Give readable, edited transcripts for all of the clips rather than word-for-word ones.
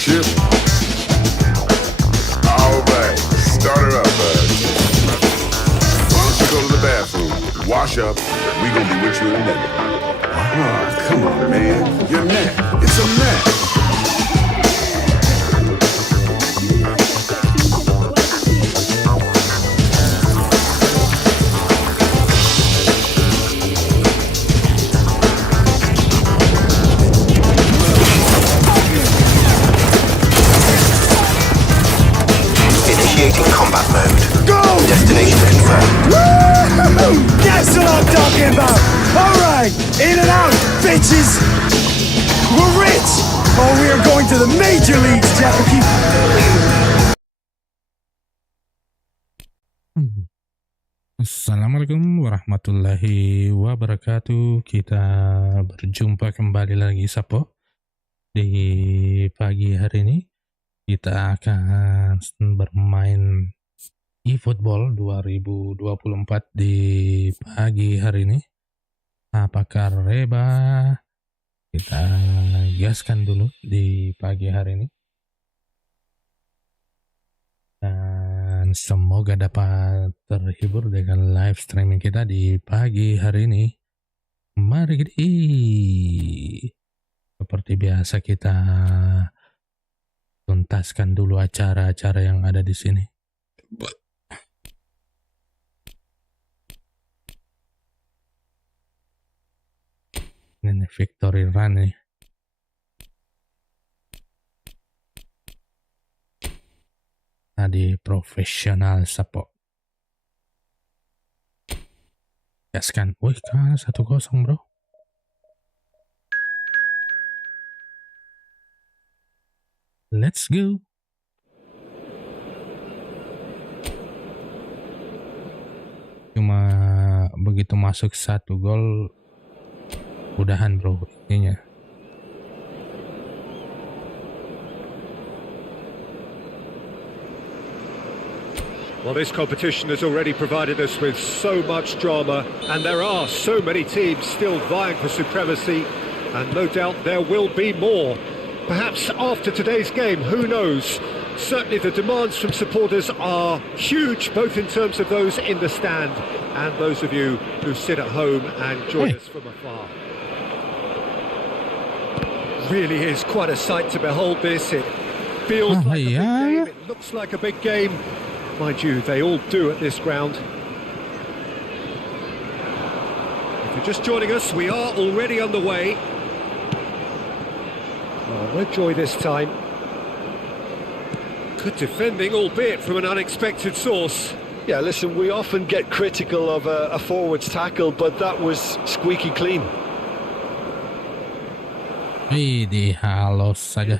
Chip. All right, start her up, bud. Why don't you go to the bathroom, wash up, we gonna be with you in a minute. Oh, come on, man. Your neck. It's a neck. Initiating combat mode. Go! Destination confirmed. Woo-hoo! That's what I'm talking about! Alright! In and out, bitches! We're rich! Oh, we are going to the major leagues, Jackie! Assalamualaikum warahmatullahi wabarakatuh. Kita berjumpa kembali lagi Sapo. Di pagi hari ini kita akan bermain eFootball 2024 di pagi hari ini. Apakah reba? Kita gaskan dulu di pagi hari ini. Dan semoga dapat terhibur dengan live streaming kita di pagi hari ini. Mari kita seperti biasa kita tuntaskan dulu acara-acara yang ada di sini. Ini victory run nih. Tadi profesional Sapo. Gaskan. Wih, kan 1-0 bro. Let's go. Cuma begitu masuk 1 gol udahan bro ininya. Well, this competition has already provided us with so much drama, and there are so many teams still vying for supremacy, and no doubt there will be more. Perhaps after today's game, who knows? Certainly the demands from supporters are huge, both in terms of those in the stand and those of you who sit at home and join us from afar. Really is quite a sight to behold this. It feels like a big game, it looks like a big game. Mind you, they all do at this ground. If you're just joining us, we are already underway. Oh, no joy this time. Good defending, albeit from an unexpected source. Yeah, listen, we often get critical of a forward's tackle, but that was squeaky clean. Di halos saja.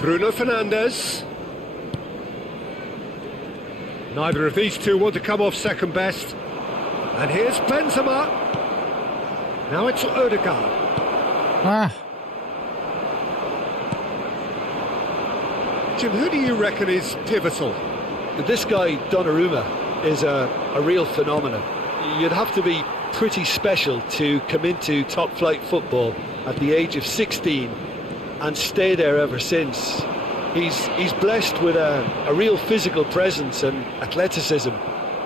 Bruno Fernandes. Neither of these two want to come off second best. And here's Benzema. Now it's Odegaard. Jim, who do you reckon is pivotal? This guy, Donnarumma, is a real phenomenon. You'd have to be pretty special to come into top-flight football at the age of 16 and stay there ever since. He's blessed with a real physical presence and athleticism,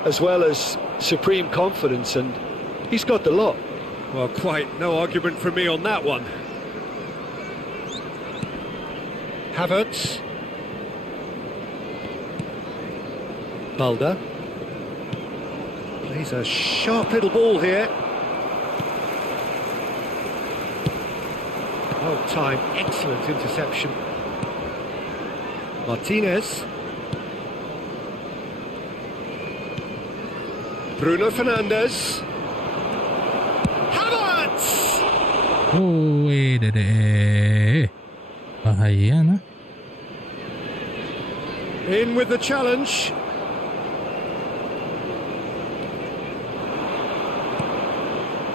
as well as supreme confidence, and he's got the lot. Well, quite no argument from me on that one. Havertz. Balda. Plays a sharp little ball here. Well timed, excellent interception. Martinez. Bruno Fernandes. Havertz! Oh, bahaya nah. In with the challenge.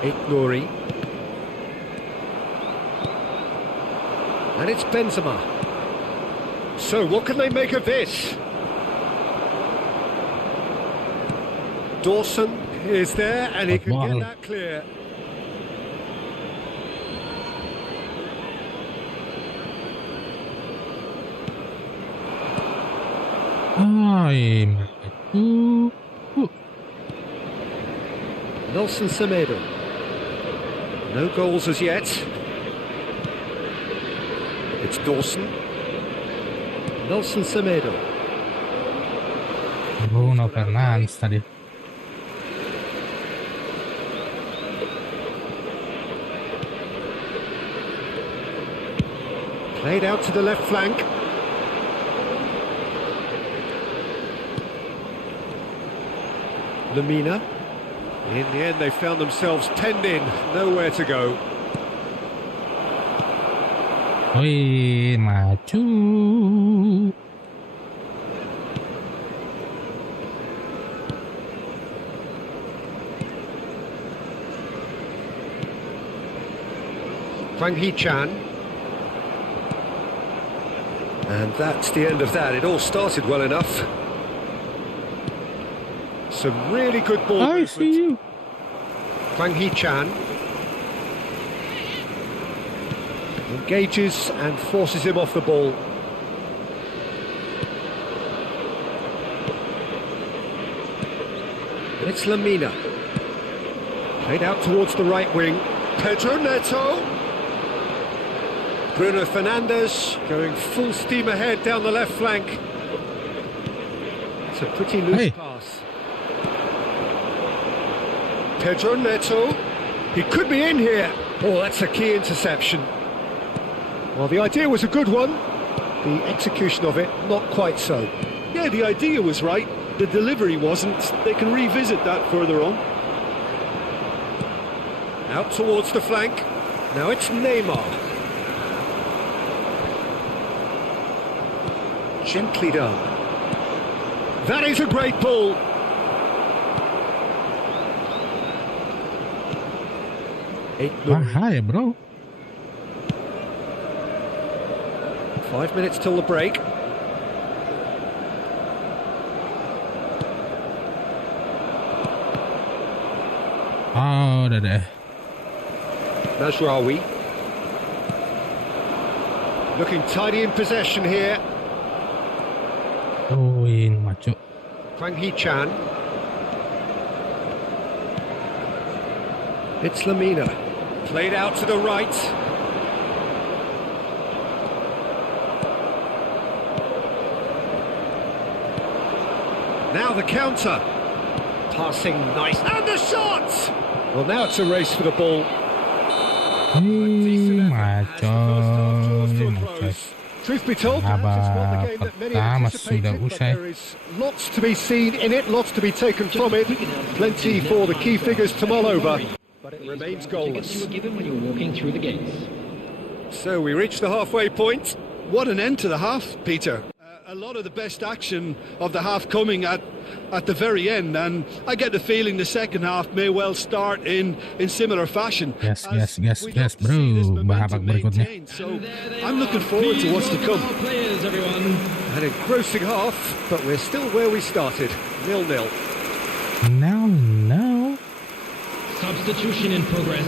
Ignori. And it's Benzema. So what can they make of this? Dawson is there and he can get that clear. Oi, Nelson Semedo. No goals as yet. It's Dawson. Nelson Semedo. Bruno Fernandes tadi. Played out to the left flank. Lamina. In the end, they found themselves penned in, nowhere to go. Oi, maju. Hwang Hee-chan. And that's the end of that. It all started well enough. Some really good ball I movement. see you. Hwang Hee-chan engages and forces him off the ball. And it's Lamina. Played out towards the right wing. Pedro Neto. Bruno Fernandes going full steam ahead down the left flank. It's a pretty loose pass. Pedro Neto. He could be in here. Oh, that's a key interception. Well, the idea was a good one. The execution of it, not quite so. Yeah, the idea was right. The delivery wasn't. They can revisit that further on. Out towards the flank. Now it's Neymar. Gently done. That is a great ball. Bahaya, bro. 5 minutes till the break. Oh, udah deh. Mazraoui. Looking tidy in possession here. Oi, maju. Hwang Hee-chan. It's Lamina. Played out to the right. Now the counter. Passing nice. And the shot! Well, now it's a race for the ball. Maju. Truth be told, it's not the game that many anticipated, but there is lots to be seen in it, lots to be taken from it. Plenty for the key figures to mull over, but it remains goalless. You were given when you were walking through the gates. So we reach the halfway point. What an end to the half, Peter. A lot of the best action of the half coming at the very end, and I get the feeling the second half may well start in similar fashion. Yes, bro. Babak berikutnya. So I'm looking forward to what's to come. Players, everyone. An engrossing half, but we're still where we started, 0-0. No. Substitution in progress.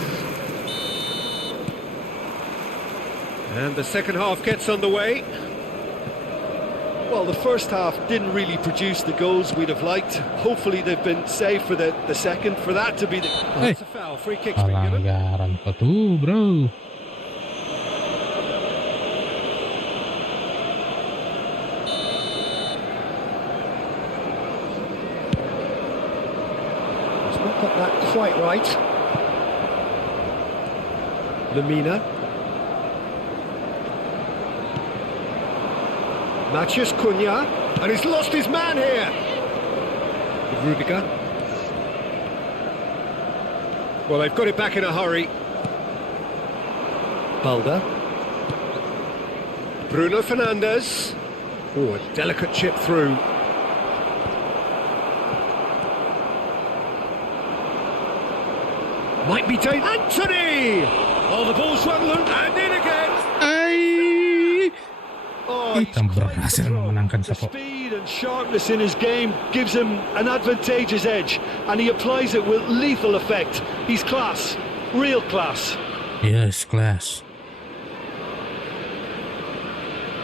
And the second half gets underway. Well, the first half didn't really produce the goals we'd have liked. Hopefully they've been saved for the second, for that to be the... That's a foul, free kick's been given. Pelanggaran kok tuh, bro. He's not got that quite right. Lamina. Matheus Cunha, and he's lost his man here. Rudiger. Well, they've got it back in a hurry. Balda. Bruno Fernandes. Oh, a delicate chip through. Might be dangerous. Anthony! Oh, the ball's run loose and in again. Kita berhasil memenangkan The Sapo. speed and sharpness in his game gives him an advantageous edge, and he applies it with lethal effect. He's class, real class. Yes, class.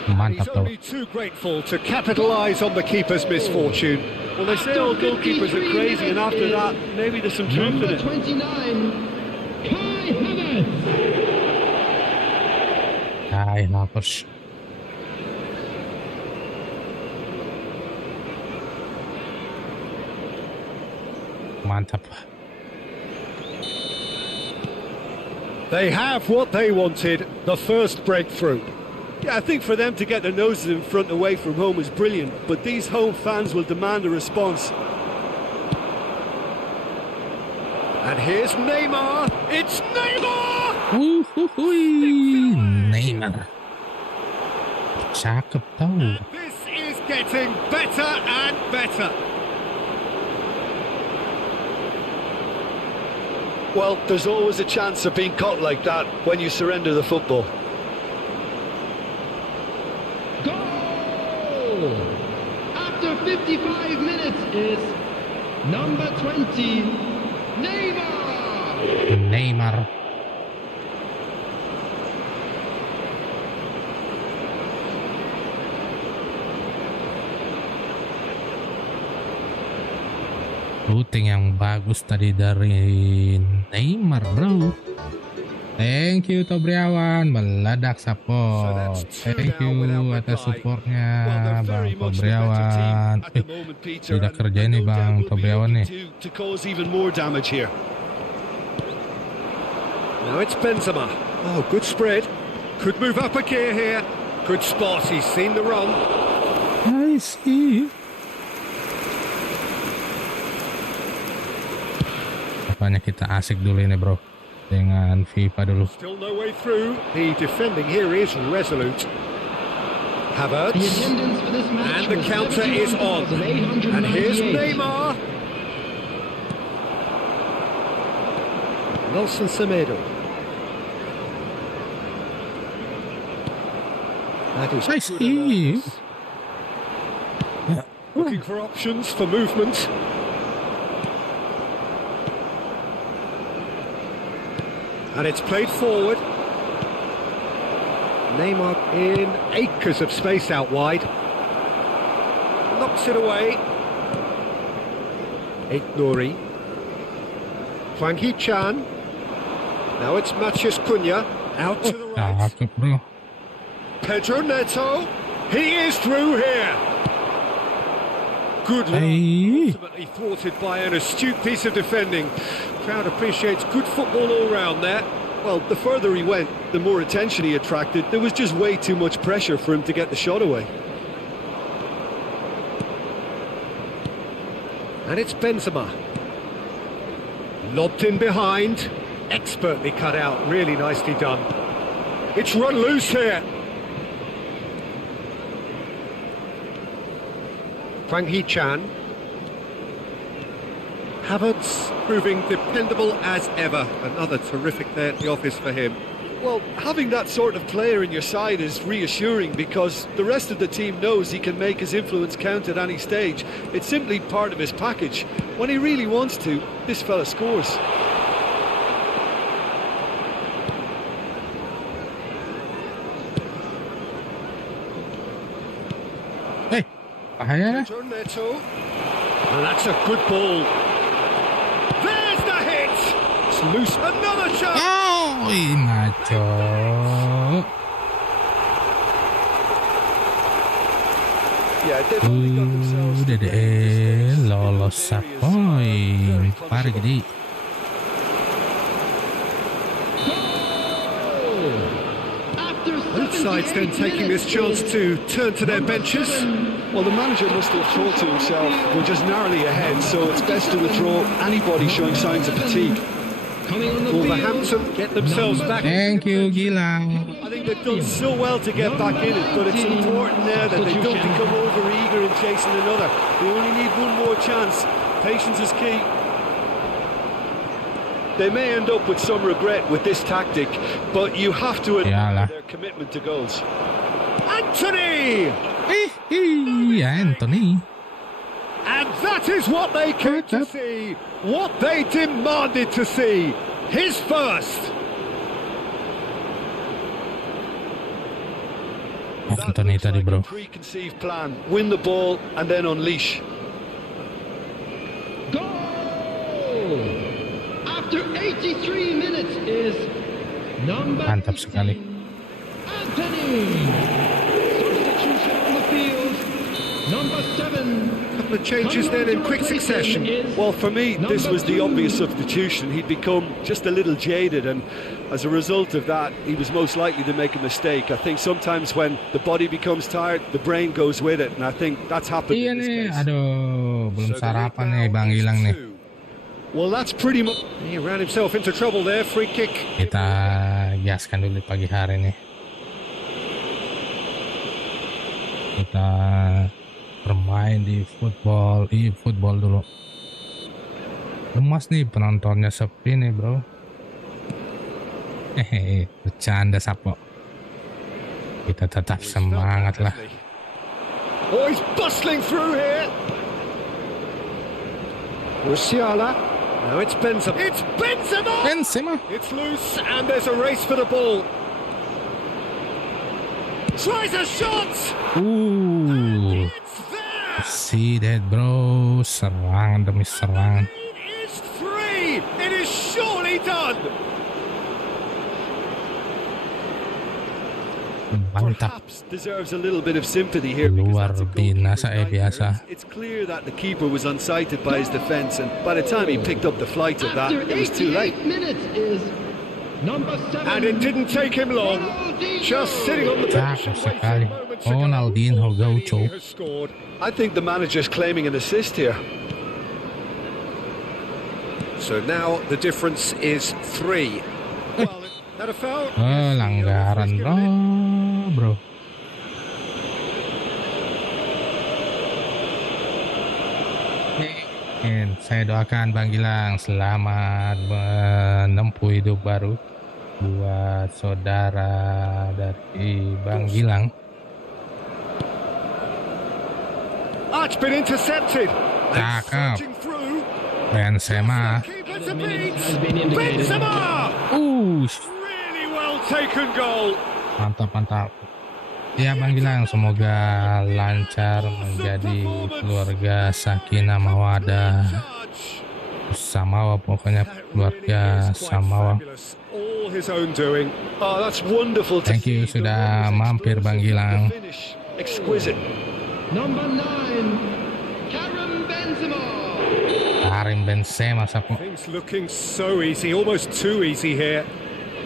Mantap He's tuh. only too grateful to capitalise on the keeper's misfortune. Well, they say all goalkeepers are crazy, and after that, maybe there's some truth in Number it. 29, Kai Havertz. Kai Havertz. Mantap. They have what they wanted, the first breakthrough. Yeah, I think for them to get their noses in front away from home is brilliant, but these home fans will demand a response. And here's Neymar. It's Neymar! Neymar. Cakep tau. This is getting better and better. Well, there's always a chance of being caught like that when you surrender the football. Goal! After 55 minutes is number 20, Neymar. Neymar. Shooting yang bagus tadi dari Neymar, bro. Thank you Tobriawan, meledak support. Thank you atas supportnya Bang Tobriawan. Tidak kerja ini Bang Tobriawan nih. Now it's Benzema. Oh, good spread. Could move up a gear here. Good spot. He's seen the run. I see. Apanya kita asik dulu ini bro dengan FIFA dulu. Still no way through. The defending here is resolute. Havertz. The attendance for this match And the was counter is on. And here's 71,898. Neymar. Nelson Semedo. That is I good see. alertness. Looking for options for movement. And it's played forward. Neymar in acres of space out wide. Knocks it away. Nouri. Hwang Hee-chan. Now it's Matheus Cunha. Out to the right. Cakep bro. Pedro Neto. He is through here. Good run. Hey. Ultimately thwarted by an astute piece of defending. Crowd appreciates good football all round there. Well, the further he went, the more attention he attracted. There was just way too much pressure for him to get the shot away. And it's Benzema. Lobbed in behind. Expertly cut out. Really nicely done. It's run loose here. Hwang Hee-chan. Havertz proving dependable as ever. Another terrific day at the office for him. Well, having that sort of player in your side is reassuring because the rest of the team knows he can make his influence count at any stage. It's simply part of his package. When he really wants to, this fella scores. Hey, bahaya. Pedro Neto. And that's a good ball. There's the hit! It's loose. Another shot! Oh, Nacho. Yeah, they've only got themselves to Udah blame. deh, This lolos is sapoin. Pare jadi. Both sides then taking this chance to turn to their benches. Well, the manager must have thought to himself, we're just narrowly ahead, so it's best to withdraw anybody showing signs of fatigue. Coming on the field. Wolverhampton get themselves back. Thank you, Gilang. I think they've done so well to get back in it, but it's important now that they don't become over-eager in chasing another. They only need one more chance. Patience is key. They may end up with some regret with this tactic, but you have to admire Yalah. their commitment to goals. Anthony! Anthony. And that is what they came to see. What they demanded to see. His first. Anthony tadi, bro. Preconceived plan, win the ball and then unleash. Goal! After 83 minutes is number Mantap 18, sekali. Anthony. Substitution on the field. Number 7. Couple of changes then in quick succession. Well, for me, this was the obvious substitution. He'd become just a little jaded, and as a result of that, he was most likely to make a mistake. I think sometimes when the body becomes tired, the brain goes with it, and I think that's happened Iya in this nih, case. aduh, belum So the sarapan lead nih now Bang is Gilang nih. 2. Well, that's pretty much... He ran himself into trouble there, free kick. Kita gaskan dulu pagi hari nih. Kita bermain di eFootball dulu. Lemas nih penontonnya, sepi nih, bro. Hehehe, bercanda Sapo. Kita tetap semangat lah. Oh, he's bustling through here. Musiala. Now it's Benzema. It's Benzema! Benzema. It's loose and there's a race for the ball. Tries a shot! It's there! See that, bro. Serangan demi serangan. It is 3! It is surely done! Mantap. Perhaps deserves a little bit of sympathy here. Luar because that's a goalkeeper binasa biasa. nightmare. It's clear that the keeper was unsighted by his defence, and by the time he picked up the flight of that, After it was too late. 88 minutes is number 7. And it didn't take him long. Just sitting on the bench Cakep and sekali. waiting moments ago. Ronaldinho He Gaucho. has scored. I think the manager's claiming an assist here. So now the difference is 3. Well, that a foul? Pelanggaran, bro. Saya doakan Bang Gilang selamat menempuh hidup baru buat saudara dari Bang Gilang. It's been intercepted. And Cakep. surging through. Benzema. Keeper to beat. Has been indicated. Benzema! Really well taken goal. Mantap. Ya Bang Gilang, semoga lancar menjadi keluarga sakinah mawadah. Samawa, pokoknya keluarga Samawa. All his own doing. Oh, that's wonderful to Thank you see. sudah mampir Bang Gilang. Finish exquisite. Number 9, Karim Benzema. Karim Benzema, Sapo. Things looking so easy, almost too easy here.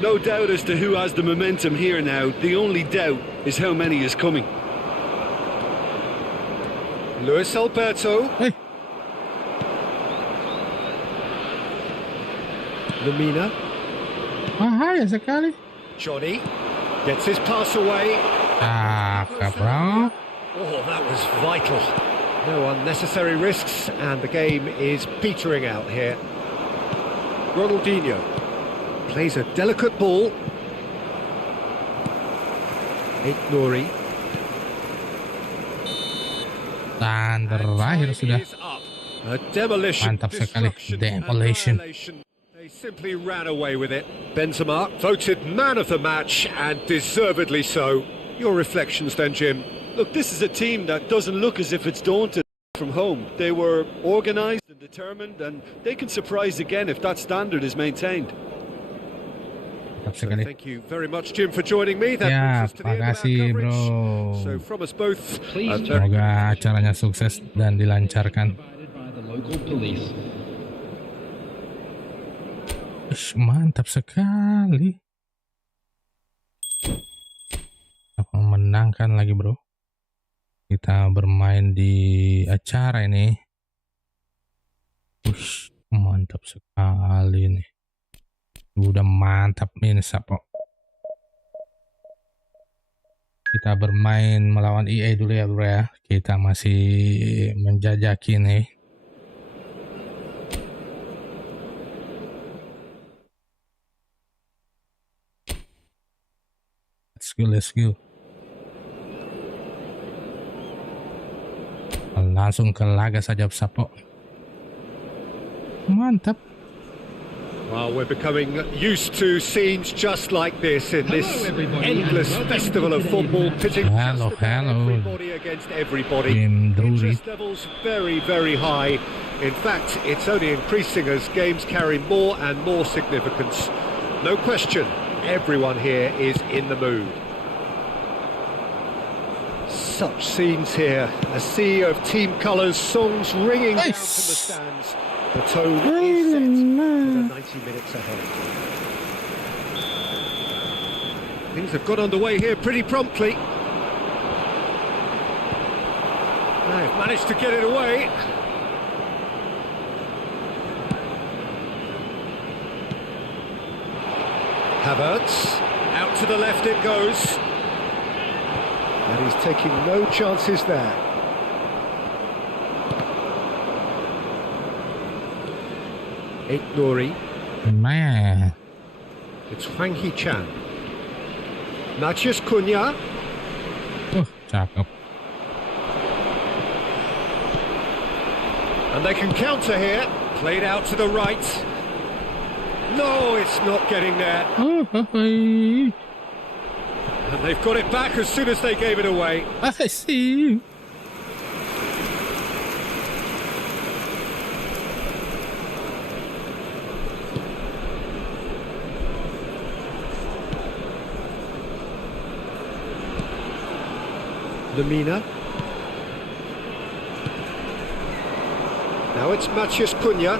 No doubt as to who has the momentum here now. The only doubt is how many is coming. Luis Alberto. Hey. Lamina. Bahaya sekali. Johnny gets his pass away. Cakep, bro. Oh, that was vital. No unnecessary risks, and the game is petering out here. Ronaldinho plays a delicate ball. Nuri. Dan terakhir sudah. A demolition. Mantap sekali. Destruction Demolition. and annihilation. They simply ran away with it. Benzema voted man of the match, and deservedly so. Your reflections then, Jim? Look, this is a team that doesn't look as if it's daunted from home. They were organised and determined, and they can surprise again if that standard is maintained. Mantap So sekali. thank you very much, Jim, for joining me. That Ya, brings us to the end of our makasih, coverage. bro. So from us both, Please Semoga acaranya sukses dan dilancarkan. provided by the local police. Ish, mantap sekali. Memenangkan lagi, bro. Kita bermain di acara ini. Ush, mantap sekali nih. Udah mantap nih Sapo. Kita bermain melawan EA dulu ya, bro ya. Kita masih menjajaki nih. Let's go. Langsung ke laga saja Sapo. Mantap. Well, we're becoming used to scenes just like this in this everybody, endless and welcome festival to of today's football, pitting Hello, just about hello. everybody against everybody. Game drury. Interest levels very, very high. In fact, it's only increasing as games carry more and more significance. No question, everyone here is in the mood. Such scenes here, a sea of team colours, songs ringing down from the stands. The tone is set for the 90 minutes ahead. Things have got underway here pretty promptly. They've managed to get it away. Havertz, out to the left it goes. And he's taking no chances there. Nuri. Man. It's Hwang Hee-chan. Matthias Cunha. Cakep. And they can counter here. Played out to the right. No, it's not getting there. And they've got it back as soon as they gave it away. I see you. Lamina. Now it's Matthias Cunha.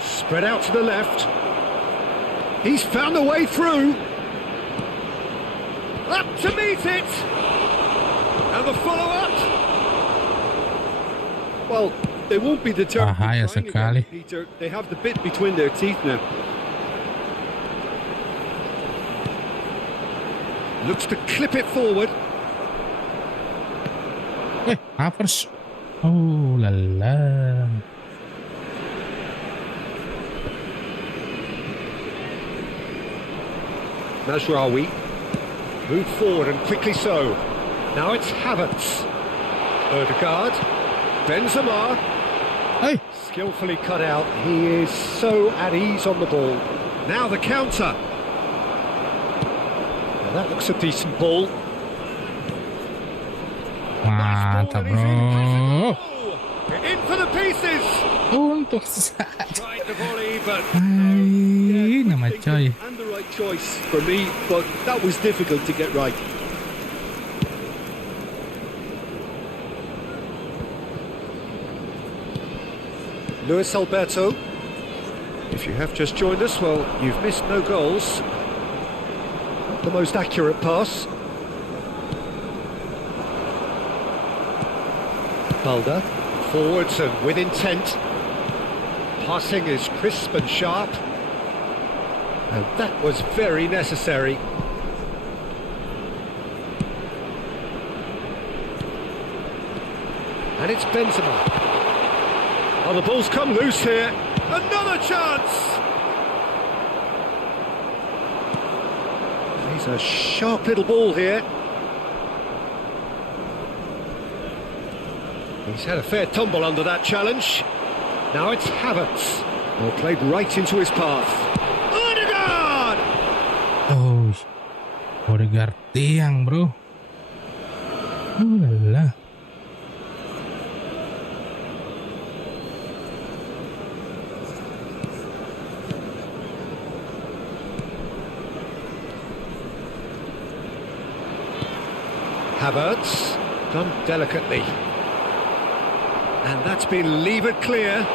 Spread out to the left. He's found a way through. Up to meet it. And the follow-up. Well, they won't be determined. Bahaya from trying sekali. again, Peter. They have the bit between their teeth now. Looks to clip it forward. Havertz. Oh la la. Mazraoui. Move forward and quickly so. Now it's Havertz. Odegaard. Benzema. Hey. Skillfully cut out. He is so at ease on the ball. Now the counter. Now that looks a decent ball. Mantap, bro. In for the pieces. Untuk saja. Tried the volley, but Hai, nama coy. And the right choice for me, but that was difficult to get right. Luis Alberto. If you have just joined us, well, you've missed no goals. Not the most accurate pass. Balda. Forwards and with intent. Passing is crisp and sharp. And that was very necessary. And it's Benzema. Oh, the ball's come loose here. Another chance! He's a sharp little ball here. He's had a fair tumble under that challenge. Now it's Havertz. Well, played right into his path. Odegaard! Oh, Odegaard tiang, bro. Oh la la. Havertz, done delicately. And that's been levered clear.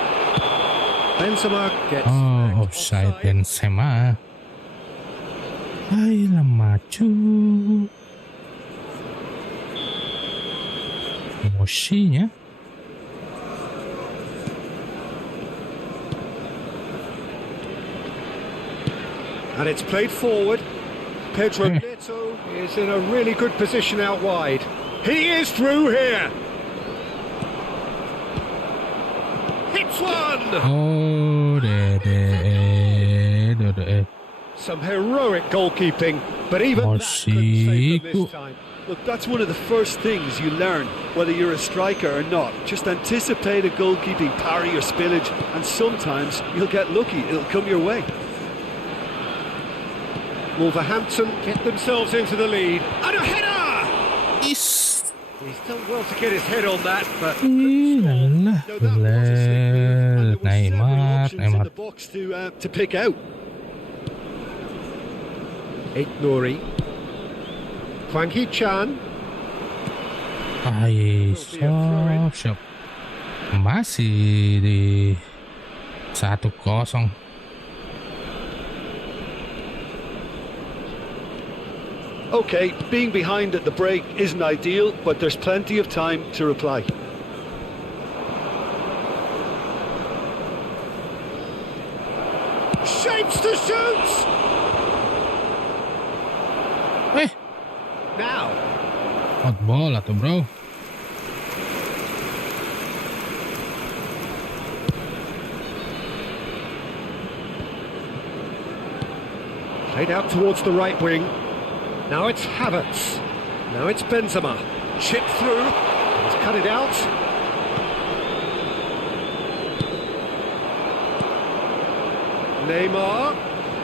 Benzema gets Oh, offside Benzema. Ay, la machu. Emosinya. And it's played forward. Pedro Neto is in a really good position out wide. He is through here. Hits one. Oh, Some heroic goalkeeping, but even that couldn't save them this time. Look, that's one of the first things you learn, whether you're a striker or not. Just anticipate a goalkeeping parry or spillage, and sometimes you'll get lucky. It'll come your way. Wolverhampton get themselves into the lead. And a header! Is. He's done well to get his head on that, but Iyalah, no, that was a slip move, and there were several Neymar, options in Neymar. the box to pick out. Nouri. Kwang Hee-chan. Shop. Masih di 1-0. Okay, being behind at the break isn't ideal, but there's plenty of time to reply. Shapes to shoot! Now, Hot bola tuh bro. played out towards the right wing. Now it's Havertz. Now it's Benzema. Chip through. He's cut it out. Neymar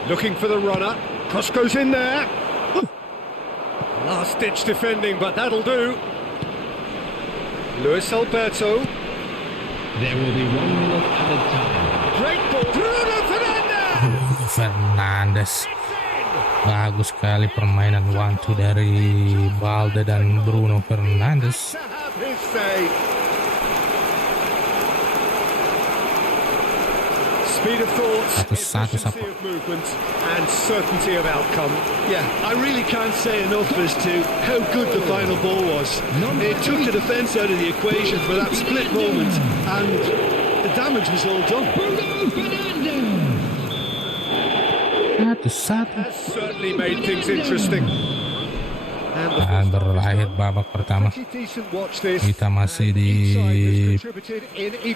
looking for the runner. Cross goes in there. Last-ditch defending, but that'll do. Luis Alberto. There will be 1 minute added time. Great ball. Bruno Fernandes. Bruno Fernandes. Bagus sekali permainan 1-2 dari Balde dan Bruno Fernandes. To have his say. Speed of thought, efficiency of movement, and certainty of outcome. Yeah, I really can't say enough as to how good the final ball was. It took the defence out of the equation for that split moment, and the damage was all done. Bruno Fernandes. 1-1. Has certainly made things interesting. Dan berakhir babak pertama. Kita masih di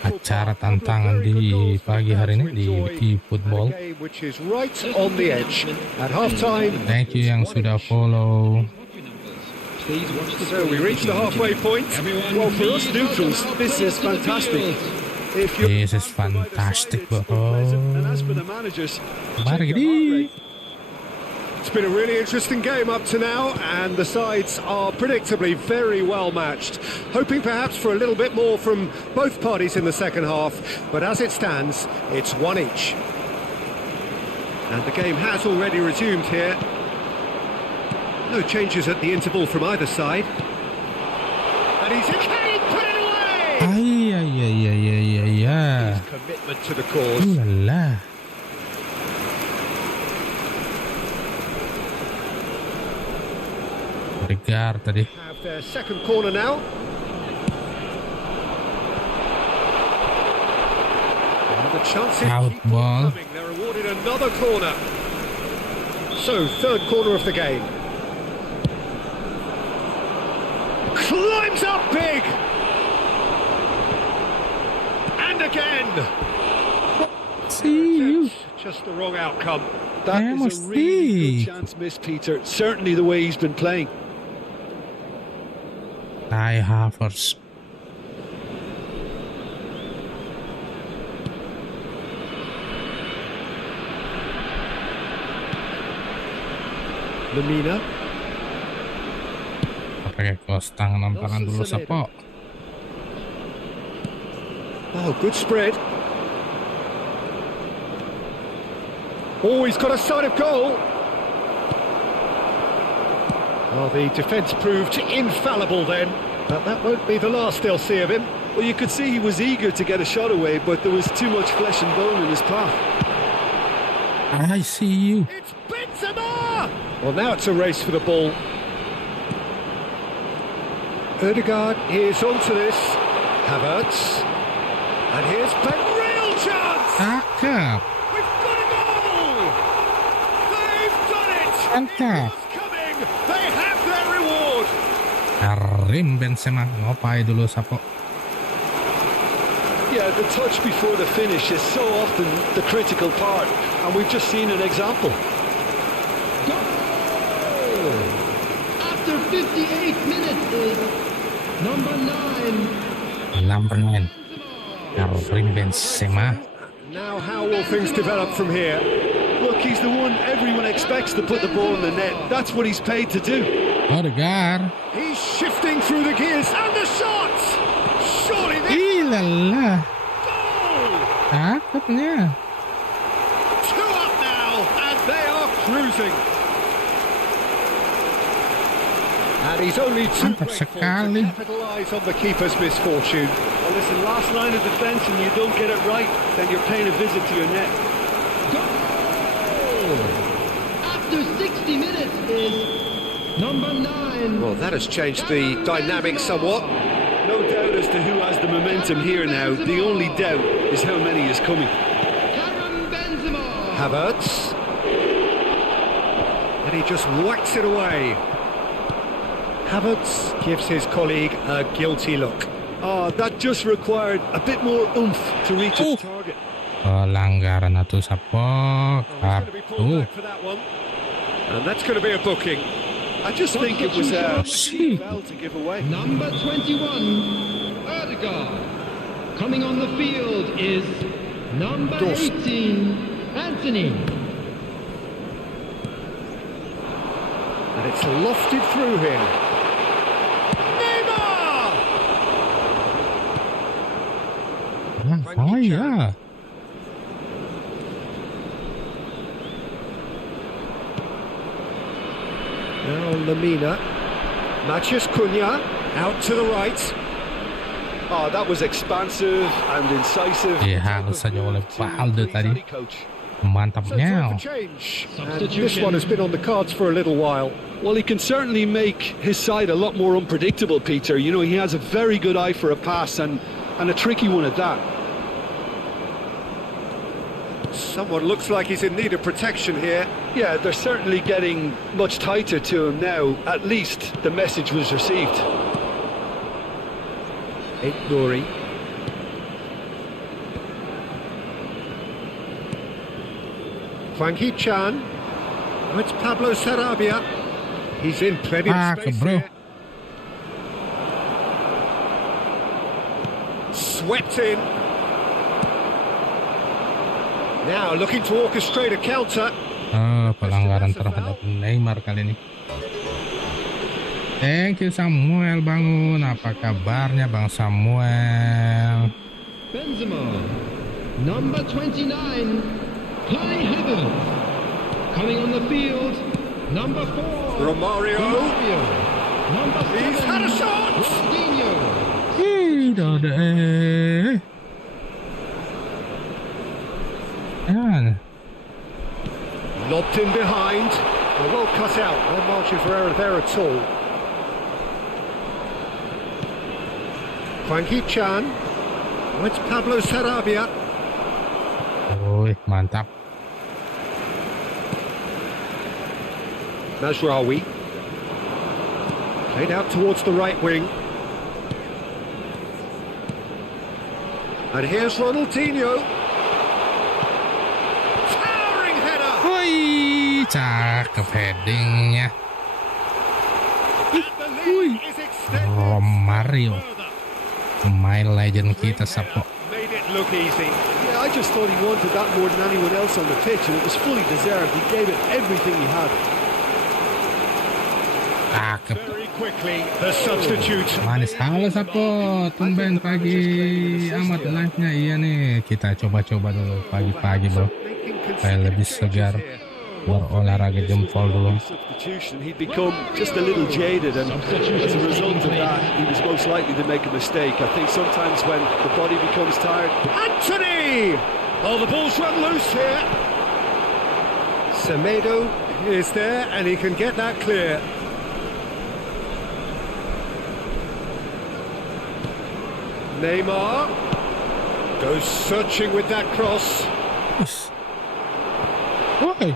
acara tantangan di pagi hari ini di eFootball. Thank you yang sudah follow. So we reach the halfway point. Well, for us neutrals, this is fantastic. This is fantastic, bro. And as for the managers, Mari ini. It's been a really interesting game up to now, and the sides are predictably very well matched. Hoping perhaps for a little bit more from both parties in the second half, but as it stands, it's 1 each. And the game has already resumed here. No changes at the interval from either side. And he's in, can he put it away? His commitment to the cause. Ulala. Regar tadi. Have their second corner now. And the chances Out keep on ball. coming. They're awarded another corner. So, third corner of the game. Climbs up big! And again! See you. Just the wrong outcome. that Vamos, is a really sí. good chance missed, Peter. Certainly the way he's been playing. Kai Havertz. Lemina. Pakai kos tangan lemparan dulu Sapo. Oh, good spread. Oh, he's got a sight of goal. Well, the defence proved infallible then, but that won't be the last they'll see of him. Well, you could see he was eager to get a shot away, but there was too much flesh and bone in his path. I see you. It's Benzema! Well, now it's a race for the ball. Ødegaard, here's onto this. Havertz. And here's Ben. Real chance! Cakep. We've got a goal! They've done it! Mantap. It's coming! They have their reward! Karim Benzema. Ngopai dulu Sapo. Yeah, the touch before the finish is so often the critical part, and we've just seen an example. After 58 minutes is number 9. Number 9. Karim Benzema. Now how will things develop from here? Look, he's the one everyone expects to put the ball in the net. That's what he's paid to do. Odegaard. He's shifting through the gears and the shot! Surely this Ilala. goal! Cakepnya. 2 up now and they are cruising. And he's only too Mantap grateful sekali. to capitalise on the keeper's misfortune. Well, listen, last line of defence and you don't get it right, then you're paying a visit to your net. Goal! After 60 minutes is number 9. Well, that has changed the dynamic somewhat. No doubt as to who has the momentum here now. The only doubt is how many is coming. Karim Benzema. Havertz. And he just whacks it away. Havertz gives his colleague a guilty look. Oh, that just required a bit more oomph to reach its target. Pelanggaran atau support. He's going to be pulled back for that one. And that's going to be a booking. I just think it was a Shit. foul to give away. Number 21, Odegaard. Coming on the field is number Dawson. 18, Anthony. And it's lofted through here. Neymar! Oh ya. Now Lamina. Matheus Cunha out to the right. Oh, that was expansive and incisive. Dihalus saja oleh Valde tadi. Coach. So time Mantapnya. for change. And this one has been on the cards for a little while. Well, he can certainly make his side a lot more unpredictable, Peter. You know, he has a very good eye for a pass and a tricky one at that. Someone looks like he's in need of protection here. Yeah, they're certainly getting much tighter to him now. At least the message was received. Nouri. Frankie Chan. Oh, it's Pablo Sarabia. He's in plenty of space Bro. here. Swept in. Now looking to orchestrate a counter. Pelanggaran terhadap Neymar kali ini. Thank you Samuel Bangun. Apa kabarnya Bang Samuel? Benzema. Number 29, Kai Havertz. Coming on the field, number 4, Romario. Romario. Number 7, He's had a shot. Ronaldinho. Tidak ada. Yan. Lobbed in behind. Well cut out. No margin for error there at all. Frankie Chan. Oh, it's Pablo Sarabia. Wih, mantap. Mazraoui. Played out towards the right wing. And here's Ronaldinho. Towering header. Wih, cakep headingnya. And the lead is extended Romario. further. Pemain legend kita Sapo. Made it look easy. Yeah, I just thought he wanted that more than anyone else on the pitch, and it was fully deserved. He gave it everything he had. Cakep. Very quickly, the substitute. Manis. Halo Sapo, tumben pagi amat live-nya. Iya nih, kita coba-coba dulu pagi-pagi bro. Supaya lebih segar. Berolahraga jempol dulu. Substitution, he'd become just a little jaded, and as a result of that, he was most likely to make a mistake. I think sometimes when the body becomes tired, Anthony! Oh, the ball's run loose here. Semedo is there, and he can get that clear. Neymar goes searching with that cross. Woi,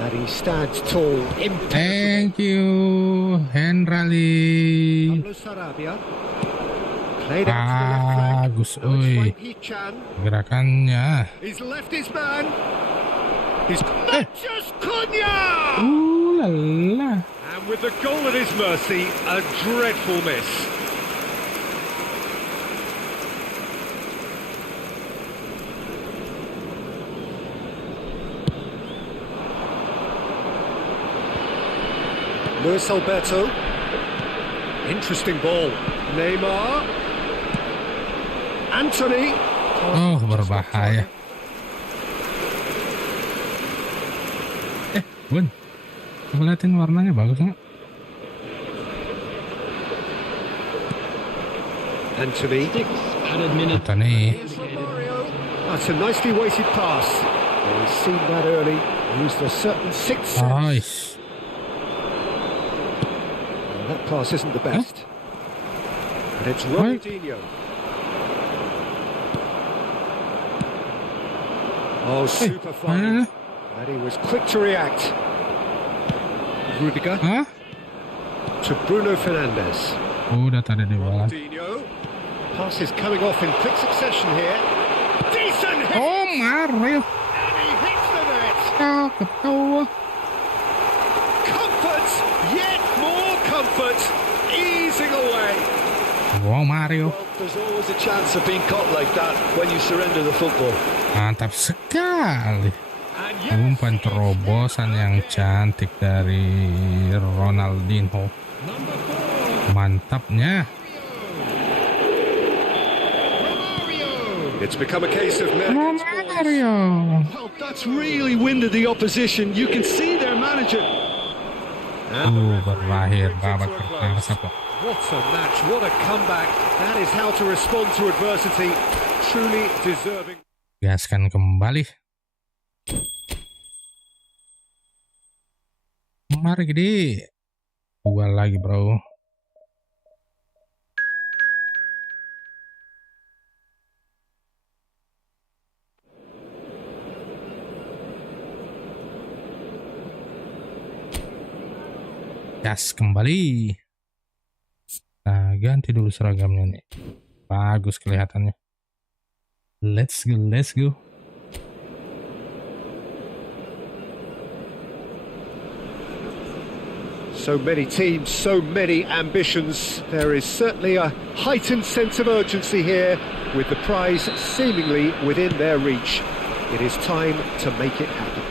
And he stands tall, impeccable. thank you Hendrali. Pablo Sarabia. Played out to the left flank. Bagus, Now it's oi. Frankie Chan. Gerakannya. He's left his man. He's Matheus Cunha! Ulala. And with the goal at his mercy, a dreadful miss. Luis Alberto. Interesting ball. Neymar. Anthony. Oh, berbahaya. Bun. Coba liatin warnanya bagus nggak? Anthony. 6 added minutes. Kata nih. That's a nicely weighted pass. Well, he's seen that early. Used a certain sixth sense. Nice. That pass isn't the best. And it's Ronaldinho. Oh, super fine. And he was quick to react. Rudiger Hah? to Bruno Fernandes. Udah tadi di bawah. Ronaldinho. Pass is coming off in quick succession here. Decent hit! Oh, Mario. And he hits the net. Cakep tuh. Comfort, yet more comfort, easing away. Wow, Mario. Well, there's always a chance of being caught like that when you surrender the football. Mantap sekali. And yes, Umpan terobosan yang cantik dari Ronaldinho. Mantapnya. it's become a case of men against boys. Mario. Well, that's really winded the opposition. You can see their manager. Berakhir babak pertama kok. What a match, what a comeback. That is how to respond to adversity. Truly deserving. Gaskan kembali. Mari gede. Dua lagi, bro. Gas kembali. Nah, ganti dulu seragamnya nih. Bagus kelihatannya. Let's go, let's go. So many teams, so many ambitions. There is certainly a heightened sense of urgency here, with the prize seemingly within their reach. It is time to make it happen.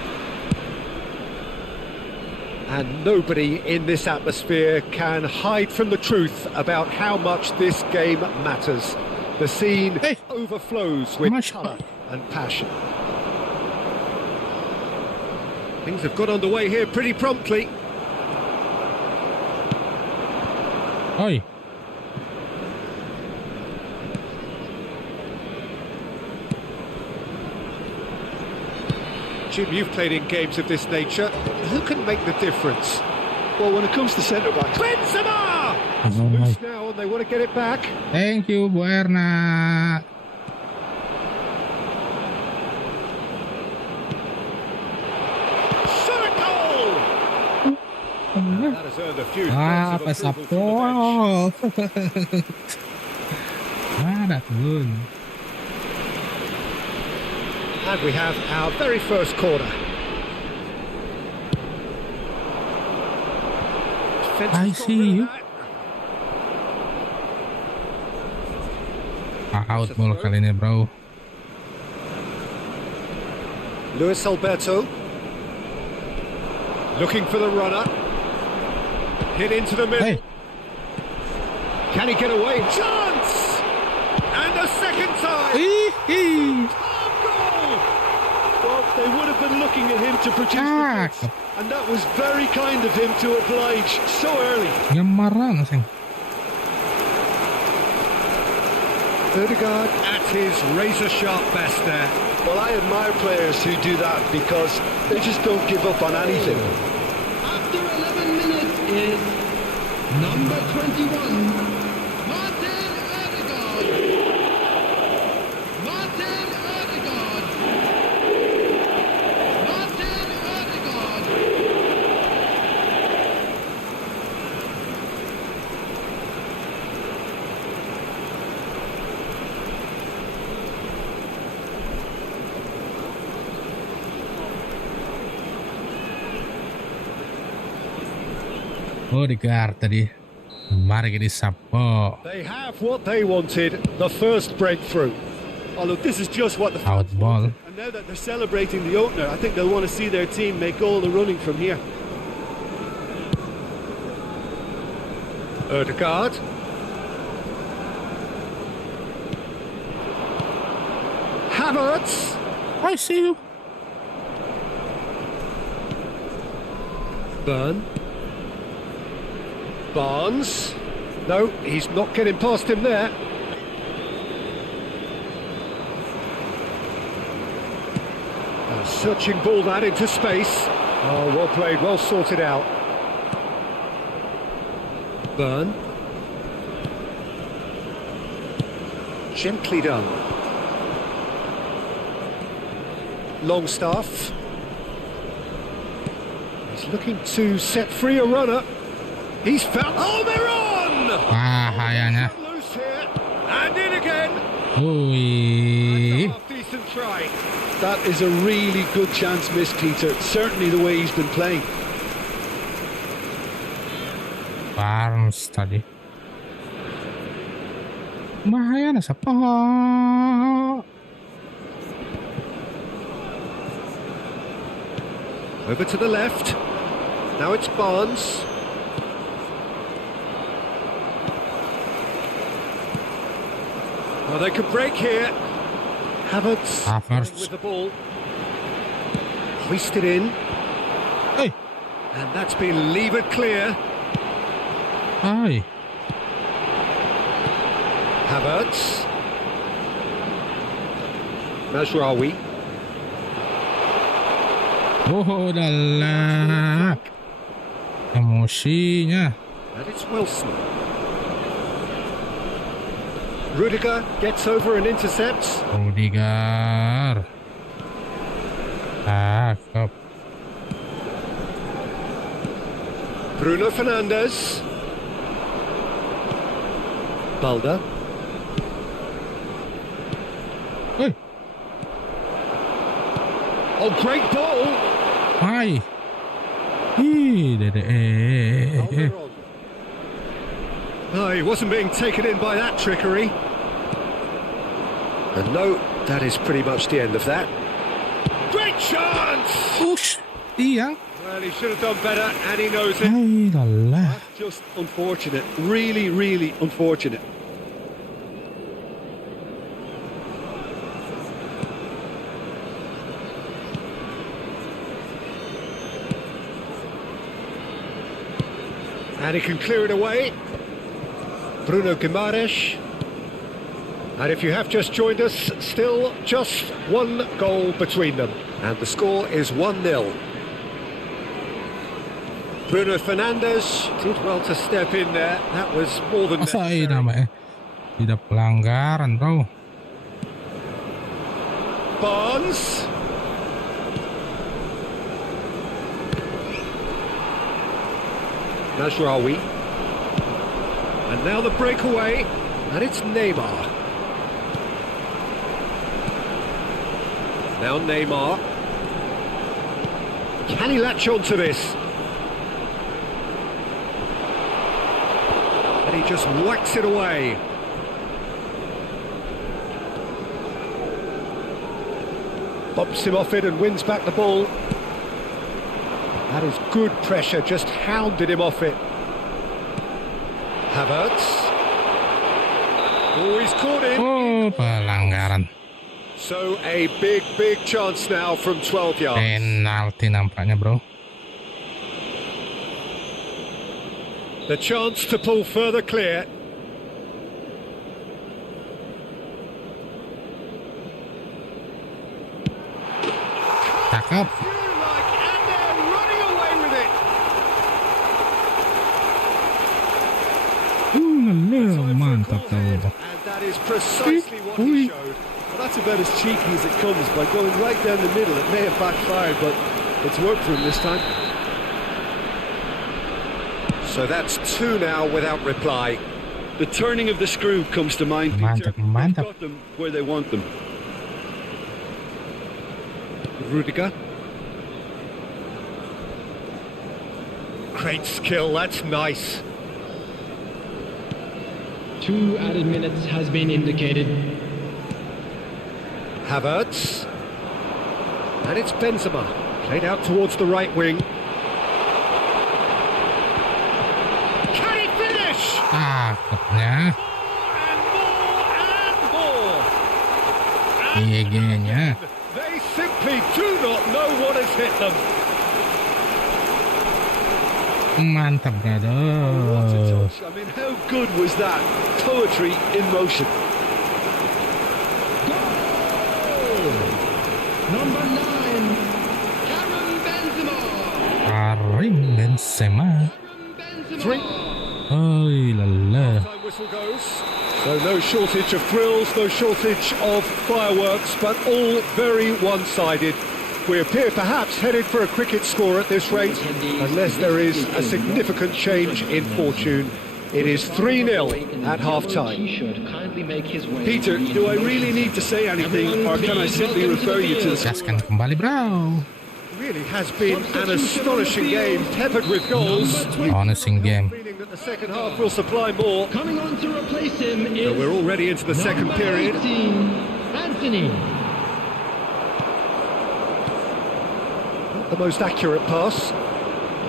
And nobody in this atmosphere can hide from the truth about how much this game matters. The scene overflows with colour and passion. Things have got underway here pretty promptly. Oi. Jim, you've played in games of this nature. Who can make the difference? Well, when it comes to centre-backs... Benzema! Oh, Loose now and they want to get it back. Thank you, Bu Erna. Shot a goal! That has earned a few threads of approval from the bench. Ada tuh. And we have our very first corner. I see you. Out ball kali ini, bro. Luis Alberto. Looking for the runner. Hit into the middle. Hey. Can he get away? Chance! And a second time! Goal! Well, they would have been looking at him to produce the goods, and that was very kind of him to oblige so early. Gemaran sing. Ødegaard at his razor-sharp best there. Well, I admire players who do that because they just don't give up on anything. After 11 minutes is number 21, Martin Ødegaard. Martin Ødegaard. Martin Ødegaard. Odegaard tadi. Mari kita support. They have what they wanted, the first breakthrough. Oh, look, this is just what the Out fans ball. wanted. And now that they're celebrating the opener, I think they'll want to see their team make all the running from here. Odegaard. Havertz. I see you. Barnes. No, he's not getting past him there. A searching ball that into space. Oh, well played, well sorted out. Burn. Gently done. Longstaff. He's looking to set free a runner. He's found. Oh, they're on! Bahayanya. Loose here. And in again. Ui. Half decent try. That is a really good chance missed, Peter. Certainly the way he's been playing. Barnes tadi. Bahaya na support. Over to the left. Now it's Barnes. Well, they could break here. Havertz with the ball. Hoisted in. Hey. And that's been levered clear. Hai. Havertz. Mazraoui. Oh, dala. Emosinya. And it's Wilson. Rudiger gets over and intercepts. Odegaard. Cakep. Bruno Fernandes. Balda. Hey. Oh, great ball. Hai. Ih, dede. No, he wasn't being taken in by that trickery. And no, that is pretty much the end of that. Great chance! Ush. Iya. Well, he should have done better, and he knows it. Hai, dala. Just unfortunate. Really, really unfortunate. And he can clear it away. Bruno Guimaraes. And if you have just joined us, still just one goal between them. And the score is 1-0. Bruno Fernandes did well to step in there. That was more than Masa necessary. namanya? Tidak pelanggaran, bro. Barnes. Mazraoui. And now the breakaway. And it's Neymar. Now Neymar. Can he latch on to this? And he just whacks it away. Bumps him off it and wins back the ball. That is good pressure, just hounded him off it. Havertz. Oh, he's caught him. Oh, pelanggaran. So a big, big chance now from 12 yards. Penalti nampaknya, bro. The chance to pull further clear. Cakep. And they're running away with it. Mantap tuh. And that is precisely what he showed. Well, that's about as cheeky as it comes. By going right down the middle, it may have backfired, but it's worked for him this time. So that's 2 now without reply. The turning of the screw comes to mind, Peter. Mantap, mantap. They've got them where they want them. Rudiger. Great skill, that's nice. 2 added minutes has been indicated. Havertz. And it's Benzema. Played out towards the right wing. Can he finish? Takutnya And more. GG-nya. They simply do not know what has hit them. Mantap gak What a tuh. touch. I mean, how good was that? Poetry in motion. Number 9, Karim Benzema. Karim Benzema. Three. Oh lala. Time whistle goes. So no shortage of thrills, no shortage of fireworks, but all very one-sided. We appear perhaps headed for a cricket score at this rate, unless there is a significant change in fortune. It is 3-0 at half-time. Peter, do I really need to say anything, or can I simply refer you to the... Gaskan kembali, bro. Really has been an astonishing game, peppered with goals. Honestly game. Feeling that the second half will supply more. Coming on to replace him is We're already into the second number period. 18, Anthony. The most accurate pass.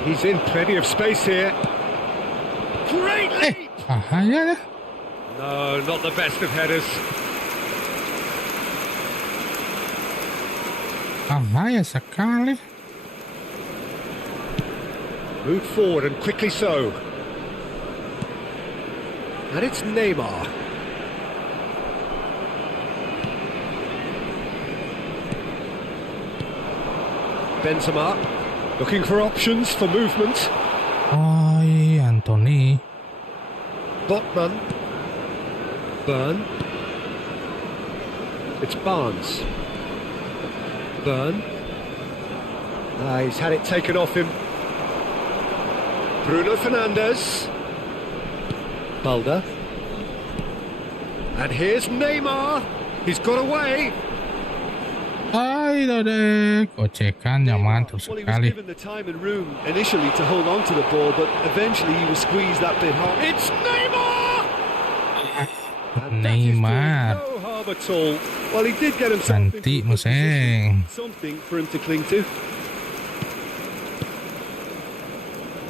He's in plenty of space here. Great leap! Bahaya. No, not the best of headers. Bahaya sekali. Moved forward and quickly so. And it's Neymar. Benzema looking for options for movement. Oi, Anthony. Botman. Burn. It's Barnes. Burn. He's had it taken off him. Bruno Fernandes. Balda. And here's Neymar. He's got away. Ay, Dodek. Gocekannya mantap Well, he was sekali. given the time and room initially to hold on to the ball, but eventually he was squeezed that bit hard. It's Neymar! And that is Neymar. doing no harm at all. Well, he did get himself Cantik into a Museng. Something for him to cling to.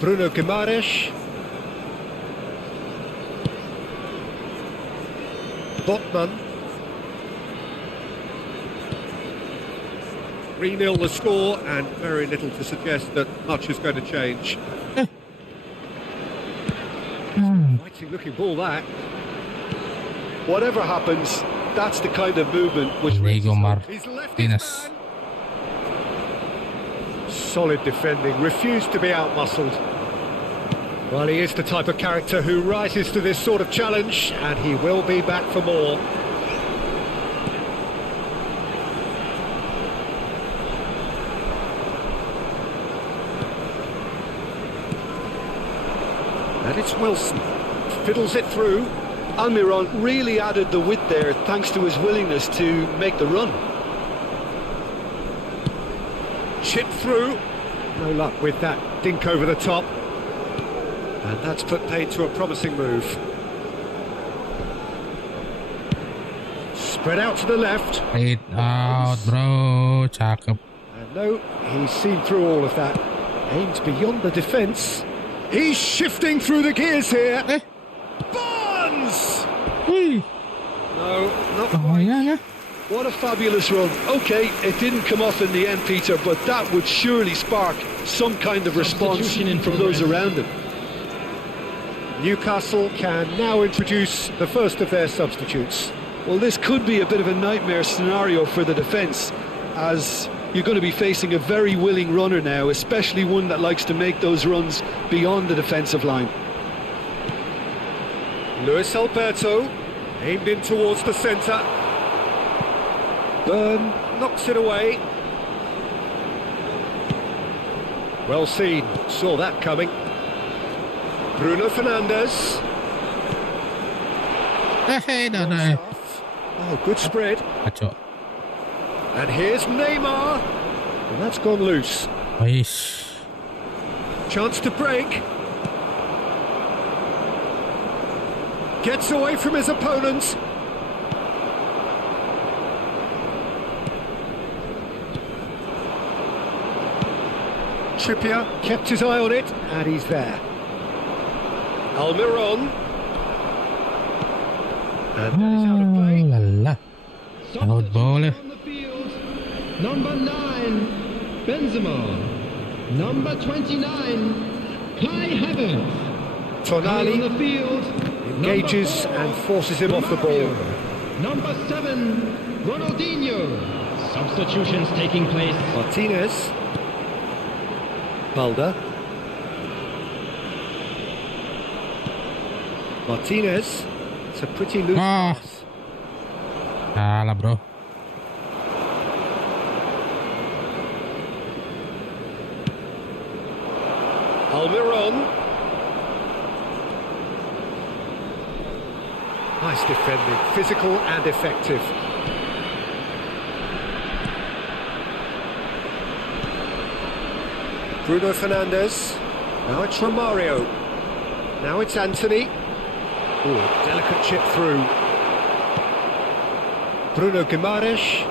Bruno Guimaraes. Botman. 3-0 the score, and very little to suggest that much is going to change. Mighty looking ball that. Whatever happens, that's the kind of movement which Diego He's left his Martinez. man. Solid defending, refused to be outmuscled. Well, he is the type of character who rises to this sort of challenge, and he will be back for more. And it's Wilson. Fiddles it through. Almiron really added the width there thanks to his willingness to make the run. Chip through. No luck with that dink over the top. And that's put paid to a promising move. Spread out to the left. Straight out, bro. Cakep. And no, he's seen through all of that. Aims beyond the defence. He's shifting through the gears here. Barnes! Wih, No, not quite. bahaya. What a fabulous run. Okay, it didn't come off in the end, Peter, but that would surely spark some kind of response Substitution in from those progress. around him. Newcastle can now introduce the first of their substitutes. Well, this could be a bit of a nightmare scenario for the defence, as you're going to be facing a very willing runner now, especially one that likes to make those runs beyond the defensive line. Luis Alberto aimed in towards the centre. Byrne knocks it away. Well seen, saw that coming. Bruno Fernandes. Hey, Dodek. Oh, good spread. Kacau. And here's Neymar. And that's gone loose. Wis. Chance to break. Gets away from his opponents. Trippier kept his eye on it, and he's there. Almiron. And that is out of play. La la. Out ball. On the field. Number 9, Benzema. Number 29, Kai Havertz. Tonali On the field. engages and forces him off the ball. Number 7, Ronaldinho. Substitutions taking place. Martinez. Mulder. Martinez. It's a pretty loose Ah. pass. Salah bro. Almiron. Nice defending, physical and effective. Bruno Fernandes. Now it's Romario. Now it's Anthony. Oh, delicate chip through. Bruno Guimaraes.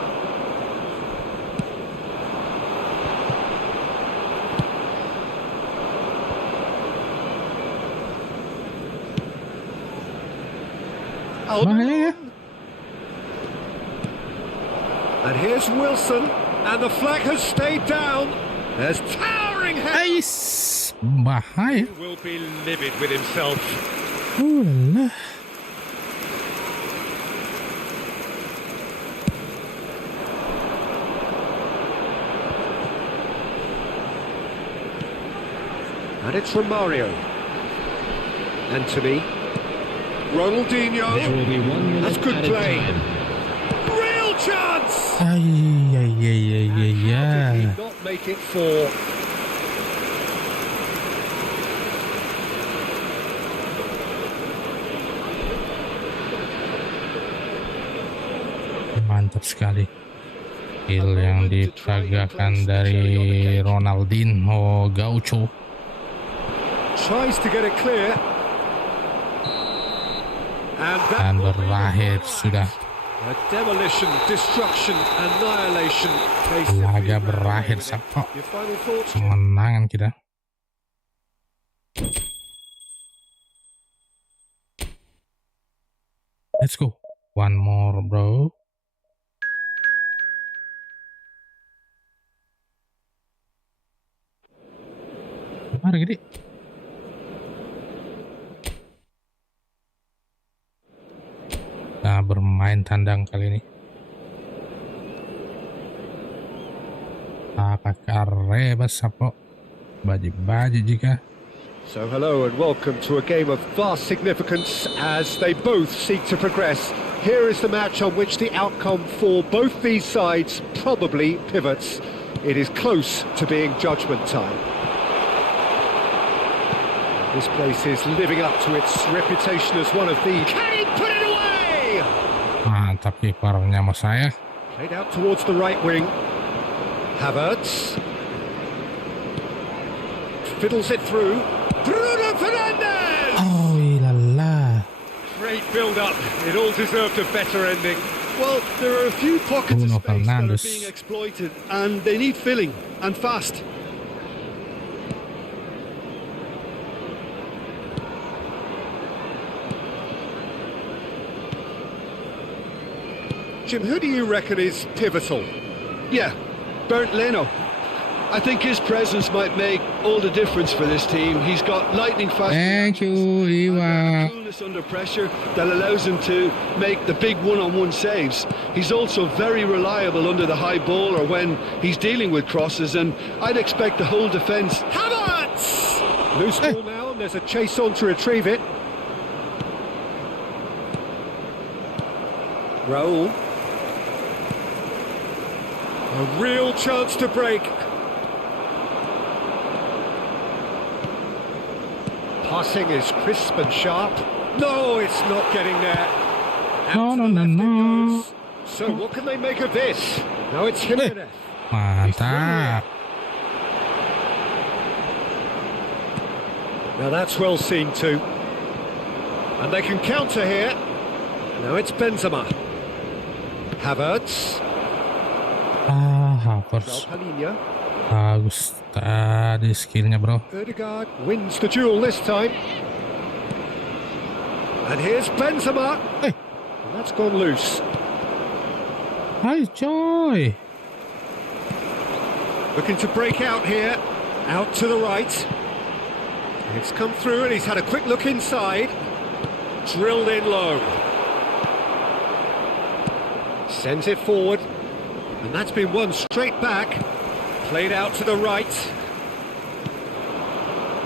Bahaya. And here's Wilson, and the flag has stayed down. There's towering head. Ais. Bahaya. Will be livid with himself. La la. And it's Romario. Anthony. Ronaldinho. There will be 1 minute That's good added play. time. Real chance. Ay, ay, ay, ay, ay, How did ay. he not make it 4? Mantap sekali. Skill yang diperagakan dari Ronaldinho Gaucho. Tries to get it clear. And that Dan will be berakhir the sudah. a demolition, destruction, annihilation. Laga berakhir Sabtu. Your final thoughts? Kemenangan kita. Let's go. One more bro. Mari gede. Nah, bermain tandang kali ini. Apakah rebas sapo? Baji-baji jika. So hello and welcome to a game of vast significance as they both seek to progress. Here is the match on which the outcome for both these sides probably pivots. It is close to being judgment time. This place is living up to its reputation as one of the... Can he put it away? Mantap kipernya mau saya. Played out towards the right wing. Havertz. Fiddles it through. Bruno Fernandes! Oh, la la. Great build-up. It all deserved a better ending. Well, there are a few pockets Bruno of space that Fernandes. are being exploited, and they need filling, and fast. Jim, who do you reckon is pivotal? Yeah, Bernd Leno. I think his presence might make all the difference for this team. He's got lightning fast Thank you, Iwa. coolness under pressure that allows him to make the big one-on-one saves. He's also very reliable under the high ball or when he's dealing with crosses, and I'd expect the whole defence. Havertz! Loose ball now, and there's a chase on to retrieve it. Raul. A real chance to break. Passing is crisp and sharp. No, it's not getting there. No, Out no, to the no, left it no. goes. So what can they make of this? Now it's Jimenez. Mantap. Now that's well seen too. And they can counter here. Now it's Benzema. Havertz. Havertz. Palhinha. Bagus tadi skillnya, bro. Ødegaard wins the duel this time. And here's Benzema. Hey. And that's gone loose. Hi, Joy. Looking to break out here. Out to the right. It's come through and he's had a quick look inside. Drilled in low. Sends it forward. And that's been won straight back. Played out to the right.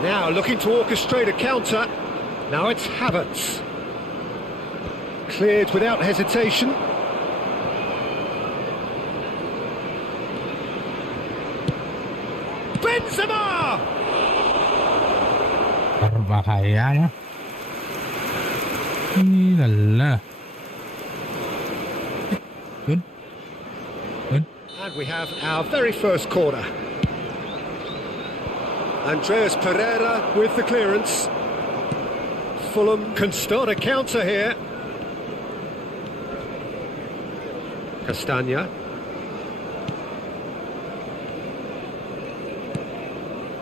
Now looking to orchestrate a counter. Now it's Havertz. Cleared without hesitation. Benzema! Berbahaya ya. Lala. Good. Good. And we have our very first corner. Andreas Pereira with the clearance. Fulham can start a counter here. Castagna.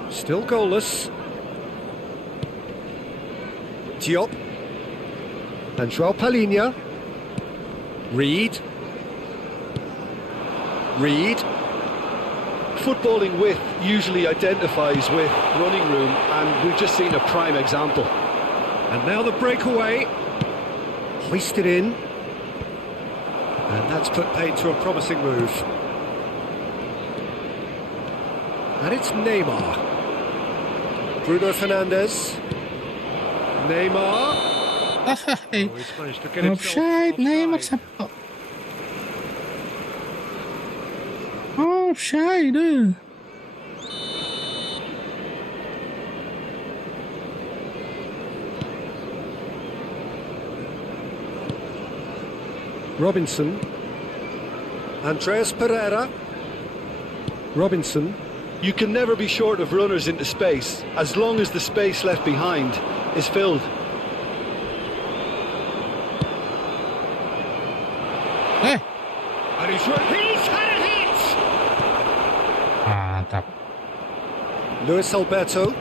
Still goalless. Diop. And João Palhinha. Reed. Footballing width usually identifies with running room, and we've just seen a prime example. And now the breakaway. Hoisted in. And that's put paid to a promising move. And it's Neymar. Bruno Fernandes. Neymar. Hey. Oh, he's managed to get himself Offside, Neymar sampai. Offside. Robinson. Andreas Pereira. Robinson. You can never be short of runners into space, as long as the space left behind is filled. Eh, And he's had a hit! mantap. Luis Alberto.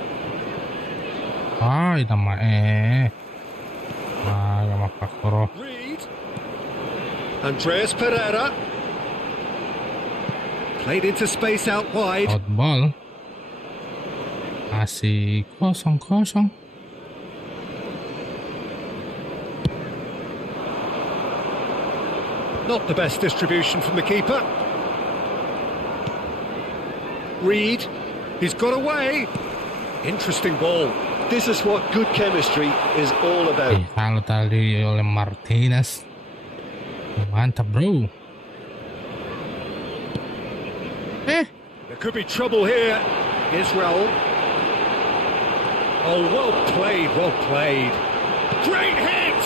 Ay, nama mapakoro. Reed. Andreas Pereira. Played into space out wide. Out ball. Masih kosong. Not the best distribution from the keeper. Reed. He's got away. Interesting ball. This is what good chemistry is all about. Halo tadi oleh Martinez. Mantap, bro. There could be trouble here. Israel. Oh, well played. Great hit!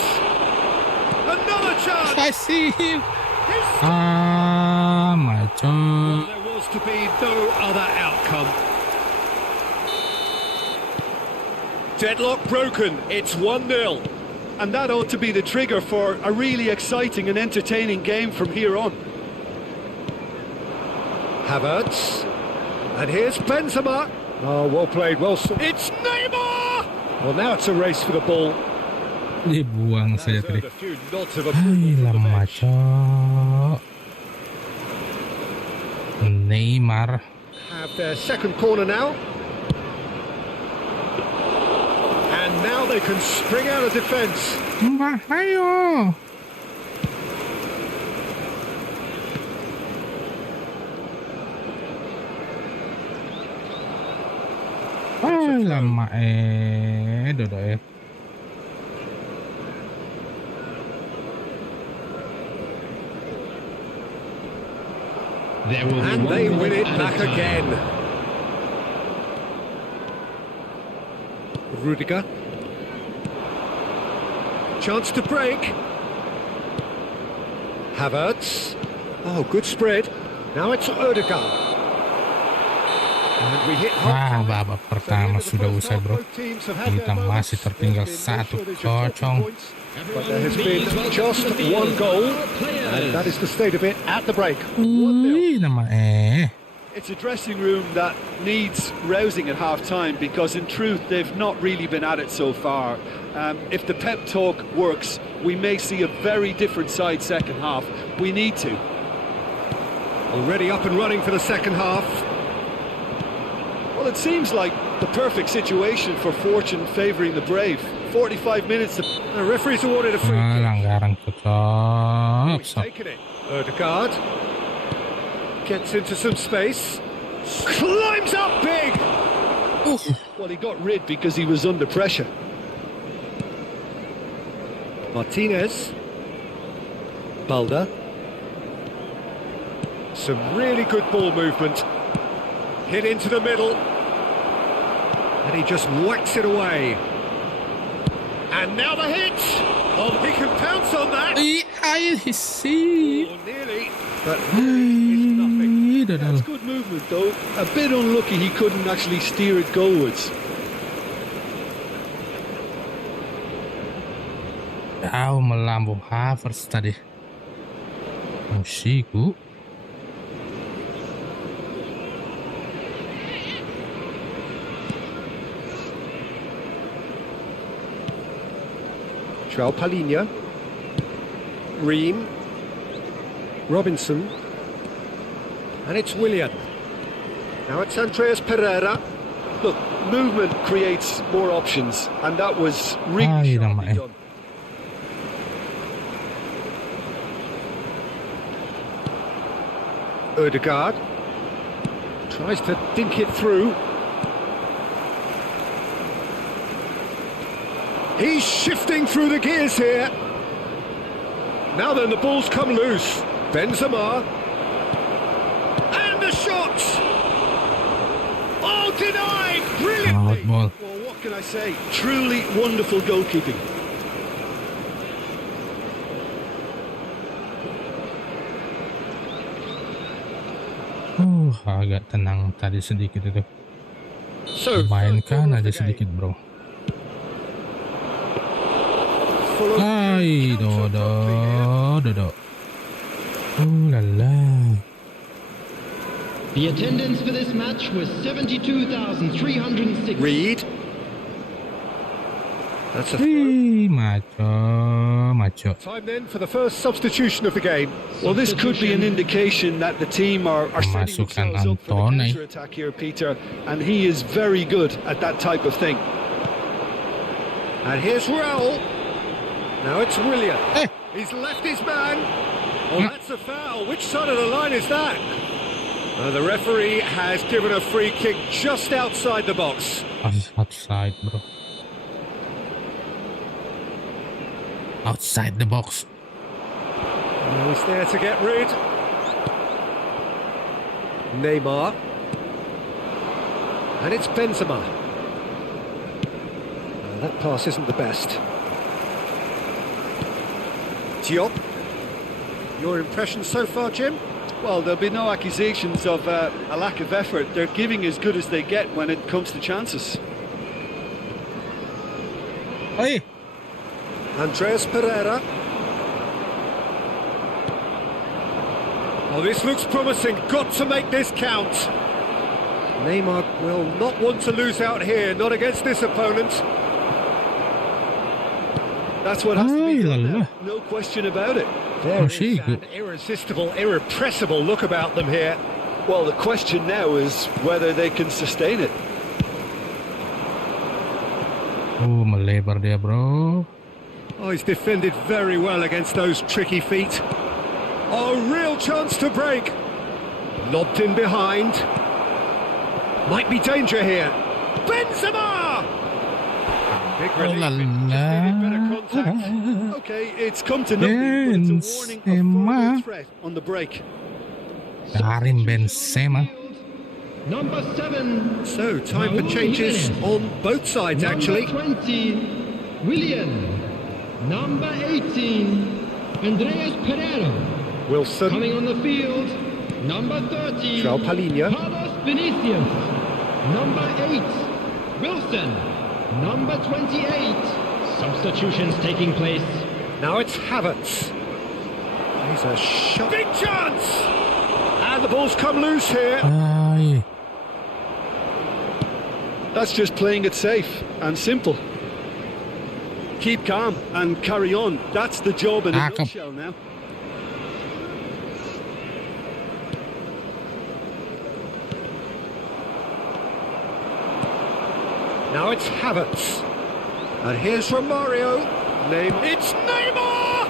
Another chance! I see him. He's- My God. There was to be no other outcome. Deadlock broken. It's 1-0. And that ought to be the trigger for a really exciting and entertaining game from here on. Havertz. And here's Benzema. Oh, well played, It's Neymar! Well, now it's a race for the ball. Dibuang saja tadi. A few nods of Ay, approval from the lama, bench. Cok. Neymar. Have their second corner now. And now they can spring out of defence. Ayo. Ay, lama Dodo ya. There will be And one they minute win it added back time. again. Rudiger. Chance to break. Havertz. Oh, good spread. Now it's Ødegaard. And we hit half. Babak pertama sudah usai, bro. Kita masih tertinggal 1-0. But there has been just one goal, and that is the state of it at the break. 1-0. Nama It's a dressing room that needs rousing at half-time because in truth they've not really been at it so far. If the pep talk works, we may see a very different side second half. We need to. Already up and running for the second half. Well, it seems like the perfect situation for fortune favouring the brave. 45 minutes. The referee's awarded a free kick. Langgaran cocok. He's taken it. Ødegaard gets into some space. Climbs up big. Well, he got rid because he was under pressure. Martinez. Balda. Some really good ball movement. Hit into the middle. And he just whacks it away. And now the hit! Oh, he can pounce on that! I see. Oh, nearly. But it's nothing. That's good movement, though. A bit unlucky he couldn't actually steer it goalwards. Jauh melambung Havertz tadi. Mushiku. João Palhinha, Ream, Robinson, and it's Willian. Now it's Andreas Pereira. Look, movement creates more options, and that was really sharply done. Ødegaard tries to dink it through. He's shifting through the gears here. Now then, the ball's come loose. Benzema. And the shot! Oh, denied! Brilliantly! Ball. Well, what can I say? Truly wonderful goalkeeping. Agak tenang tadi sedikit itu. So, Mainkan aja sedikit, bro. Hai, dodo. La la. The attendance for this match was 72,306. Reed. That's a throw. Macho. Time then for the first substitution of the game. Well, this could be an indication that the team are setting Masukkan themselves up for the Antony. counter-attack here, Peter, and he is very good at that type of thing. And here's Raul. Now it's Willian. Hey. He's left his man. Oh, that's a foul. Which side of the line is that? The referee has given a free kick just outside the box. Outside, bro. Outside the box. Now he's there to get rid. Neymar. And it's Benzema. That pass isn't the best. Diop. Your impression so far, Jim? Well, there'll be no accusations of a lack of effort. They're giving as good as they get when it comes to chances. Hey. Andreas Pereira. Oh, this looks promising. Got to make this count. Neymar will not want to lose out here, not against this opponent. That's what has to be done la. now. No question about it. There is an irresistible, irrepressible look about them here. Well, the question now is whether they can sustain it. Melebar dia, bro. Oh, he's defended very well against those tricky feet. Oh, real chance to break. Lobbed in behind. Might be danger here. Benzema! Big relief. Just needed better contact. Okay, it's come to nothing, but it's a warning of further threat on the break. Karim Benzema. Number 7. So, time for changes on both sides, actually. Number 20, Willian. Number 18, Andreas Pereira. Wilson. Coming on the field, number 30, João Palhinha. Carlos Vinicius. Number 8, Wilson. Number 28. Substitutions taking place. Now it's Havertz. He's a shot. Big chance! And the ball's come loose here. Ay, That's just playing it safe and simple. Keep calm and carry on. That's the job in a Cakep. nutshell now. Now it's Havertz. And here's Romario. It's Neymar!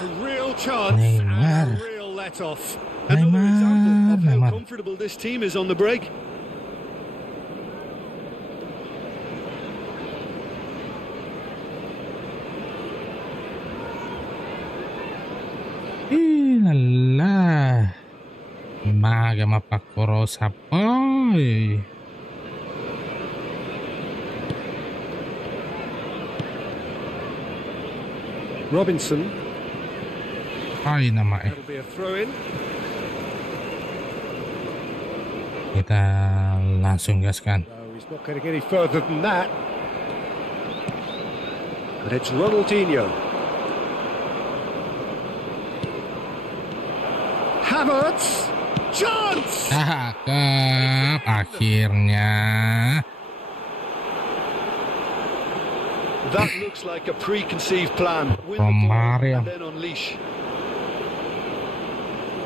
A real chance Neymar. and a real let-off. Another Neymar, Example of how Neymar. comfortable this team is on the break. Lala. Maga mapakorosa boy. Robinson. Ay nama That'll be a throw-in. Kita langsung gaskan. No, he's not going to get any further than that. And it's Ronaldinho. Havertz! Chance! Cakep akhirnya. That looks like a preconceived plan. Win the ball Romario. and then unleash.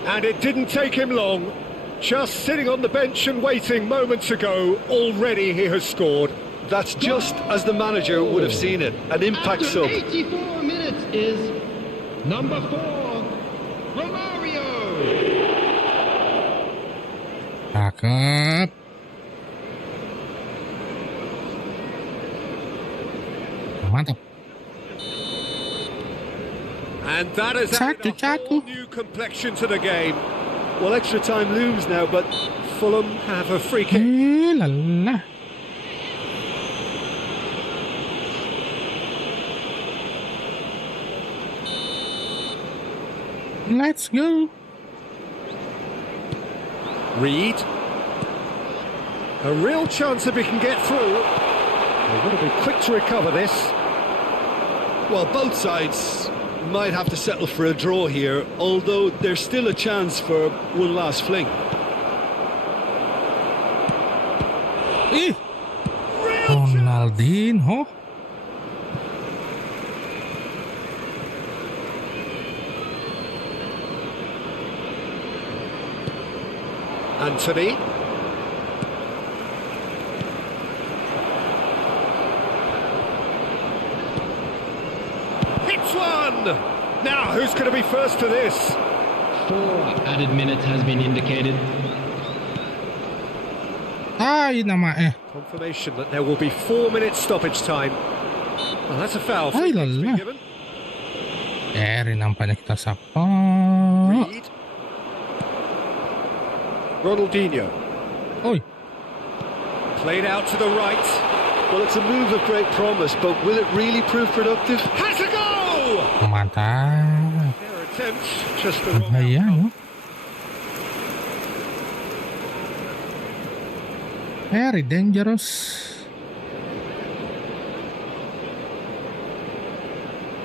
And it didn't take him long. Just sitting on the bench and waiting moments ago, already he has scored. That's just as the manager would have seen it. An impact After sub. 84 minutes is number 4, Romario. Cakep. Mantap. And that has added a Satu-satu. whole new complexion to the game. Well, extra time looms now, but Fulham have a free kick. Lala. Let's go. Reed. A real chance if he can get through. They've got to be quick to recover this. well, both sides might have to settle for a draw here, although there's still a chance for one last fling. Ronaldinho. Anthony. Hits one! Now, who's going to be first to this? 4 added minutes has been indicated. Ay, nama Confirmation that there will be 4 minutes stoppage time. Well, that's a foul. Ay, Free kick's been lala. given. nampaknya kita sapa. Reed. Ronaldinho. Oi. Played out to the right. Well, it's a move of great promise, but will it really prove productive? Has a goal! Mantap. Their attempts, just the wrong Bahaya, outcome. no? Very dangerous.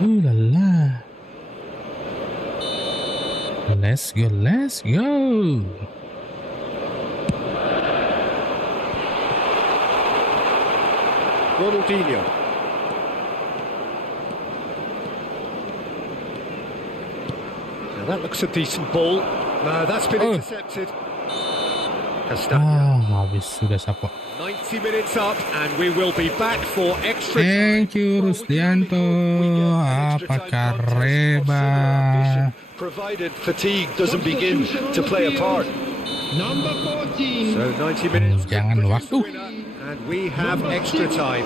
Ooh la la. Let's go, let's go. Ronaldinho. Now that looks a decent ball. That's been Oh. intercepted. Gaskandia. Habis sudah sapa. 90 minutes up, and we will be back for extra time. Thank you, Rusdianto. Apa kareba? Provided fatigue doesn't begin to play a part. Number 14, So 90 minutes. Jangan produce waktu. the winner, and we have extra time.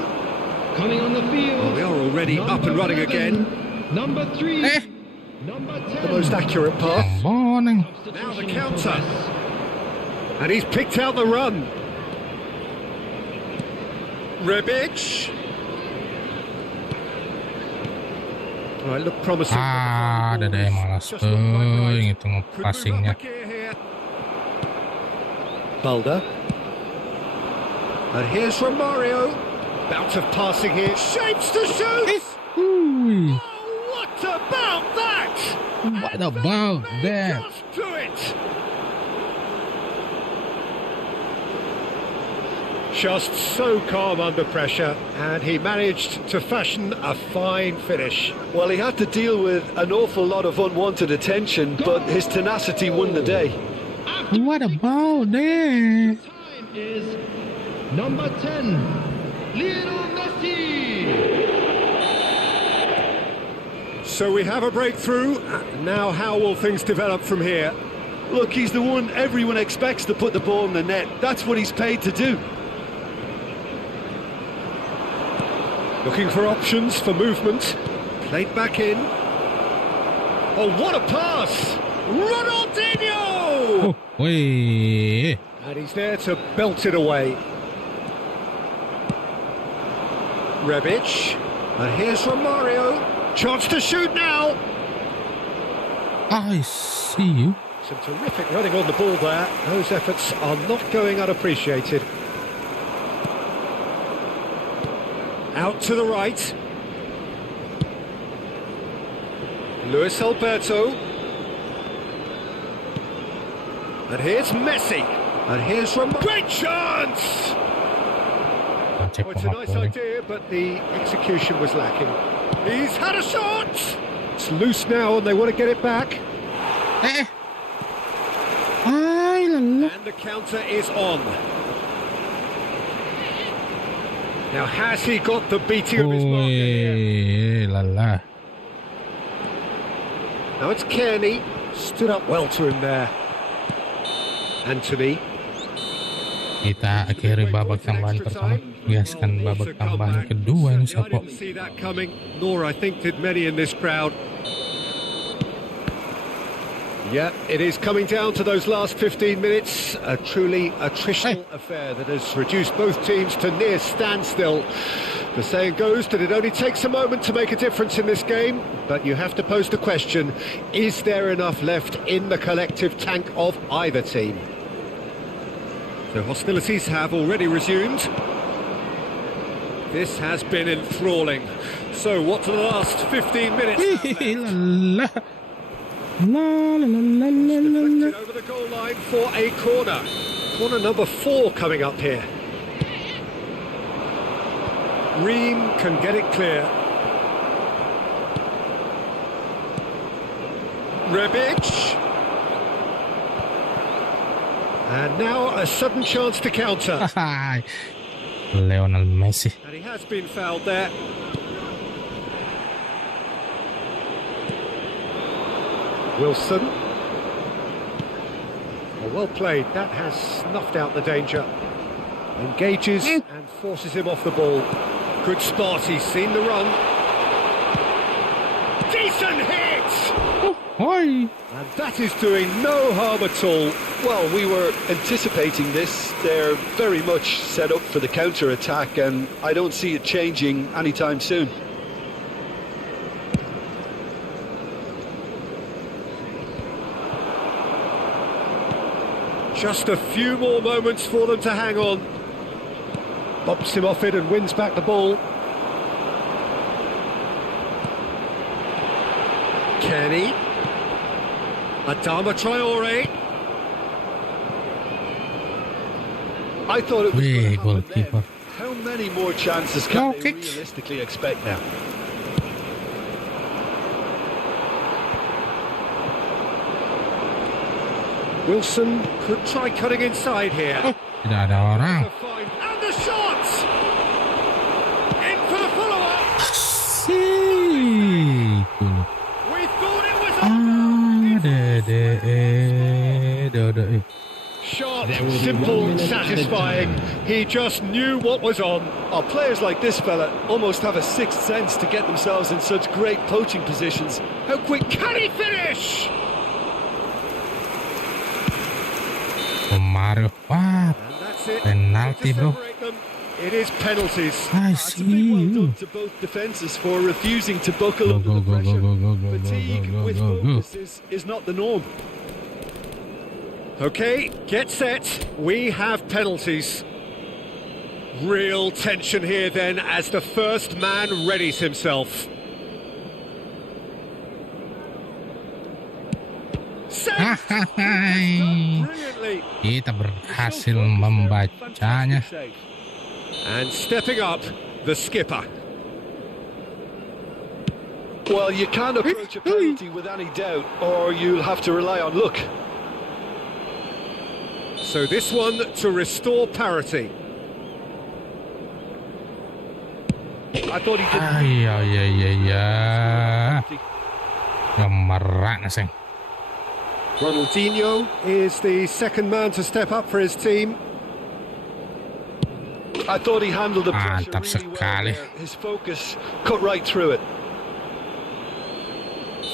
coming on the field. We are already up and running again. Number 3, Eh, number 10. The most accurate pass. boneng. Now the counter. And he's picked out the run. Rebic. Right, look promising. Ada deh malas Just not quite tuh right. itu Could move up passingnya. a gear here. Balda. And here's Romario. Bout of passing here. Shapes to shoot. Ooh. Oh, what about that? What about that? Just do it. Just so calm under pressure, and he managed to fashion a fine finish. Well, he had to deal with an awful lot of unwanted attention, but his tenacity won the day. What about that? Time is number 10, Lionel Messi. So we have a breakthrough. Now how will things develop from here? Look, he's the one everyone expects to put the ball in the net. That's what he's paid to do. Looking for options for movement. Played back in. Oh, what a pass! Ronaldinho! Oh, wait. And he's there to belt it away. Rebic. And here's Romario. Chance to shoot now. I see you. Some terrific running on the ball there. Those efforts are not going unappreciated. Out to the right. Luis Alberto. And here's Messi. And here's great chance! Oh, it's a nice idea, but the execution was lacking. He's had a shot! It's loose now and they want to get it back. And the counter is on. Now, has he got the beating of his marker here? La. Now it's Kearney. Stood up well to him there. Anthony. Kita akhiri babak tambahan pertama. Biaskan babak tambahan kedua ini I Sapo. didn't see that coming, nor I think did many in this crowd. Yeah, it is coming down to those last 15 minutes. A truly attritional affair that has reduced both teams to near standstill. The saying goes that it only takes a moment to make a difference in this game, but you have to pose the question, is there enough left in the collective tank of either team? So hostilities have already resumed. This has been enthralling. So what do the last 15 minutes have left? Deflected over the goal line for a corner. Corner number 4 coming up here. Ream can get it clear. Rebic. And now a sudden chance to counter. Lionel Messi. And he has been fouled there. Wilson. Oh, well played. That has snuffed out the danger. Engages and forces him off the ball. Good spot. He's seen the run. Decent hit! Oi. And that is doing no harm at all. Well, we were anticipating this. They're very much set up for the counter-attack, and I don't see it changing anytime soon. Just a few more moments for them to hang on. Bumps him off it and wins back the ball. Kenny. Adama Traore. I thought it was Wih, going to happen goalkeeper. then. How many more chances can they Kick. realistically expect now? Wilson could try cutting inside here. Tidak ada orang. And the shot! In for the follow-up! Si. We thought it was over! Sharp, simple, satisfying. He just knew what was on. Oh, players like this fella almost have a sixth sense to get themselves in such great poaching positions. How quick Can he finish? Mario. Wah, And that's it. penalti, To bro. separate them, it is penalties. I It's a big well see done you. to both defences for refusing to buckle Go, under go, the go, go, pressure. go, go, go, Fatigue go, go, with go, go. focus is not the norm. Okay, get set. We have penalties. Real tension here then as the first man readies himself. Brilliantly. Kita berhasil membacanya. And stepping up, the skipper. Well, you can't approach a penalty with any doubt, or you'll have to rely on luck. So this one to restore parity. I thought he did. Ya. Gemerak naseng. Ronaldinho is the second man to step up for his team. I thought he handled the pressure Mantap really well sekali. there. His focus cut right through it.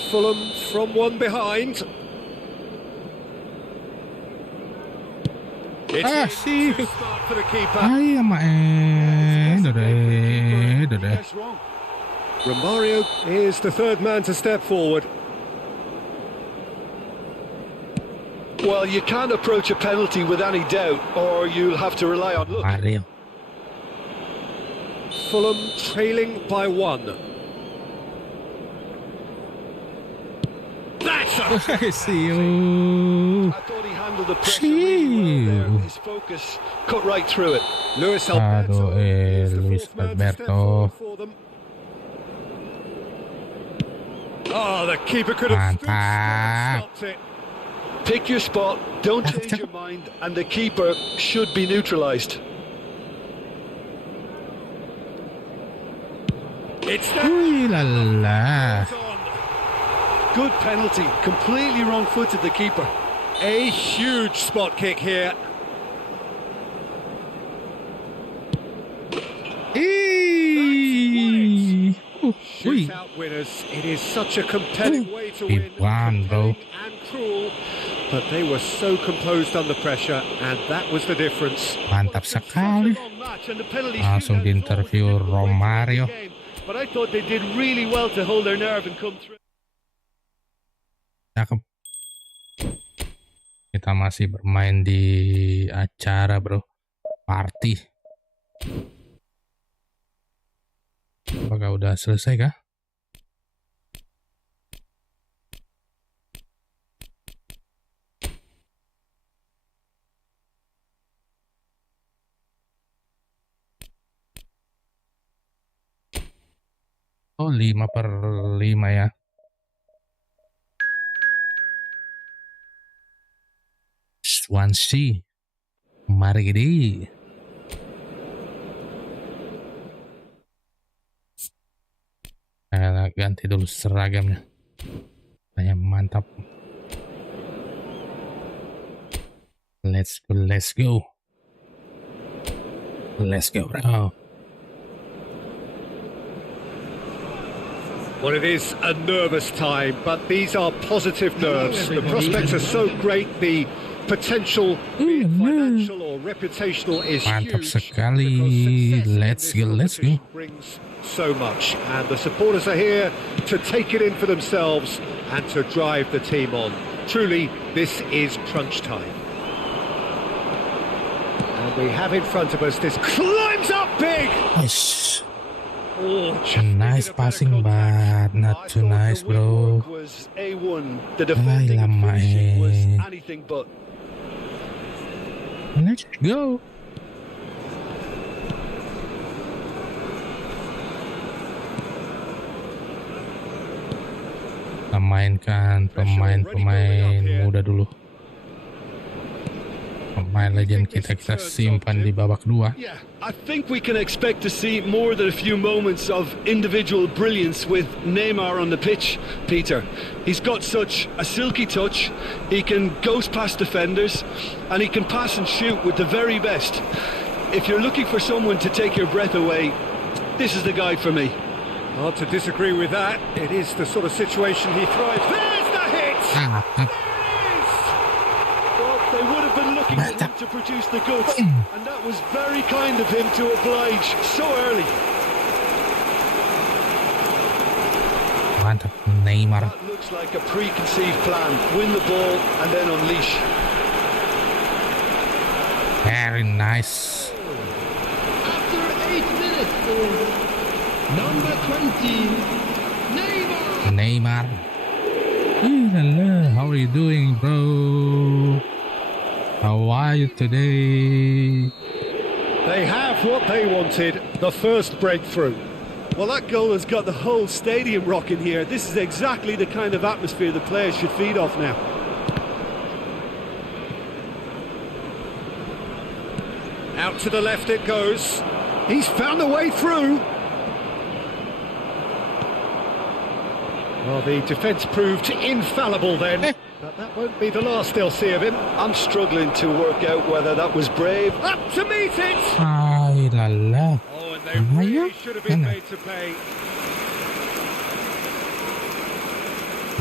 Fulham from one behind. It's sih. too smart for the keeper. Ay, dede. Guess wrong. Romario is the third man to step forward. Well, you can't approach a penalty with any doubt, or you'll have to rely on luck. Mario. Fulham trailing by one. That's a See you. I thought he handled the pressure really well there. His focus cut right through it. Luis Alberto Aduh, is the Luis fourth man to step Alberto. forward for them. Oh, the keeper could have stood still and stopped it. Pick your spot, don't change your mind, and the keeper should be neutralised. It's there. Uy, lala. It's on. Good penalty, completely wrong-footed the keeper. A huge spot kick here. Uy. Shootout winners. It is such a compelling way to win. One, bro. Compelling and cruel, but they were so composed under pressure, and that was the difference. Mantap sekali. Langsung diinterview Romario. But I thought they did really well to hold their nerve and come through. Cakep. Kita masih bermain di acara, bro. Party. Apakah udah selesai kah? Oh, 5/5 ya. Swansea. Mari gede. Ganti dulu seragamnya. Banyak mantap. Let's go. Let's go, bro. Well, it is a nervous time, but these are positive nerves. The prospects are so great. The potential, be it financial or reputational, is Mantap huge. sekali. Let's go. Brings so much, and the supporters are here to take it in for themselves and to drive the team on. Truly, this is crunch time. And we have in front of us this climbs up big. Nice. Oh, Nice passing, but not too nice, bro. Was A1. The defending and lama finishing was eh. anything but. Let's go. Kita mainkan pemain-pemain muda dulu. Pemain legend kita simpan di babak 2. Yeah, I think we can expect to see more than a few moments of individual brilliance with Neymar on the pitch, Peter. He's got such a silky touch, he can ghost past defenders, and he can pass and shoot with the very best. If you're looking for someone to take your breath away, this is the guy for me. Hard to disagree with that. It is the sort of situation he thrives. There's the hit! Well, they would have been looking for him to produce the goods, and that was very kind of him to oblige so early. Mantap, Neymar. That looks like a preconceived plan. Win the ball and then unleash. Very nice. minutes is number 20, Neymar. Neymar. How are you doing, bro? How are you today? They have what they wanted, the first breakthrough. Well, that goal has got the whole stadium rocking here. This is exactly the kind of atmosphere the players should feed off now. Out to the left it goes. He's found a way through. Well, the defence proved infallible then. But that won't be the last they'll see of him. I'm struggling to work out whether that was brave. Up to meet it! Ay, lala. Oh, and they really should have been made to pay.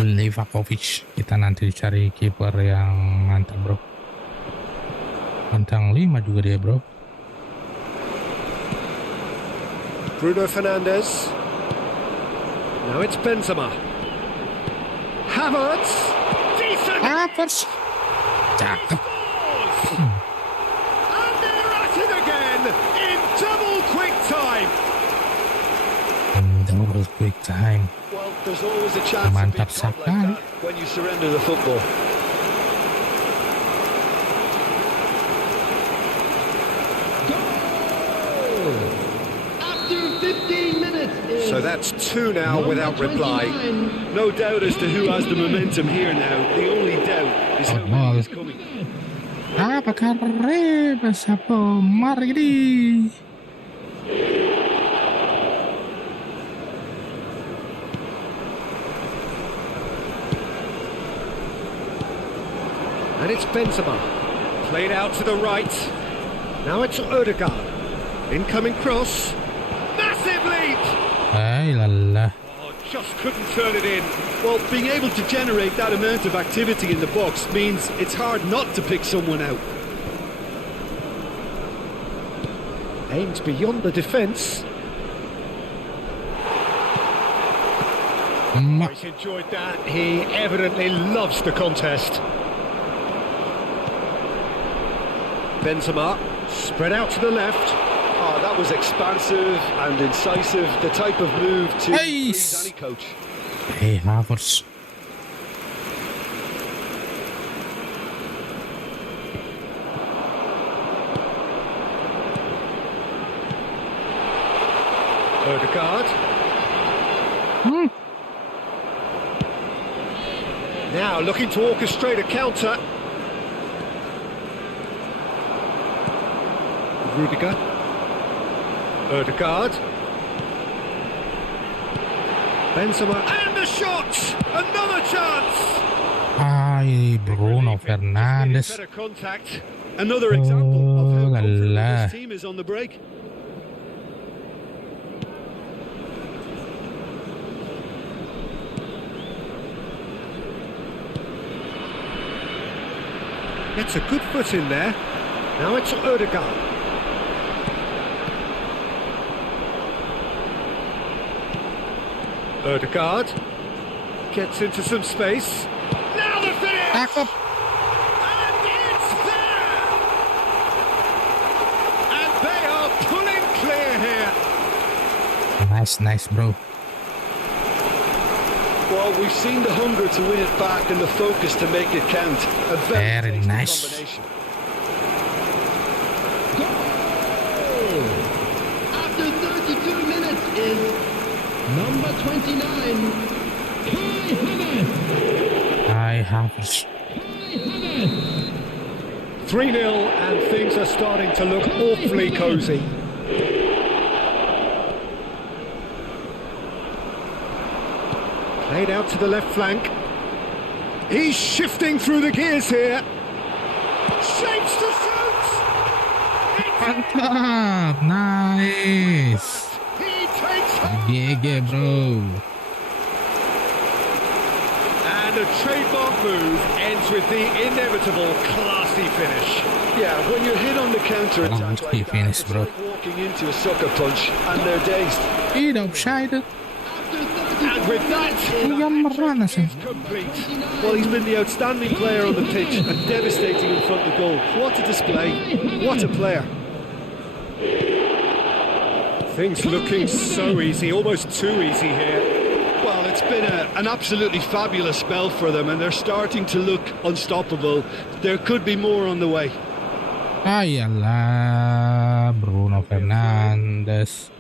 Livakovic. Kita nanti cari kiper yang mantap, bro. Bintang 5 juga dia, bro. Bruno Fernandes. Now it's Benzema. Havertz. Decent. Havertz. Cakep. And they're at it again in double quick time. Double quick time. Well, there's always a chance Mantap of being caught like sekali. that when you surrender the football. After 15 minutes is So that's 2 now without reply. 29. No doubt as to who has the momentum here now. The only doubt is how many is coming. Apa kabar? Bersapa Margidi. And it's Benzema. Played out to the right. Now it's Odegaard. Incoming cross. Massive leap! Ay, lala. Oh, just couldn't turn it in. Well, being able to generate that amount of activity in the box means it's hard not to pick someone out. Aims beyond the defence. He's enjoyed that. He evidently loves the contest. Benzema, spread out to the left. Oh, that was expansive and incisive. The type of move to please any coach. Hey, Havertz. Odegaard. Now looking to orchestrate a counter. Rudiger. Odegaard. Benzema. And the shot! Another chance! Ay, Bruno Better Fernandes. contact. Another example of how Oh, la confident la. this team is on the break. Gets a good foot in there. Now it's Odegaard. Odegaard gets into some space. Now the finish! Cakep. And it's there! And they are pulling clear here. Nice, bro. Well, we've seen the hunger to win it back and the focus to make it count. A very Very tasty nice. combination. Goal! After 32 minutes is number 29, Hi, Kai Havertz. Havertz. 3-0 and things are starting to look awfully cosy. Played out to the left flank. He's shifting through the gears here. Shapes to shoot! Mantap. Nice. He takes home! GG, bro. And a trademark move ends with the inevitable classy finish. Yeah, when you're hit on the counter attack Classy like that, finish, it's bro. like walking into a sucker punch and they're dazed. Tidak offside. And with that, Yang merana sih. it's complete. Well, he's been the outstanding player on the pitch and devastating in front of goal. What a display. What a player. Things looking so easy, almost too easy here. Well, it's been an absolutely fabulous spell for them, and they're starting to look unstoppable. There could be more on the way. Ayolah, Bruno Fernandes.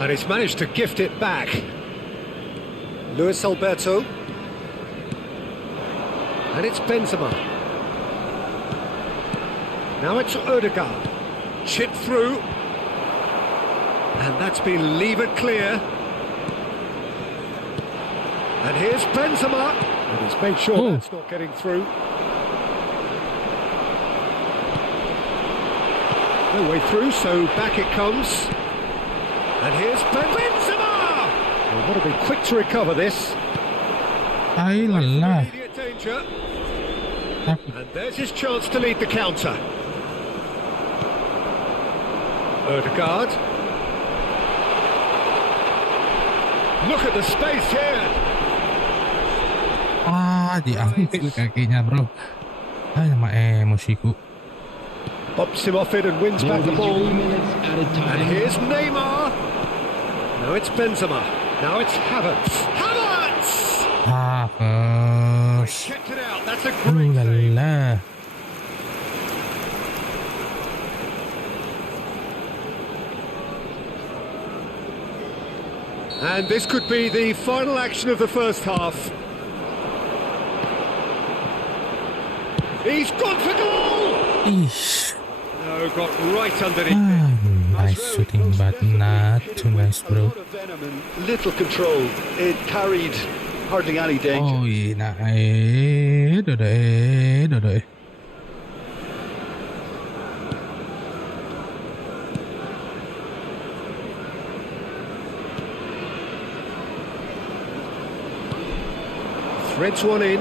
And he's managed to gift it back. Luis Alberto. And it's Benzema. Now it's Odegaard. Chip through. And that's been levered clear. And here's Benzema. And he's made sure that's not getting through. No way through, so back it comes. And here's Benzema! Well, got to be quick to recover this. Ayolah. Immediate danger. And there's his chance to lead the counter. Odegaard. Look at the space here. Diambil kakinya, bro. Ay, nama emosiku. Bops him off it and wins back the ball. 3 minutes added time. And here's Neymar. Now it's Benzema. Now it's Havertz. Havertz! Kept it out. That's a great save. Lah. And this could be the final action of the first half. He's gone for goal! Ish. No, got right underneath. Nice shooting, but not too nice, A bro. lot of venom and little control. It carried hardly any danger. Oh, iya, dodo. Threads one in.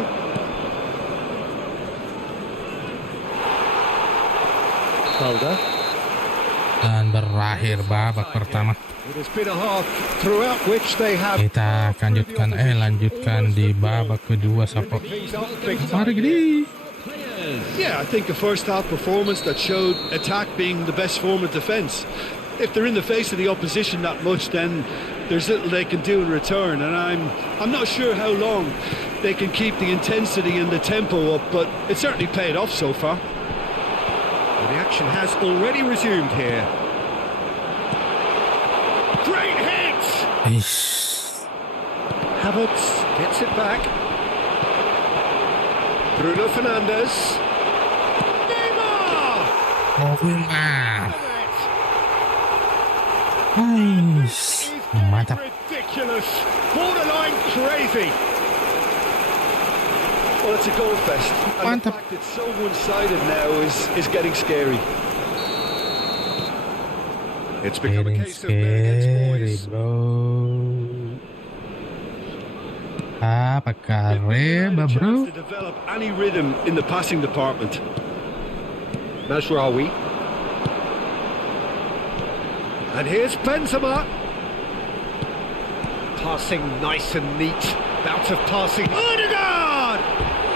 Calder. Dan berakhir babak pertama. It has been a half throughout which they have. Kita lanjutkan di babak kedua, Sapo. Mari gini. Yeah, I think a first half performance that showed attack being the best form of defence. If they're in the face of the opposition that much, then there's little they can do in return, and I'm not sure how long they can keep the intensity and the tempo up, but it certainly paid off so far. And the action has already resumed here. Great hit! Ish. Havertz gets it back. Bruno Fernandes. Neymar! Neymar. Nice. Mantap. Ridiculous. Borderline crazy. Well, it's a goal fest, and the Mantap. fact it's so one-sided now is getting scary. It's become a Getting case of men against scary, boys. bro. Apa kareba, Chance bro? to develop any rhythm in the passing department. Mazraoui. And here's Benzema. Passing nice and neat. Bout of passing. Odegaard!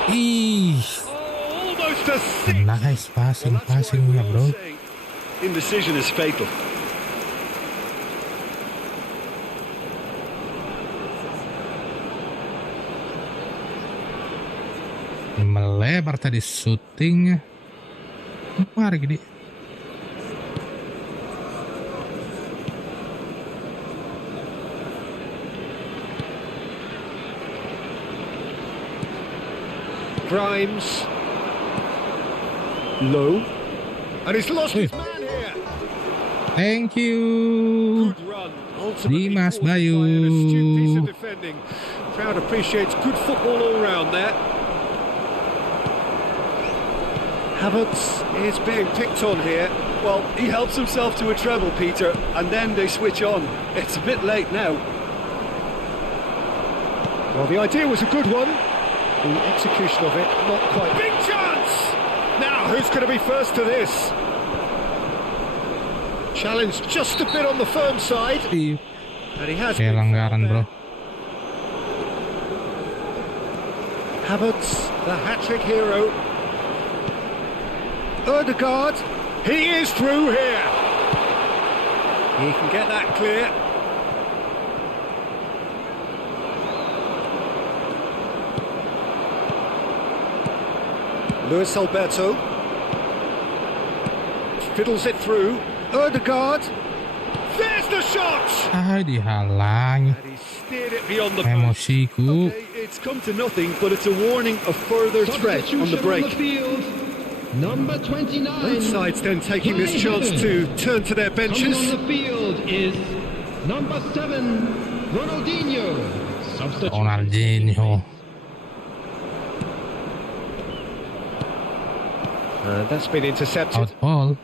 Ish. Oh, almost a six. Nice passing ya, bro. Indecision is fatal. Melebar tadi syutingnya. Mari gini. Grimes. Low. And he's lost his man here. Thank you. Good run. Ultimately Dimas forced by an astute piece of Bayu. defending. Crowd appreciates good football all round there. Havertz is being picked on here. Well, he helps himself to a treble, Peter, and then they switch on. It's a bit late now. Well, the idea was a good one. The execution of it, not quite. Big chance! Now, who's going to be first to this? Challenge just a bit on the firm side. And he has been Pelanggaran, bro. Havertz, the hat-trick hero. Odegaard. He is through here. He can get that clear. Luis Alberto fiddles it through. Ødegaard. There's the shot. Dihalang. And he steered it beyond the post. Emosiku. Okay, it's come to nothing, but it's a warning of further threat on the break. Number 29. Both sides then taking this chance to turn to their Coming benches. on the field is number 7, Ronaldinho. Substitute. Ronaldinho. That's been intercepted. Out ball.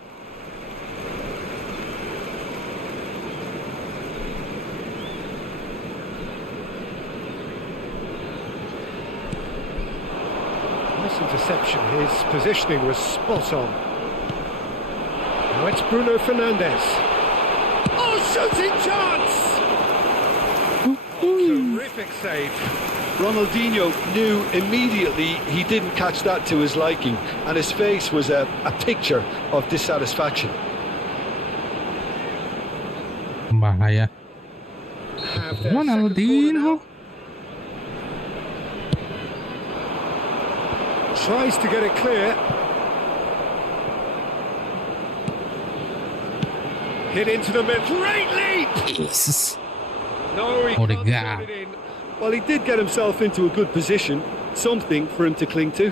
Nice interception. His positioning was spot on. Now it's Bruno Fernandes. Oh, shooting chance! Terrific save. Ronaldinho knew immediately he didn't catch that to his liking, and his face was a picture of dissatisfaction. Bahaya. Have their second corner Ronaldinho. now. Tries to get it clear. Hit into the mid. Great leap! Jesus. No, he Odegaard. can't get it in. Well, he did get himself into a good position, something for him to cling to.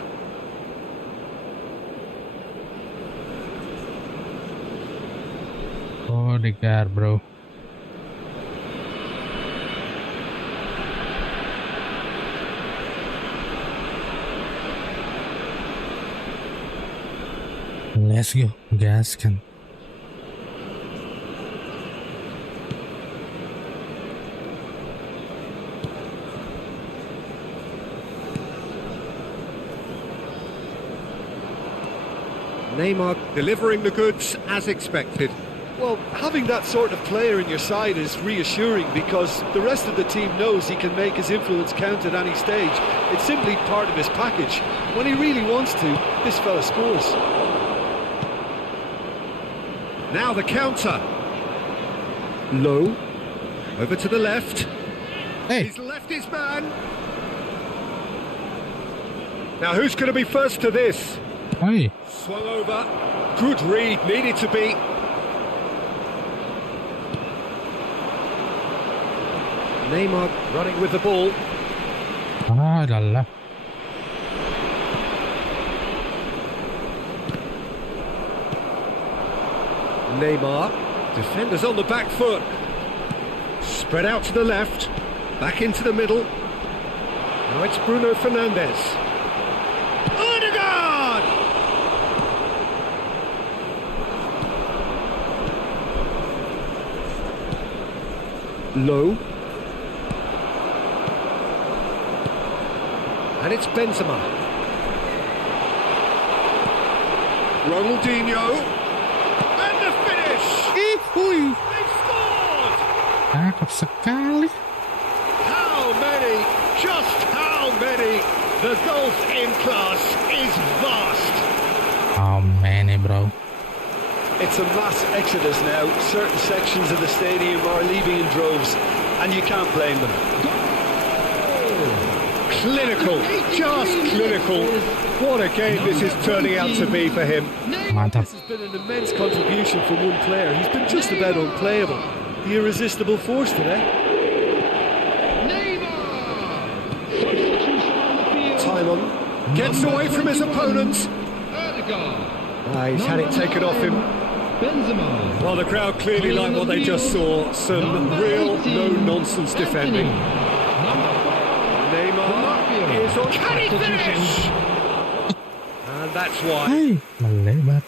Odegaard, bro. Let's go, Gaskan. Neymar delivering the goods as expected. Well, having that sort of player in your side is reassuring because the rest of the team knows he can make his influence count at any stage. It's simply part of his package. When he really wants to, this fella scores. Now the counter. Low. Over to the left. Hey, He's left his man. Now who's going to be first to this? hey. Swung over. Good read. Needed to be. Neymar running with the ball. Ah, lala. Neymar. Defenders on the back foot. Spread out to the left. Back into the middle. Now it's Bruno Fernandes. Ødegaard! Low. And it's Benzema. Ronaldinho. And the finish! Uy, They've scored! cakep sekali. How many? Just how many? The golf in class is vast. How many, bro? It's a mass exodus now. Certain sections of the stadium are leaving in droves, and you can't blame them. Clinical, just clinical. What a game this is turning out to be for him. Mantap. This has been an immense contribution from one player. He's been just about unplayable. The irresistible force today. Time on. Gets away from his opponents. He's had it taken off him. Benzema. Well, the crowd clearly like what they just saw. Some real no-nonsense defending. Neymar is on. Can he finish? And that's why. Hey, melebar.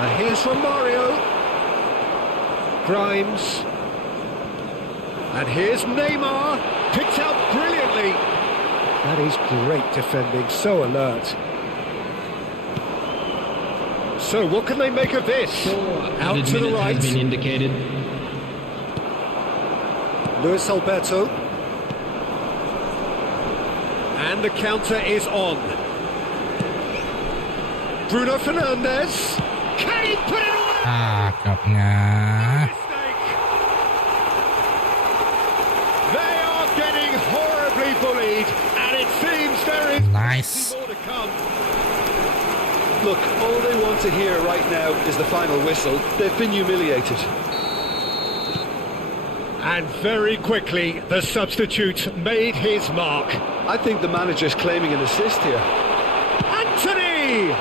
And here's from Mario. Grimes. And here's Neymar. Picked out brilliantly. That is great defending, so alert. So what can they make of this? Out Added to the minute right. has been indicated. Luis Alberto. And the counter is on. Bruno Fernandes. Can he put it away? Cakepnya. Mistake. They are getting horribly bullied, and it seems there is Nice. more to come. Look, all they want to hear right now is the final whistle. They've been humiliated. And very quickly, the substitute made his mark. I think the manager's claiming an assist here. Anthony!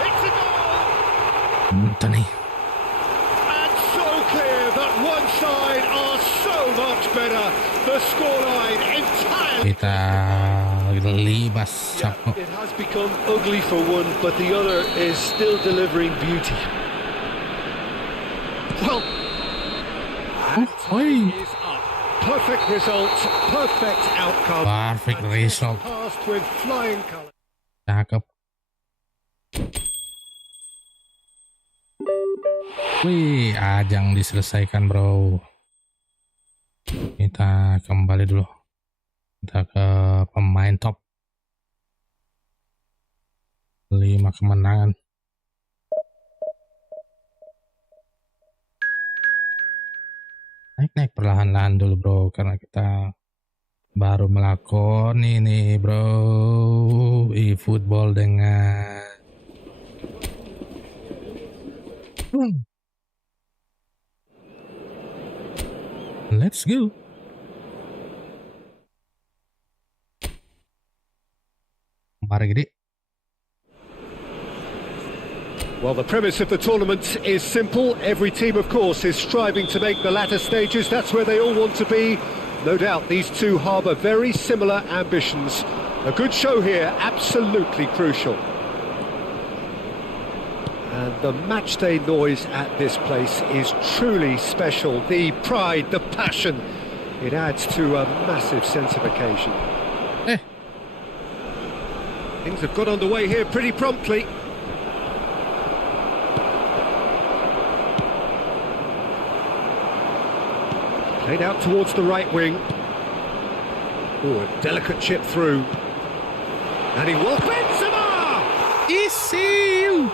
It's a goal! Anthony. And so clear that one side are so much better. The scoreline entirely... Kita libas Chapo. It has become ugly for one, but the other is still delivering beauty. Well, Oi. is up. Perfect result, perfect outcome. Perfect result. Passed with flying colours. Cakep. Wih, ajang diselesaikan bro. Kita kembali dulu. Kita ke pemain top. 5 kemenangan. Naik perlahan-lahan dulu bro, karena kita baru melakukan ini bro, eFootball dengan let's go. Mari gede. Well, the premise of the tournament is simple. Every team, of course, is striving to make the latter stages. That's where they all want to be. No doubt these two harbour very similar ambitions. A good show here, absolutely crucial. And the matchday noise at this place is truly special. The pride, the passion, it adds to a massive sense of occasion. Things have got underway here pretty promptly. Played out towards the right wing. Oh, a delicate chip through. And he will... Benzema! Easy.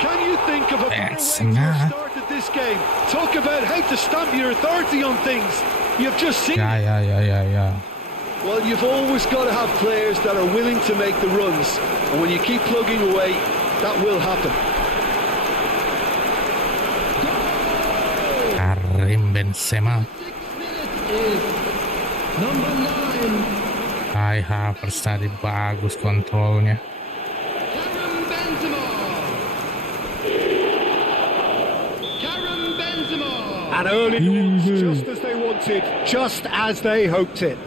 Can you think of a better way to Benzema. have started this game? Talk about how to stamp your authority on things. You've just seen. Ya. Well, you've always got to have players that are willing to make the runs. And when you keep plugging away, that will happen. Karim Benzema. Is number 9, Kai Havertz tadi bagus kontrolnya. Karim Benzema. Karim Benzema. And early goals, just as they wanted, just as they hoped it.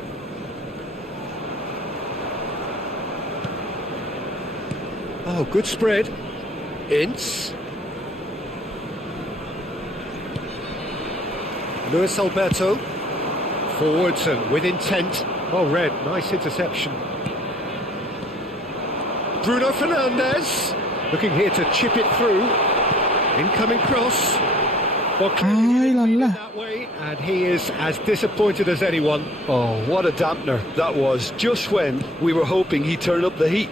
Oh, good spread. Ince. Luis Alberto. Forwards and with intent. Well read, nice interception. Bruno Fernandes. Looking here to chip it through. Incoming cross. Well, clearly he didn't mean it that way, and he is as disappointed as anyone. Oh, what a dampener that was, just when we were hoping he'd turn up the heat.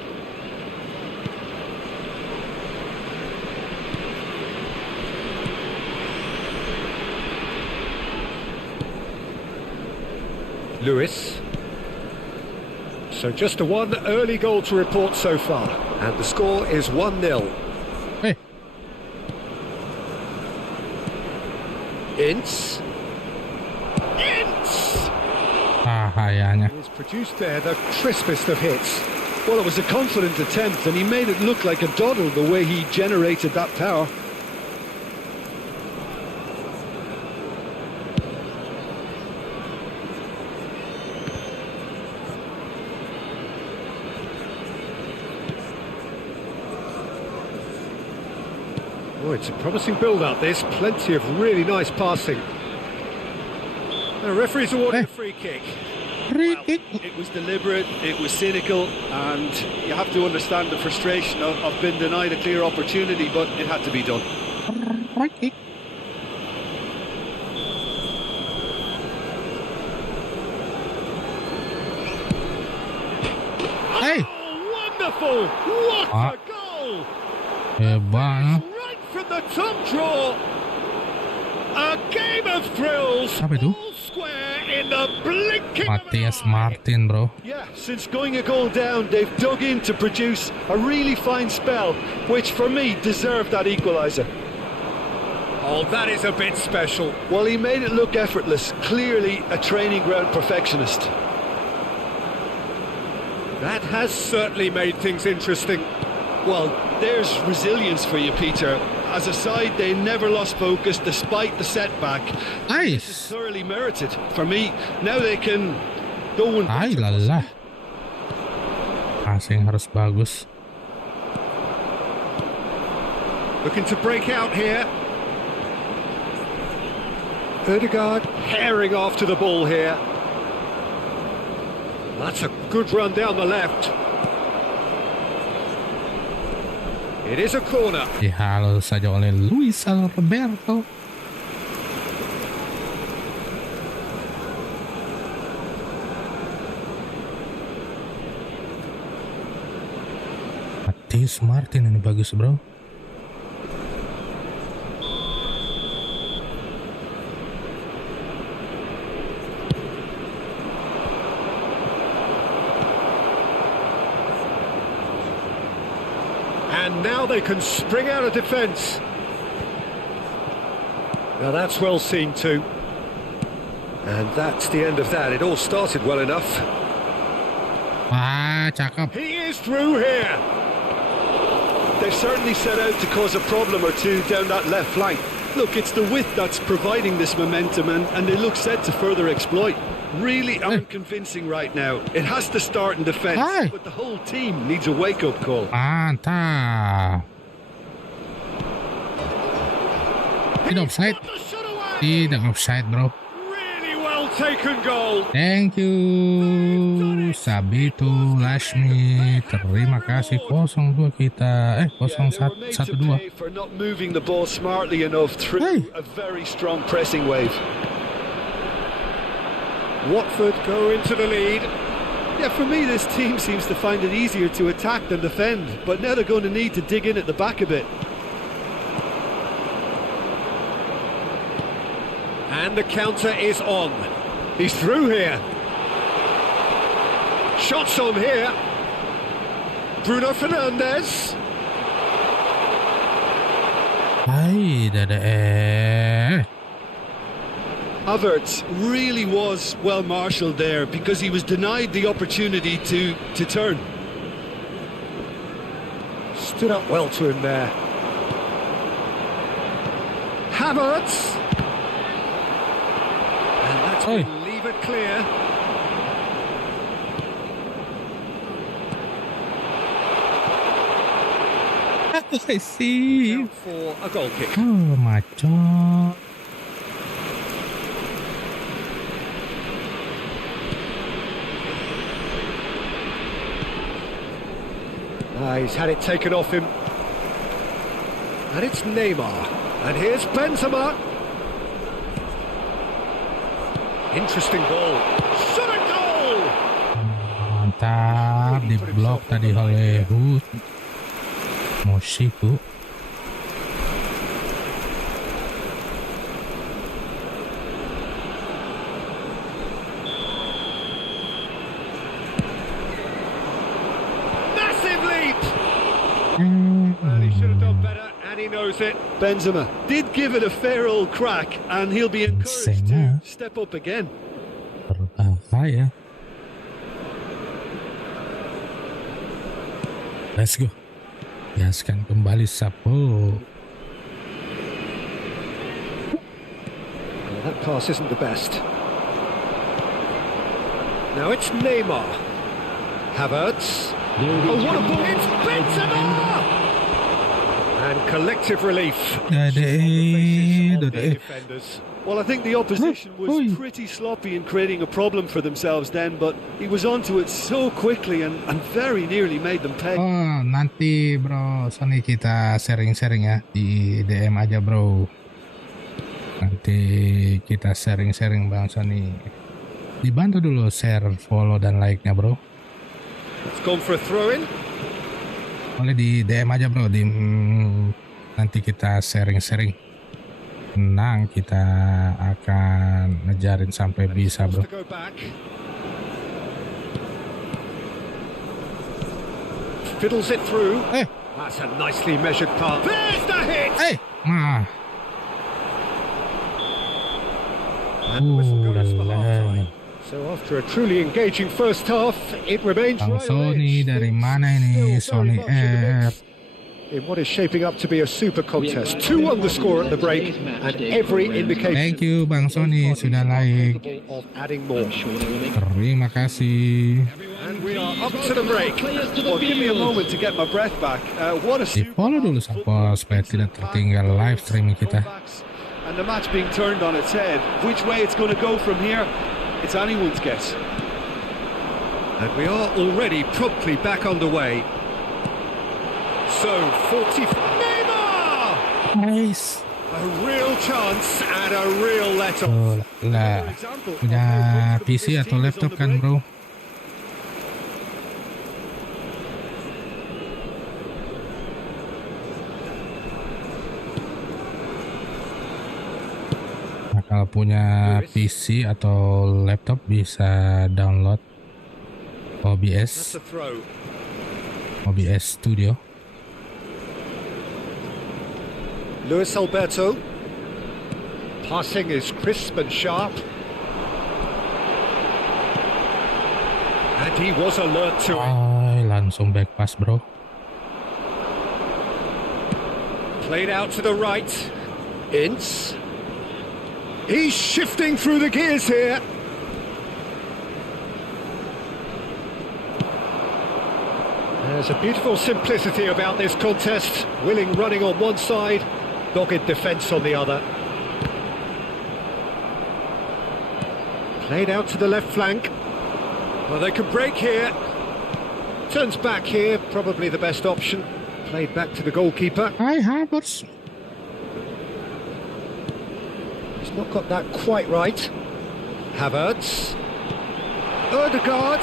Lewis. So just a one early goal to report so far. And the score is 1-0. Hey. Ince. Bahayanya. He's produced there the crispest of hits. Well, it was a confident attempt, and he made it look like a doddle the way he generated that power. Oh, it's a promising build-up, this. Plenty of really nice passing. The referee's awarded a free kick. Free kick. It was deliberate, it was cynical, and you have to understand the frustration of being denied a clear opportunity, but it had to be done. Free kick. Hey. Wonderful! What Ah. a goal! Hebat. Right from the top draw. A game of thrills. Apa itu? All square in the blinking of an Matias eye. Martin, bro. Yeah, since going a goal down, they've dug in to produce a really fine spell, which for me deserved that equaliser. Oh, that is a bit special. Well, he made it look effortless, clearly a training ground perfectionist. That has certainly made things interesting. Well, there's resilience for you, Peter. As a side, they never lost focus despite the setback. This is Nice. thoroughly merited. For me, now they can go and... Ay, lala. Passing harus bagus. Looking to break out here. Ødegaard herring after the ball here. That's a good run down the left. It is a corner. Dihalo saja oleh Luis Alberto. Matias Martin ini bagus, bro. And now they can spring out of defence. Now that's well seen too. And that's the end of that. It all started well enough. Ah, cakep. He is through here. They've certainly set out to cause a problem or two down that left flank. Look, it's the width that's providing this momentum, and they look set to further exploit. Really unconvincing right now. It has to start in defence, Hi. but the whole team needs a wake-up call. Mantap. Tidak offside. Got the shot away. Tidak offside, bro. Really well taken goal. Thank you Sabito Lashmi. Terima kasih 02 kita. 0112. They were made to pay for not moving the ball smartly enough through a very strong pressing wave. Watford go into the lead. Yeah, for me, this team seems to find it easier to attack than defend, but now they're going to need to dig in at the back a bit. And the counter is on. He's through here. Shots on here. Bruno Fernandes. Ay, dada. Havertz really was well marshalled there because he was denied the opportunity to turn. Stood up well to him there. Havertz. And that's Oi. been levered clear. I see. Out for a goal kick. Oh, macho. He's had it taken off him. And it's Neymar. And here's Benzema. Interesting ball. Shot a goal! Mantap, di blok tadi oleh Moshiku. Massive leap! Well, he should have done better, and he knows it. Benzema did give it a fair old crack, and he'll be encouraged to step up again. Berbahaya. Let's go. Gaskan kembali Sapo. Well, that pass isn't the best. Now it's Neymar. Havertz. Oh, what a ball! It's Benzema! And collective relief. Dade. Defenders. Well, I think the opposition was pretty sloppy in creating a problem for themselves then, but he was onto it so quickly and very nearly made them pay. Oh, nanti bro Sony kita sharing-sharing ya di DM aja bro. Nanti kita sharing-sharing Bang Sony. Dibantu dulu share, follow dan like-nya bro. It's gone for a throw-in. Boleh di DM aja bro, nanti kita sharing-sharing. Tenang, kita akan ngejarin sampai bisa bro. To go back. Fiddles it through. That's a nicely measured pass. There's the hit. Nah. And the whistle goes for half-time. So after a truly engaging first half, it remains Bang right Sony dari mana ini? Sony Air. in what is shaping up to be a super contest. 2-1 the score at the break, and every indication. Thank you Bang Sony sudah like. Of adding more. Terima kasih. And we are up to the break. Well, give me a moment to get my breath back. What a Di follow dulu supaya tidak tertinggal live streaming kita. And the match being turned on its head. Which way it's going to go from here, it's anyone's guess. And we are already promptly back underway. So, 40... Neymar! Nice. A real chance and a real let-off. Oh, lah. Punya PC atau laptop kan bro? Nah, kalau punya PC atau laptop bisa download OBS Studio. Luis Alberto. Passing is crisp and sharp. And he was alert to it. Langsung back pass bro. Played out to the right. Ince. He's shifting through the gears here. There's a beautiful simplicity about this contest. Willing running on one side, dogged defence on the other. Played out to the left flank. Well, they can break here. Turns back here, probably the best option. Played back to the goalkeeper. Hi Havertz. He's not got that quite right. Havertz. Ødegaard.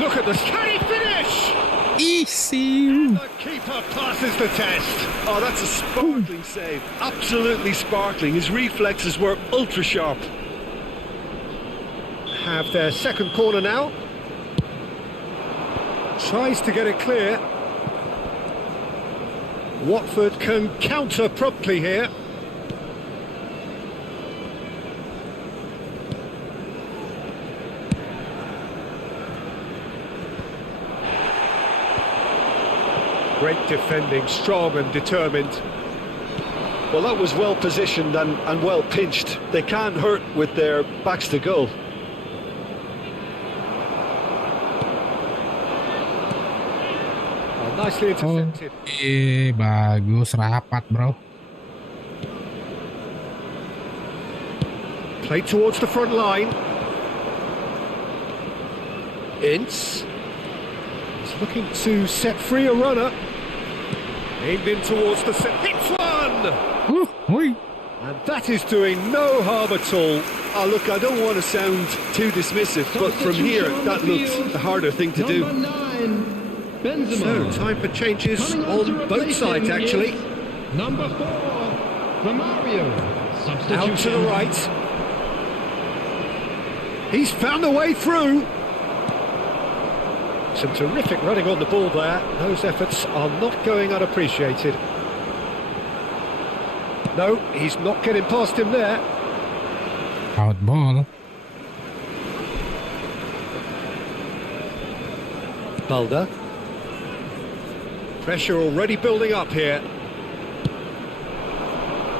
Look at this. Can he finish? Easy. The keeper passes the test. Oh, that's a sparkling save. Absolutely sparkling. His reflexes were ultra sharp. Have their second corner now. Tries to get it clear. Watford can counter promptly here. Great defending, strong and determined. Well, that was well positioned and well pinched. They can't hurt with their backs to goal. Nicely intercepted. Bagus, rapat bro. Played towards the front line. Ince. He's looking to set free a runner. Aimed in towards the set. Hits one! And that is doing no harm at all. Oh, look, I don't want to sound too dismissive, but from here, that looks the harder thing to do. So, time for changes on both sides, actually. Number 4, Romario. Out to the right. He's found a way through. Some terrific running on the ball there. Those efforts are not going unappreciated. No, he's not getting past him there. Out ball. Balda. Pressure already building up here.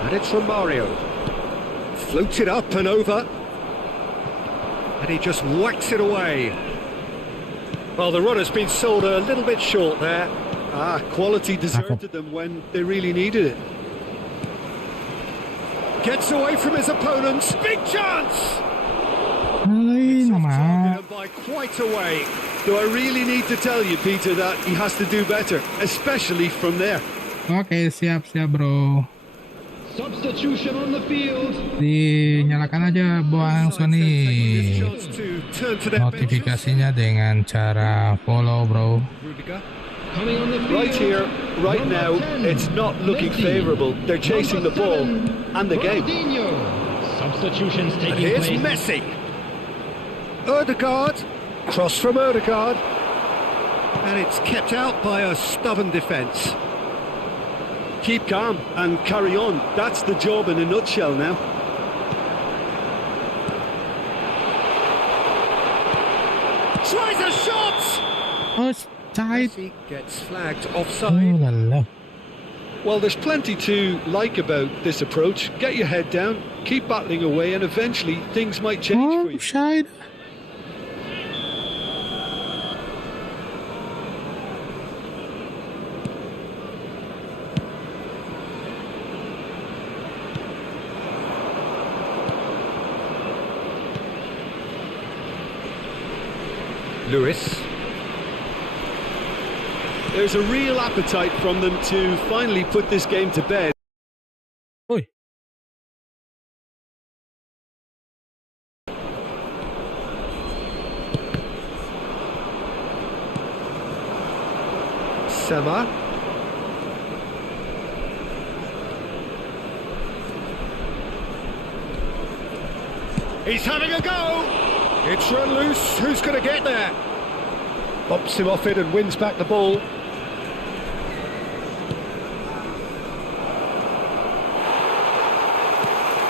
And it's from Mario. Floated up and over. And he just whacks it away. Well, the runner's been sold a little bit short there. Quality deserted them when they really needed it. Gets away from his opponents. Big chance! Ay, Targeted naman. him by quite a way. Do I really need to tell you, Peter, that he has to do better, especially from there? Oke, siap bro. Substitution on the field. Dinyalakan aja Bang Sony notifikasinya dengan cara follow bro. Coming on the field. Right here, right now, Number 10, it's not looking Messi. favourable. They're chasing the ball and the game. Ronaldinho. Substitutions And taking here's place. Messi. Odegaard. Cross from Odegaard. And it's kept out by a stubborn defence. Keep calm and carry on. That's the job in a nutshell now. Tries a shot! Offside. Messi gets flagged Oh offside. la la. Well, there's plenty to like about this approach. Get your head down, keep battling away, and eventually things might change for you. Offside. Lewis. There's a real appetite from them to finally put this game to bed. Oi. Sema. He's having a go. It's run loose. Who's going to get there? Bumps him off it and wins back the ball.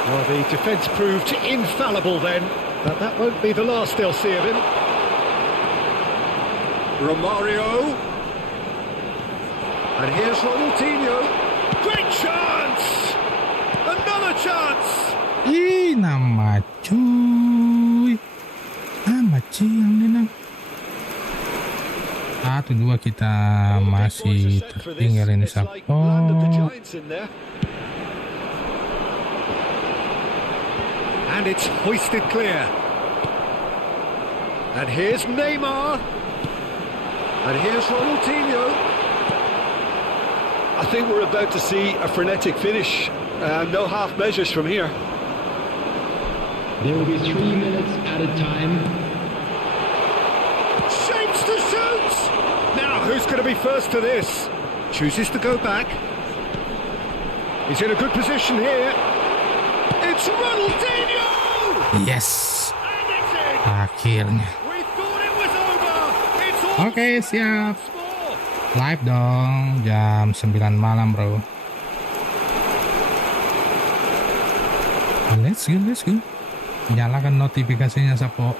Well, the defence proved infallible then, but that won't be the last they'll see of him. Romario. And here's Ronaldinho. Great chance! Another chance! Ih, nama cuy. Amat sih yang nenang. 1-2 kita masih tertinggalin support. And it's hoisted clear. And here's Neymar. And here's Ronaldinho. I think we're about to see a frenetic finish. No half measures from here. There will be 3 minutes at a time. Shapes to shoot! Now, who's going to be first to this? Chooses to go back. He's in a good position here. It's Ronaldinho! Yes. And it's in! Akhirnya. We thought it was over! It's all Oke, siap. small! Live dong, jam 9 malam bro. Let's go. Nyalakan notifikasinya Sapo.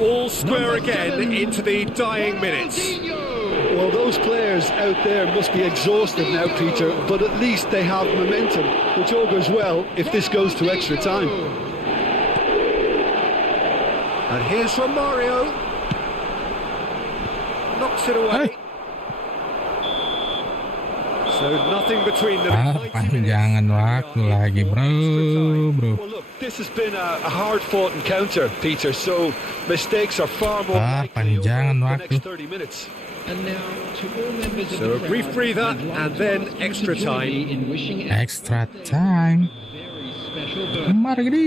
All square again into the dying minutes. Well, those players out there must be exhausted now, Peter, but at least they have momentum, which augurs well if this goes to extra time. And here's Romario. Knocks it away. Hey. So nothing between them. 90 Panjangan minutes. waktu lagi bro. Well, look, this has been a hard-fought encounter, Peter, so mistakes are far more likely panjangan over the waktu. next 30 minutes. And now to all members of So the a brief crowd, breather I'd like and to then ask you extra to join time. me in wishing Extra everyone time. a very special birthday. Mari gini.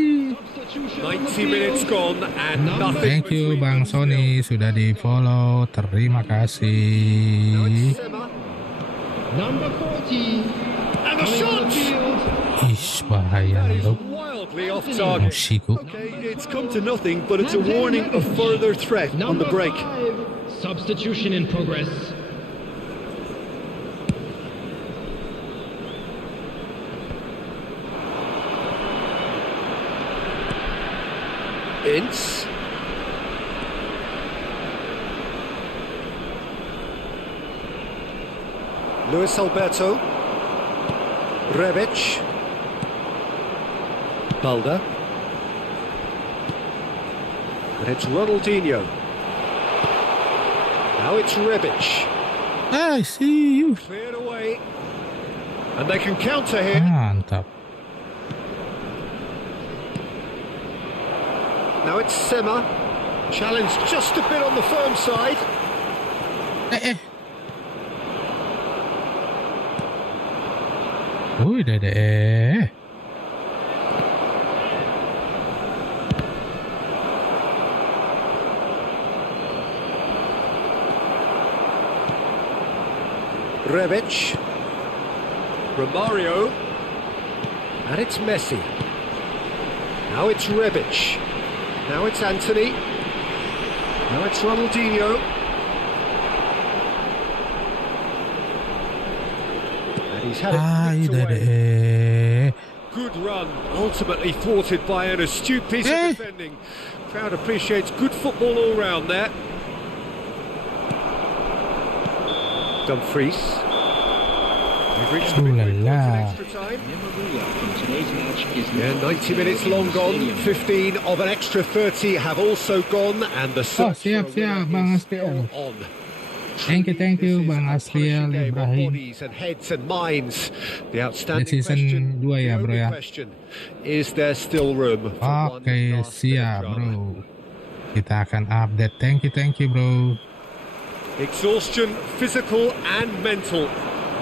Substitution on the 90 minutes field. gone and nothing. Thank you between Bang them still. Sony sudah di follow. Terima Now kasih. it's Sema. Number 40. And the Coming on shot! the field. Ish, bahaya That is bro. wildly off target. Musiku. Okay, it's come to nothing, but it's a warning of further threat on the Number break. 5. Substitution in progress. Ince. Luis Alberto. Rebic. Balda. And it's Ronaldinho. Now it's Rebic. I see you. Cleared away. And they can counter here. Mantap. Now it's Sema. Challenge just a bit on the firm side. Wih, deh. Rebic. Romario. And it's Messi. Now it's Rebic. Now it's Anthony. Now it's Ronaldinho. And he's had it nicked away. Good run, ultimately thwarted by an astute piece of defending. Crowd appreciates good football all round there. Dumfries. We've reached the midway point in extra time. Yeah, 90 minutes long gone. 15 of an extra 30 have also gone, and the search siap, Bang Asriel. on. Thank you, Bang Asriel Ibrahim. Bodies and heads and minds. The outstanding Season question, 2 ya, the bro only ya. question, is there still room for one Oke, last bit of siap, drama? bro. Kita akan update. Thank you, bro. Exhaustion, physical and mental.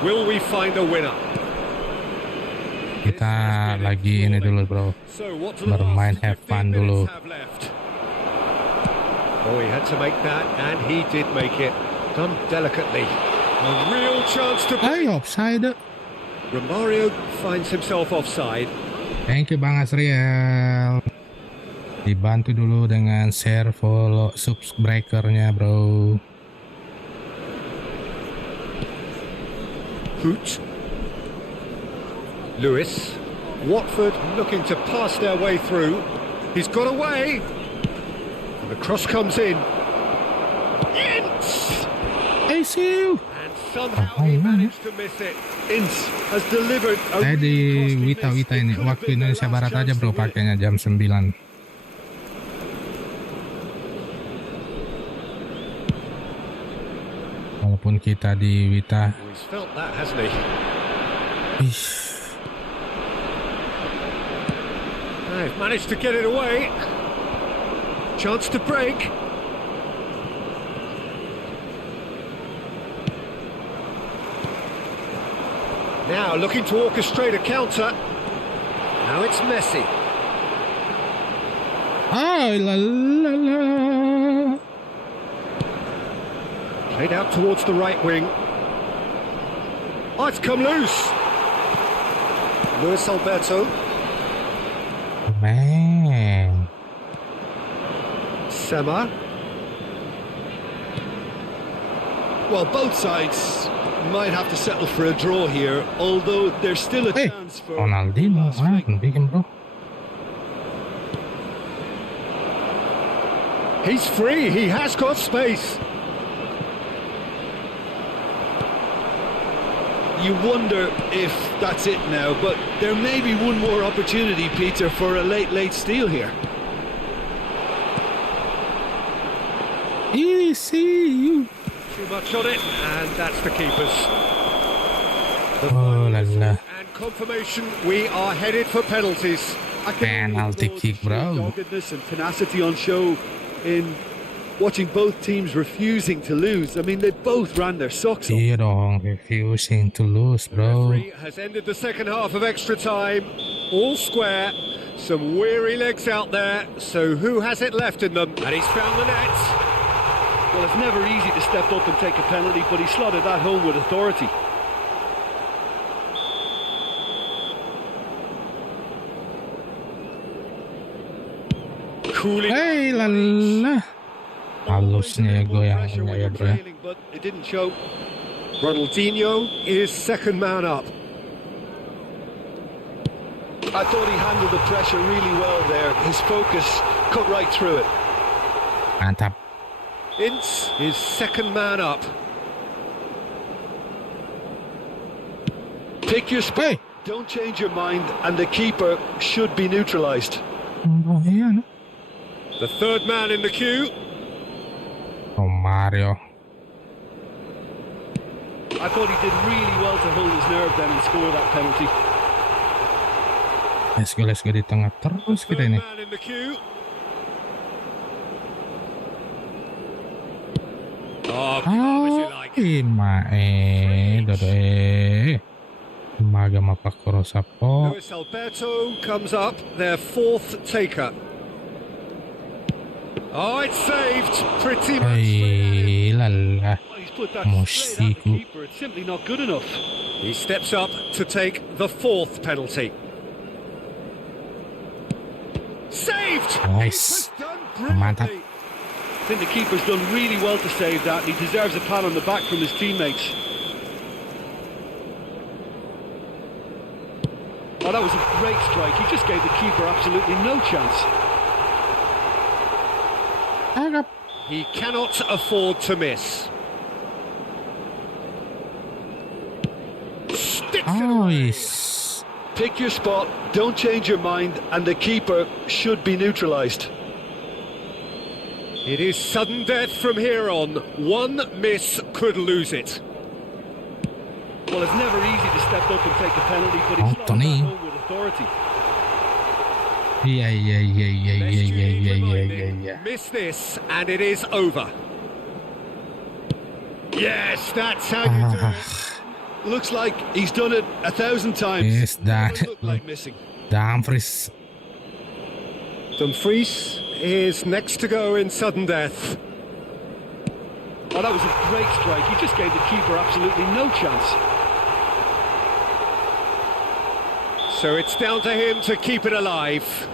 Will we find a winner? Kita lagi ini dulu, bro. So what do the Bermain, last have 15 fun minutes dulu. have left? Oh, he had to make that, and he did make it. Done delicately. A real chance to Ay, offside. Romario finds himself offside. Thank you, Bang Asriel. Dibantu dulu dengan share, follow, subscribernya, bro. Hoot. Lewis. Watford looking to pass their way through. He's got away. And the cross comes in. Ince! I see you. And somehow he managed to miss it. Ince has delivered a Saya di really costly Wita-Wita miss. ini. It could have Waktu been their Indonesia last Barat aja, chance bro, to win it. pakainya jam 9. Walaupun kita di Wita. He's felt that, hasn't he? They've managed to get it away. Chance to break. Now looking to orchestrate a counter. Now it's Messi. Ay, la la la. Played out towards the right wing. Oh, it's come loose. Luis Alberto. Man. Sema. Well, both sides might have to settle for a draw here, although there's still a chance for Ronaldinho, kan bikin, bro. He's free. He has got space. You wonder if that's it now, but there may be one more opportunity, Peter, for a late steal here. Easy you. Too much on it, and that's the keeper's. The Oh, la la. and confirmation, we are headed for penalties. I can only Penalty applaud kick, sheer bro. doggedness and tenacity on show in watching both teams refusing to lose. I mean, they both ran their socks off. Iya dong, refusing to lose, bro. Referee has ended the second half of extra time. All square. Some weary legs out there. So who has it left in them? And he's found the net. Well, it's never easy to step up and take a penalty, but he slotted that home with authority. Cooling. Hey, la la. Halusnya ya goyangnya ya, bro. But it didn't show. Ronaldinho is second man up. I thought he handled the pressure really well there. His focus cut right through it. Mantap. Ince is second man up. Pick your spot. Hey. Don't change your mind, and the keeper should be neutralised. Oh, iya, no? The third man in the queue. Oh, Mario. I thought he did really well to hold his nerve then and score that penalty. Let's go di tengah terus kita ini. Man in the queue. Oh, as you like. Maga mapakoro sapo. Luis Alberto comes up, their fourth taker. Oh, it's saved pretty much. Ay, lala. Oh, he's put that straight at the Mosiku. keeper. It's simply not good enough. He steps up to take the fourth penalty. Saved! Nice. Done brilliantly. Mantap. I think the keeper's done really well to save that, and he deserves a pat on the back from his teammates. Oh, that was a great strike. He just gave the keeper absolutely no chance. He cannot afford to miss. Sticks it away. Nice. Pick your spot, don't change your mind, and the keeper should be neutralised. It is sudden death from here on. One miss could lose it. Well, it's never easy to step up and take a penalty, but he's slotted Tony. that home with authority. Iya. Miss this, and it is over. Yes, that's how you do it. Looks like he's done it 1,000 times. Yes, that Doesn't look like missing. Dumfries. Dumfries is next to go in sudden death. Oh, that was a great strike. He just gave the keeper absolutely no chance. So it's down to him to keep it alive.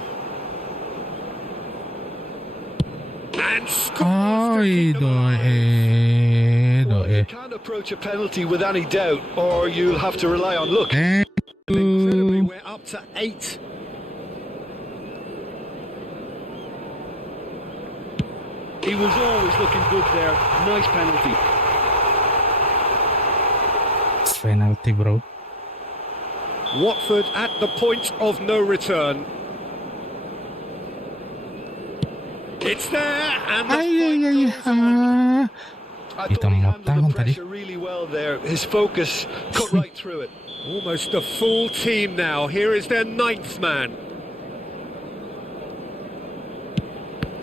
And scores to keep them alive. You can't approach a penalty with any doubt, or you'll have to rely on luck. Incredibly, we're up to 8. He was always looking good there. Nice penalty. It's penalty, bro. Watford at the point of no return. It's there, and the point goes on. I Kita thought he mau handled tangan the tadi. pressure really well there. His focus cut right through it. Almost a full team now. Here is their 9th man.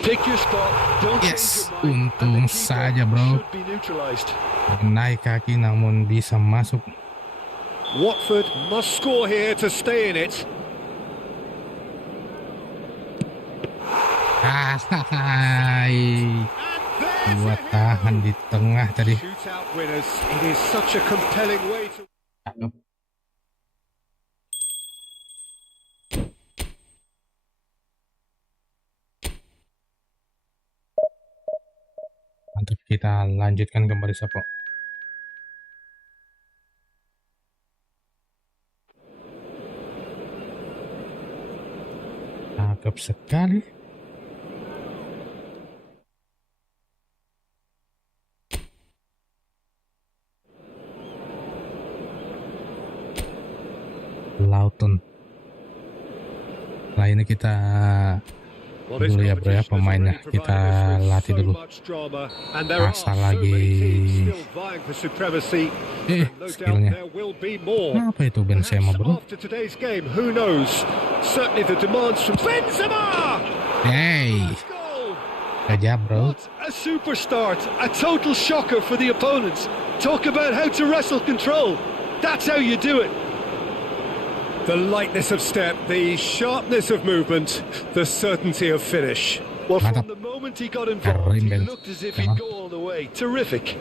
Pick your spot. Don't Yes, change your mind. untung and the keeper saja, bro. should be neutralised. Naik kaki namun bisa masuk. Watford must score here to stay in it. Hai. Buat tahan di tengah tadi. Shootout winners. It is such a compelling way to... Mantap, kita lanjutkan kembali Sapo. Cakep sekali. Lauton. Nah, ini kita dulu ya bro ya pemainnya, kita latih dulu. Asal lagi skillnya. Apa itu Benzema bro? Hey, aja bro. What a super start, a total shocker for the opponents. Talk about how to wrestle control. That's how you do it. The lightness of step, the sharpness of movement, the certainty of finish. Well, from Mantap. the moment he got involved, he Keren, looked as if he'd go all the way. Terrific.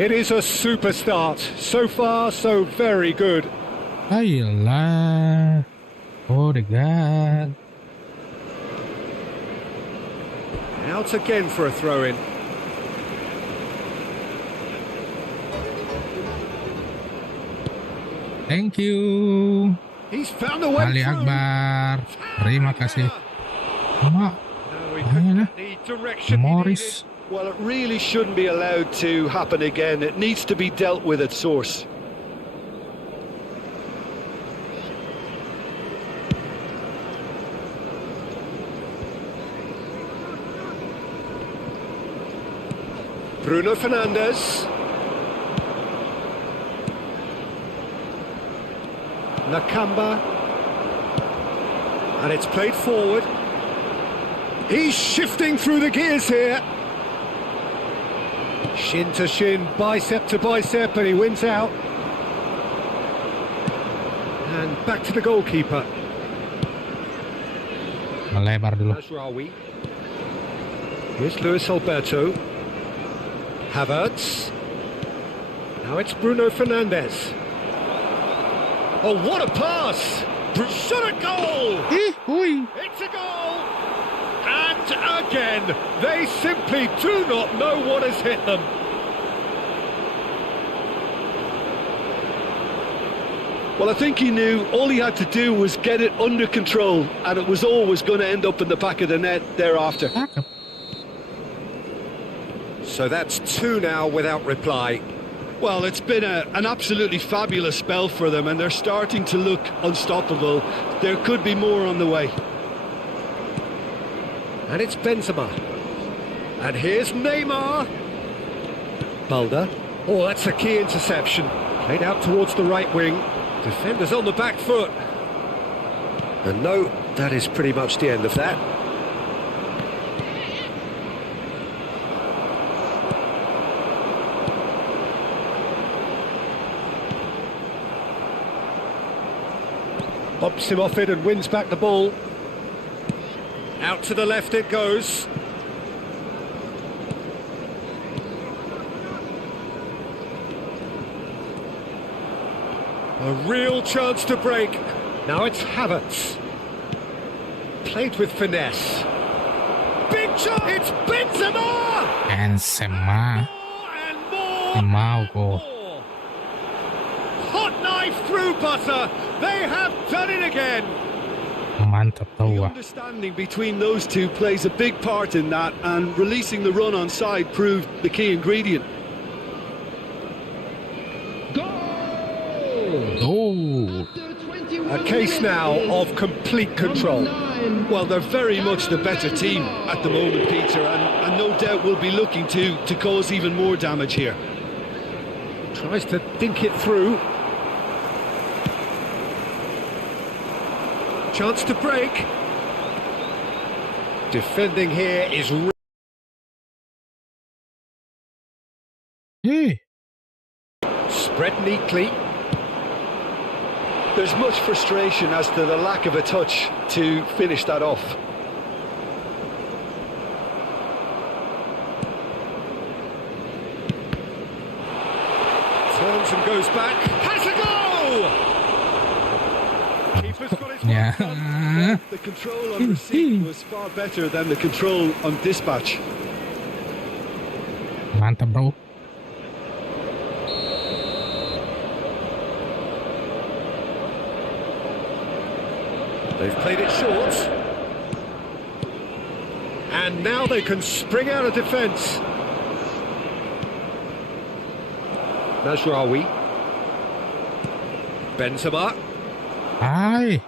It is a super start. So far, so very good. Ayolah. Oh the god. Out again for a throw-in. Thank you. He's found a way Ali through. Akbar. Terima kasih. Mak. No, he couldn't Ayolah. get the direction he Morris. needed. Well, it really shouldn't be allowed to happen again. It needs to be dealt with at source. Bruno Fernandes. Nakamba. And it's played forward. He's shifting through the gears here. Shin to shin, bicep to bicep, and he wins out. And back to the goalkeeper. Melebar dulu. Mazraoui. Here's Luis Alberto. Havertz. Now it's Bruno Fernandes. Oh, what a pass! Shot a goal! It's a goal! And again, they simply do not know what has hit them. Well, I think he knew all he had to do was get it under control, and it was always going to end up in the back of the net thereafter. So that's 2 now without reply. Well, it's been an absolutely fabulous spell for them, and they're starting to look unstoppable. There could be more on the way. And it's Benzema. And here's Neymar. Balda. Oh, that's a key interception. Played out towards the right wing. Defenders on the back foot. And no, that is pretty much the end of that. Bumps him off it and wins back the ball. Out to the left it goes. A real chance to break. Now it's Havertz. Played with finesse. Big chance! It's Benzema! Benzema. And more! Mau go. Hot knife through butter. They have done it again. Mantap The tahu. understanding between those two plays a big part in that, and releasing the run on side proved the key ingredient. Oh. A case now of complete control. Well, they're very much the better team at the moment, Peter, and no doubt will be looking to cause even more damage here. Tries to think it through. Chance to break. Defending here is Hey. spread neatly. There's much frustration as to the lack of a touch to finish that off. Turns and goes back. Has a go! Keeper's got his Yeah. work done. The control on receipt was far better than the control on dispatch. Mantap bro. They've played it short. And now they can spring out of defence. Mazraoui. Benzema. Ay.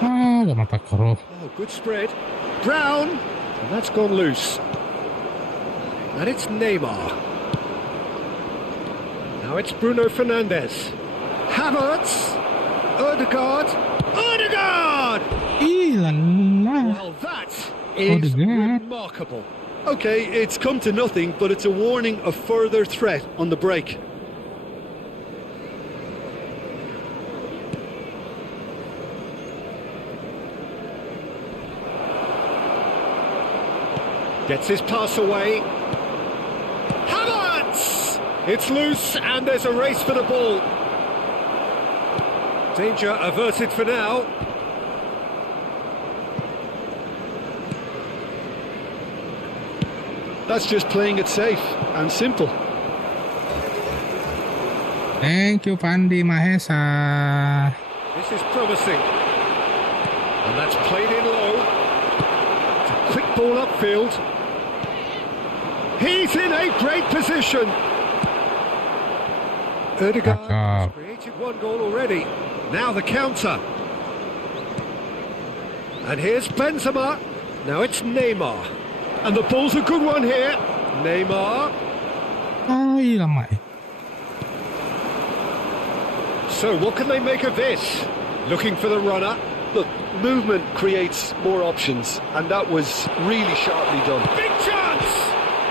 Ah, mata koro. Oh, good spread. Brown. And that's gone loose. And it's Neymar. Now it's Bruno Fernandes. Havertz. Odegaard. Odegaard! Ilala. Well, that is Odegaard. Remarkable. Okay, it's come to nothing, but it's a warning of further threat on the break. Gets his pass away. Havertz! It's loose and there's a race for the ball. Danger averted for now. That's just playing it safe and simple. Thank you Pandi Mahesa. This is promising. And that's played in low. It's a quick ball upfield. He's in a great position. Odegaard has created one goal already. Now the counter. And here's Benzema. Now it's Neymar. And the ball's a good one here. Neymar. Ay, lama eh. So what can they make of this? Looking for the runner. Look, movement creates more options, and that was really sharply done. Big chance!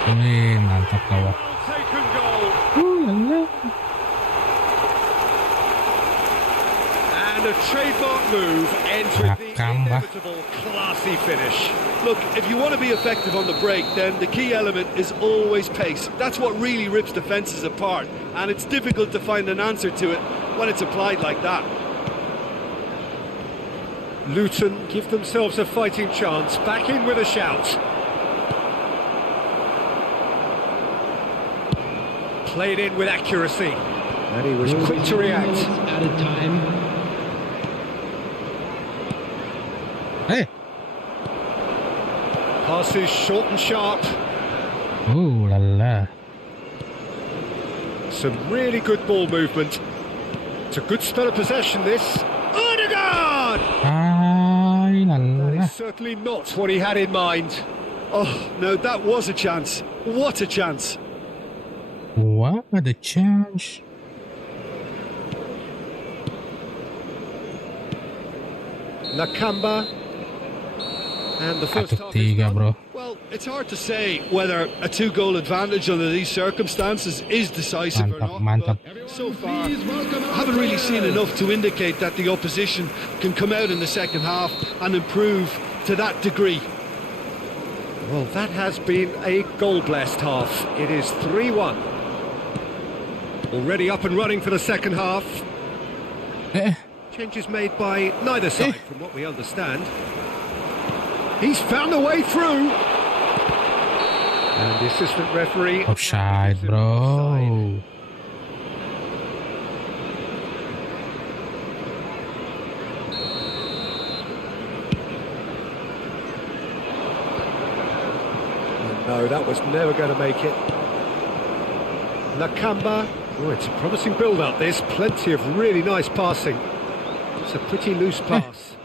Wih, mantap kawan. Taken goal. Lala. And a trademark move ends with the Nakamba. inevitable classy finish. Look, if you want to be effective on the break, then the key element is always pace. That's what really rips defences apart, and it's difficult to find an answer to it when it's applied like that. Luton give themselves a fighting chance, back in with a shout. Played in with accuracy. And he was quick to react. Added time. Hey. Passes short and sharp. Oh, lala. Some really good ball movement. It's a good spell of possession, this. Odegaard! Ay, That lala. is certainly not what he had in mind. Oh, no, that was a chance. What a chance. What a chance. Nakamba. And the first half is 1-3, done. bro. Well, it's hard to say whether a two-goal advantage under these circumstances is decisive or Mantap, not, mantap. but so far, I haven't really seen enough to indicate that the opposition can come out in the second half and improve to that degree. Well, that has been a goal-blessed half. It is 3-1. Already up and running for the second half. Eh, Changes made by neither side, from what we understand. He's found a way through. And the assistant referee... offside, bro. No, that was never going to make it. Nakamba. Oh, it's a promising build-up, this. Plenty of really nice passing. It's a pretty loose pass.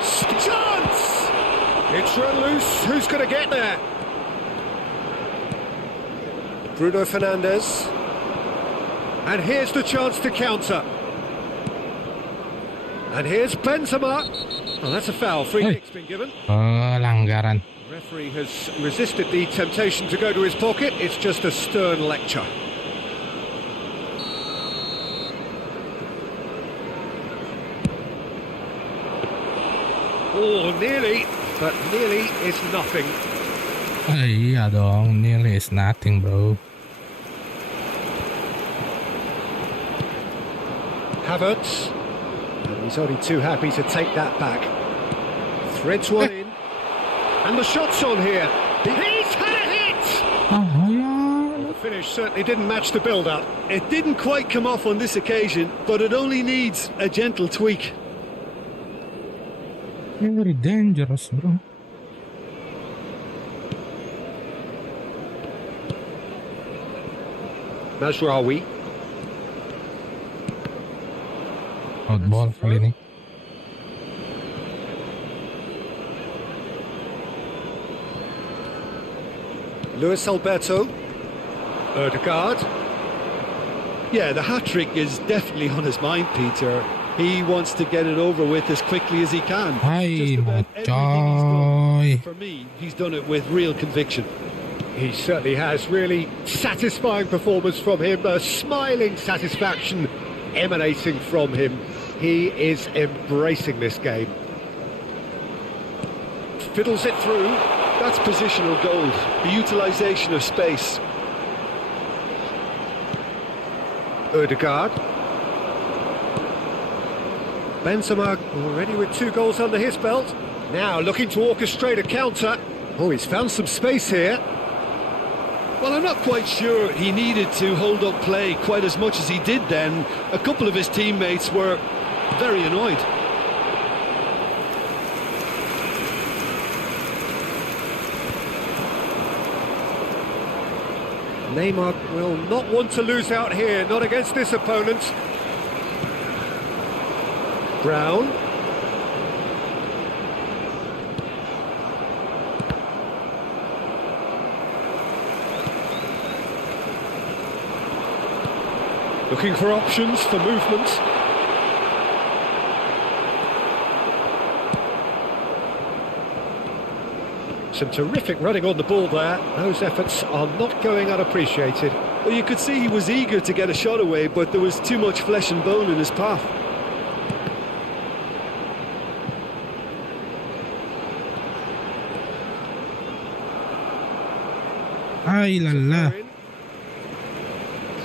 Chance! It's run loose. Who's going to get there? Bruno Fernandes. And here's the chance to counter. And here's Benzema. Oh, that's a foul. Free Hey. kick's been given. Pelanggaran. The referee has resisted the temptation to go to his pocket. It's just a stern lecture. Oh, nearly, but nearly is nothing. Iya dong, nearly is nothing, bro. Havertz. And he's only too happy to take that back. Threads one in. And the shot's on here. He's had a hit! Ayan. The finish certainly didn't match the build-up. It didn't quite come off on this occasion, but it only needs a gentle tweak. Very dangerous, bro. Mazraoui. Out ball kali ini. Luis Alberto. Odegaard. Yeah, the hat-trick is definitely on his mind, Peter. He wants to get it over with as quickly as he can. Hai, Just about everything he's Macoy. done, for me, he's done it with real conviction. He certainly has. Really satisfying performance from him. A smiling satisfaction emanating from him. He is embracing this game. Fiddles it through. That's positional gold, the utilisation of space. Odegaard. Benzema already with 2 goals under his belt. Now looking to orchestrate a counter. Oh, he's found some space here. Well, I'm not quite sure he needed to hold up play quite as much as he did then. A couple of his teammates were very annoyed. Neymar will not want to lose out here, not against this opponent. Brown. Looking for options for movement. Some terrific running on the ball there. Those efforts are not going unappreciated. Well, you could see he was eager to get a shot away, but there was too much flesh and bone in his path. Ay lala.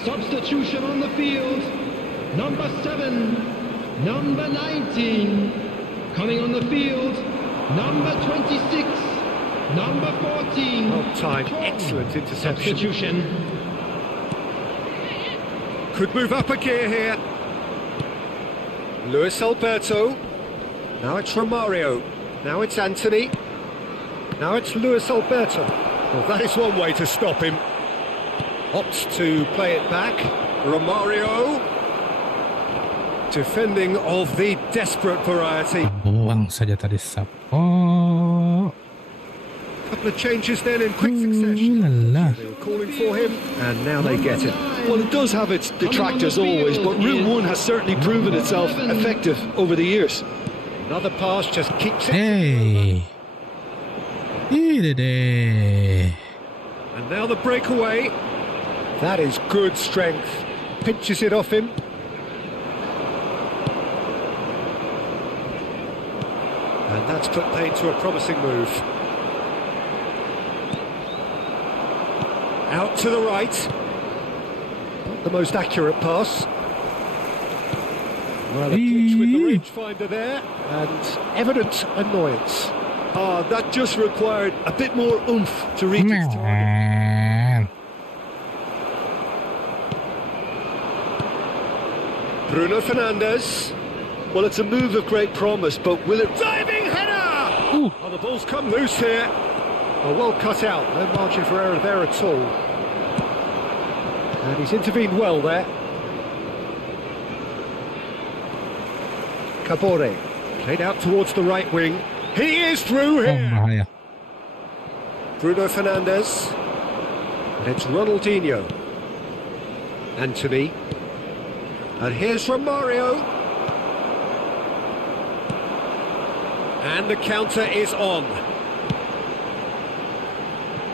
Substitution on the field. Number 7, number 19. Coming on the field, number 26, number 14. Well timed, excellent interception. Substitution. Could move up a gear here. Luis Alberto. Now it's Romario. Now it's Anthony. Now it's Luis Alberto. Well, that is one way to stop him. Opts to play it back. Romario. Defending of the desperate variety. Buang saja tadi Sappo. Couple of changes then in quick succession. Lala. They were calling for him, and now they get it. Well, it does have its detractors always, but Route 1 has certainly proven itself effective over the years. Another pass just keeps it. Hey. Hey. And now the breakaway. That is good strength. Pinches it off him. And that's put paid to a promising move. Out to the right. Not the most accurate pass. Well, a catch with the rangefinder there, and evident annoyance. That just required a bit more oomph to reach its target. Man. Bruno Fernandes. Well, it's a move of great promise, but will it... Diving header! Oh, the ball's come loose here. Oh, well cut out. No margin for error there at all. And he's intervened well there. Cabore. Played out towards the right wing. He is through Oh, here. bahaya. Bruno Fernandes. And it's Ronaldinho. Anthony. And here's Romario. And the counter is on.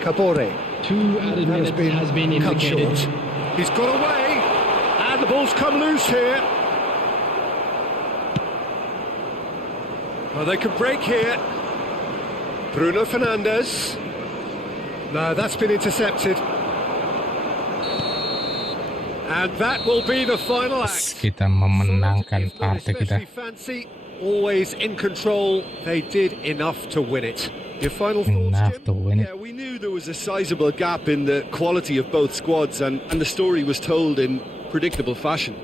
Cabore. 2 added minutes has been cut indicated. short. He's got away. And the ball's come loose here. Well, they can break here. Bruno Fernandes. No, that's been intercepted. And that will be the final act. Kita memenangkan If not partai kita. especially fancy, always in control, they did enough to win it. Your final thoughts, Enough Jim? to win it. Yeah, we knew there was a sizable gap in the quality of both squads, and the story was told in predictable fashion.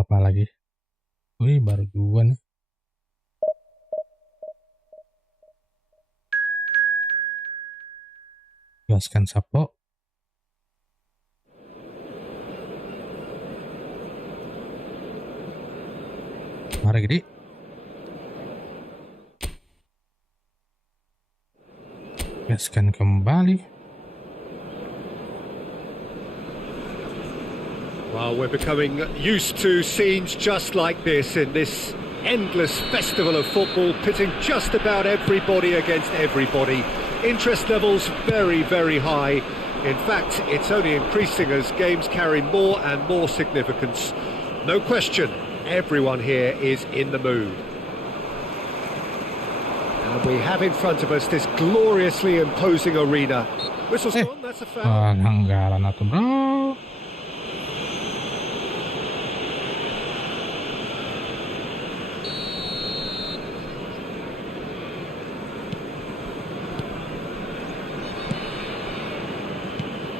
Apa lagi? Wih, baru 2 nih. Gaskan Sappo. Mari gede. Gaskan kembali. Well, we're becoming used to scenes just like this in this endless festival of football, pitting just about everybody against everybody. Interest levels very, very high. In fact, it's only increasing as games carry more and more significance. No question, everyone here is in the mood. And we have in front of us this gloriously imposing arena. Whistle's gone, that's a foul. Pelanggaran atau bro?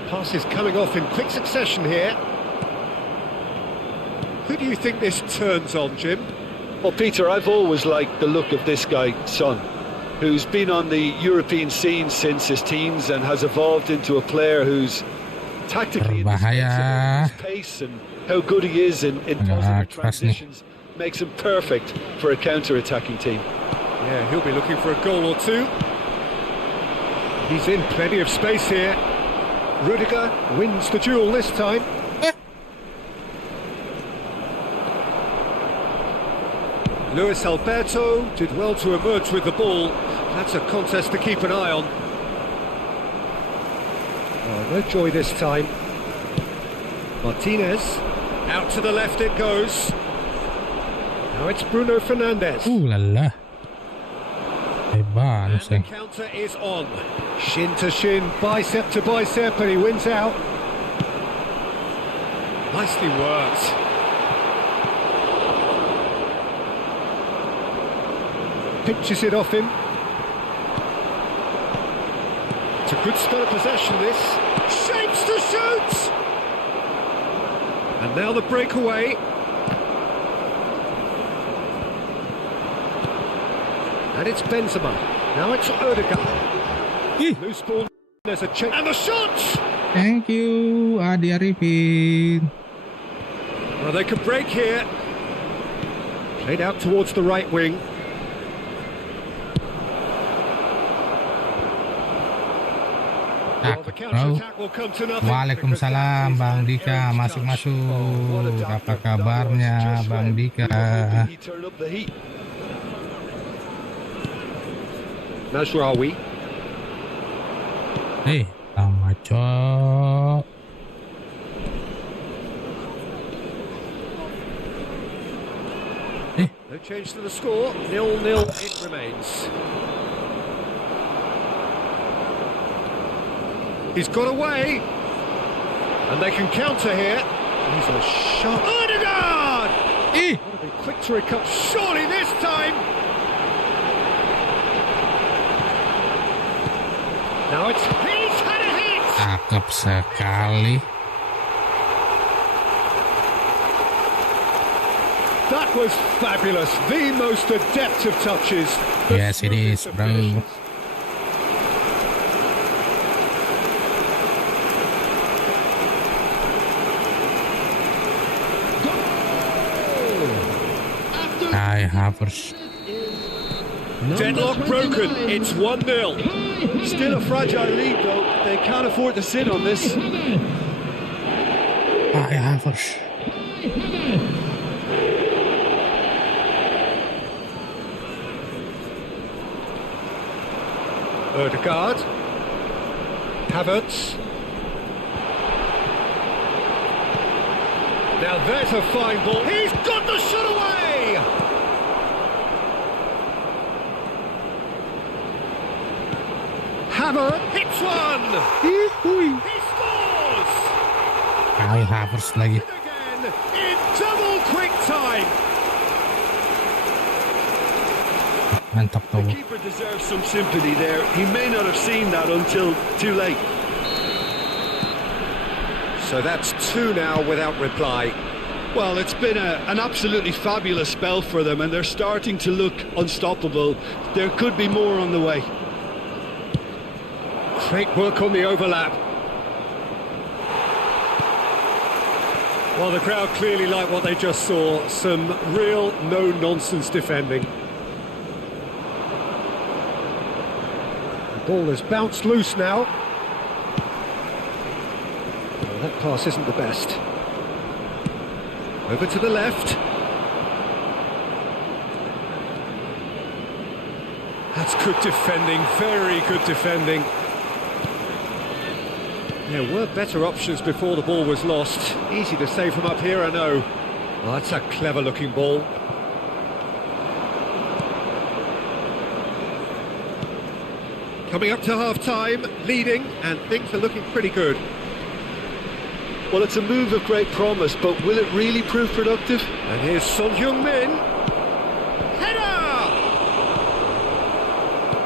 Passes coming off in quick succession here. Who do you think this turns on, Jim? Well, Peter, I've always liked the look of this guy, Son, who's been on the European scene since his teens and has evolved into a player who's tactically Berbahaya. his pace and how good he is in positive transitions makes him perfect for a counter-attacking team. Yeah, he'll be looking for a goal or two. He's in plenty of space here. Rudiger wins the duel this time. Luis Alberto did well to emerge with the ball. That's a contest to keep an eye on. Oh, no joy this time. Martinez, out to the left it goes. Now it's Bruno Fernandes. Ooh la la. And the counter is on. Shin to shin, bicep to bicep, and he wins out. Nicely worked. Pinches it off him. It's a good spell of possession, this. Shapes to shoot! And now the breakaway. And it's Benzema. Now it's Odegaard. Loose ball. There's a check. And the shot! Thank you, Adi Arifin. Well, they could break here. Played out towards the right wing. Bro. Waalaikumsalam Bang Dika, masuk-masuk. Apa kabarnya Bang Dika? Nasraoui. Sama cok. No change to the score. 0-0 it remains. He's got away, and they can counter here. He's a shot. Odegaard! Want to be quick to recover. Surely this time. Now it's he's had a hit. Cakep sekali. That was fabulous. The most adept of touches. Yes, it is, bro. Havertz. Deadlock broken. It's 1-0. Still a fragile lead, though. They can't afford to sit on this. Havertz. Odegaard. Havertz. Now there's a fine ball. He's got the shot away! Hammer hits one! He scores! Havertz lagi. Again, in double quick time! Mantap tuh. The keeper deserves some sympathy there. He may not have seen that until too late. So that's 2 now without reply. Well, it's been an absolutely fabulous spell for them, and they're starting to look unstoppable. There could be more on the way. Great work on the overlap. Well, the crowd clearly like what they just saw. Some real no-nonsense defending. The ball has bounced loose now. Oh, that pass isn't the best. Over to the left. That's good defending, very good defending. There were better options before the ball was lost. Easy to save from up here, I know. Well, that's a clever-looking ball. Coming up to half-time, leading, and things are looking pretty good. Well, it's a move of great promise, but will it really prove productive? And here's Son Heung-min. Header!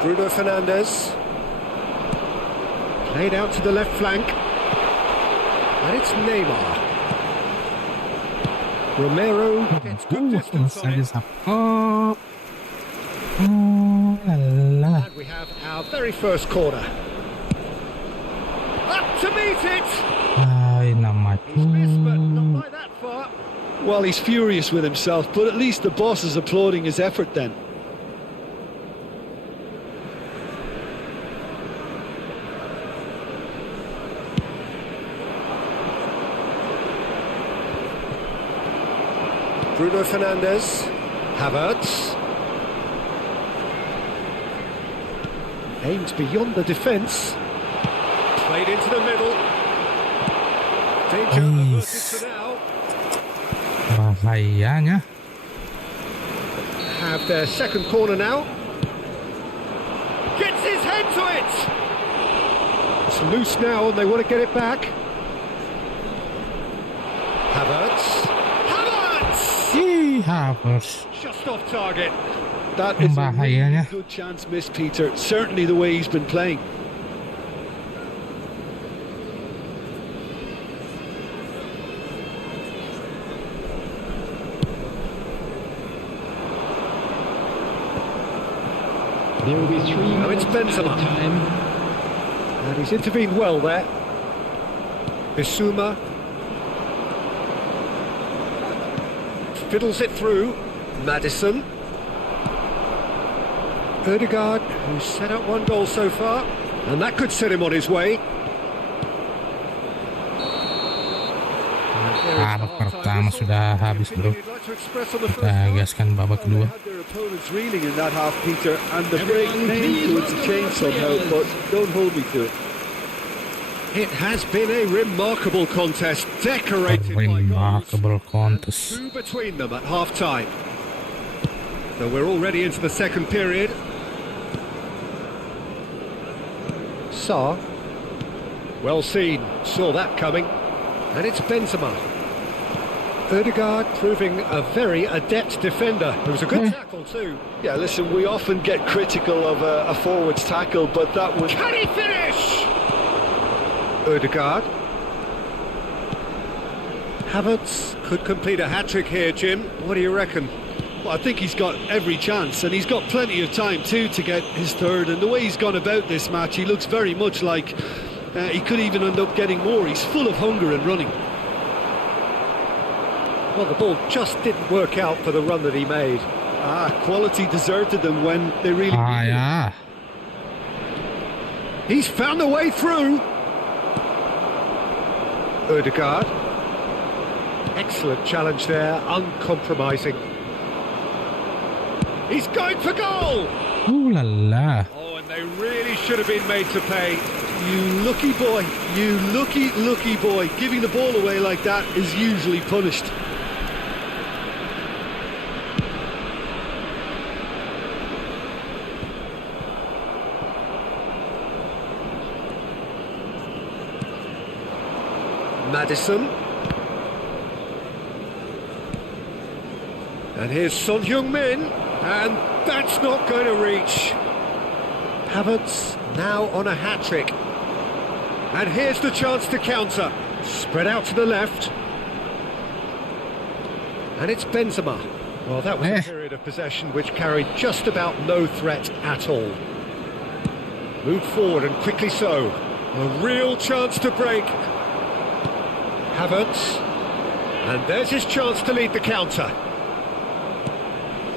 Bruno Fernandes. Played out to the left flank. And it's Neymar. Romero gets good distance on it. And we have our very first corner. Up to meet it! He's missed, but not by that far. Well, he's furious with himself, but at least the boss is applauding his effort then. Bruno Fernandes. Havertz. Aimed beyond the defence. Played into the middle. Danger averted for now. Bahayanya. Have their second corner now. Gets his head to it. It's loose now and they want to get it back. Havertz. Havertz. Just off target. That is a really Bahayanya. good chance missed, Peter. Certainly the way he's been playing. There will be 3 Now it's minutes Benzema. added time. And he's intervened well there. Bissouma. Fiddles it through. Maddison. Ødegaard, who's set up 1 goal so far. And that could set him on his way. Babak pertama sudah habis, bro. Kita gaskan babak kedua. Their opponents reeling in that half, Peter, and the break came to its change somehow, but don't hold me to it. It has been a remarkable contest, decorated by Remarkable goals. contest. And 2 between them at half-time. So we're already into the second period. Saar. Well seen, saw that coming. And it's Benzema. Ødegaard proving a very adept defender. It was a good tackle too. Yeah, listen, we often get critical of a forward's tackle, but that was... Can he finish? Ødegaard. Havertz could complete a hat-trick here, Jim. What do you reckon? Well, I think he's got every chance, and he's got plenty of time too to get his third. And the way he's gone about this match, he looks very much like he could even end up getting more. He's full of hunger and running. Well, the ball just didn't work out for the run that he made. Quality deserted them when they really needed it. Yeah. He's found a way through. Ødegaard. Excellent challenge there, uncompromising. He's going for goal! Ooh la la. Oh, and they really should have been made to pay. You lucky boy, you lucky boy. Giving the ball away like that is usually punished. Maddison. And here's Son Heung-min, and that's not going to reach. Havertz now on a hat-trick. And here's the chance to counter. Spread out to the left. And it's Benzema. Well, that was a period of possession which carried just about no threat at all. Moved forward and quickly so. A real chance to break. Havertz. And there's his chance to lead the counter.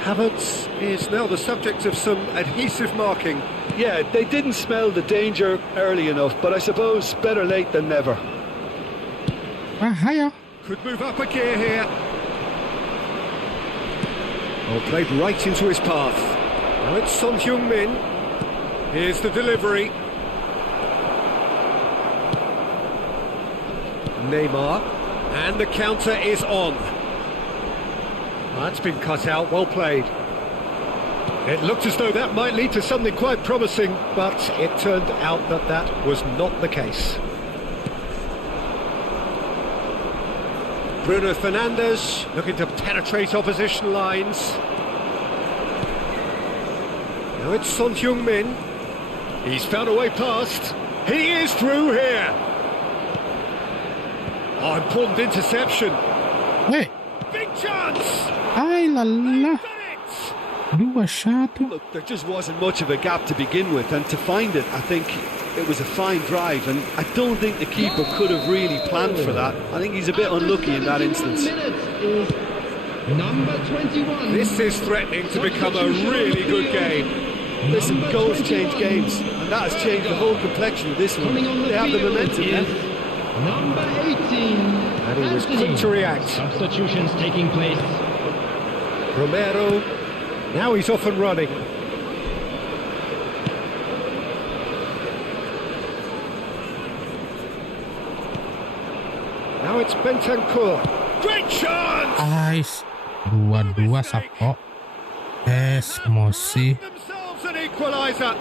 Havertz is now the subject of some adhesive marking. Yeah, they didn't smell the danger early enough, but I suppose better late than never. Bahaya. Could move up a gear here. Oh, played right into his path. Now it's Son Heung-min. Here's the delivery. Neymar. And the counter is on. That's been cut out, well played. It looked as though that might lead to something quite promising, but it turned out that that was not the case. Bruno Fernandes looking to penetrate opposition lines. Now it's Son Heung-min. He's found a way past. He is through here. Oh, important interception. Hey. Big chance. Ay la la. Done it. 2-1. Look, there just wasn't much of a gap to begin with, and to find it, I think it was a fine drive, and I don't think the keeper could have really planned for that. I think he's a bit unlucky in that instance. Number 21. This is threatening to become a really good game. Listen, goals change games, and that has changed the whole complexion of this one. Coming on the They have the field momentum is now. number 18. And he was quick to react. Substitutions taking place. Romero. Now he's off and running. Now it's Bentancur. Great chance! Guys, 2-2 Sappo. Mosi. Themselves an equaliser.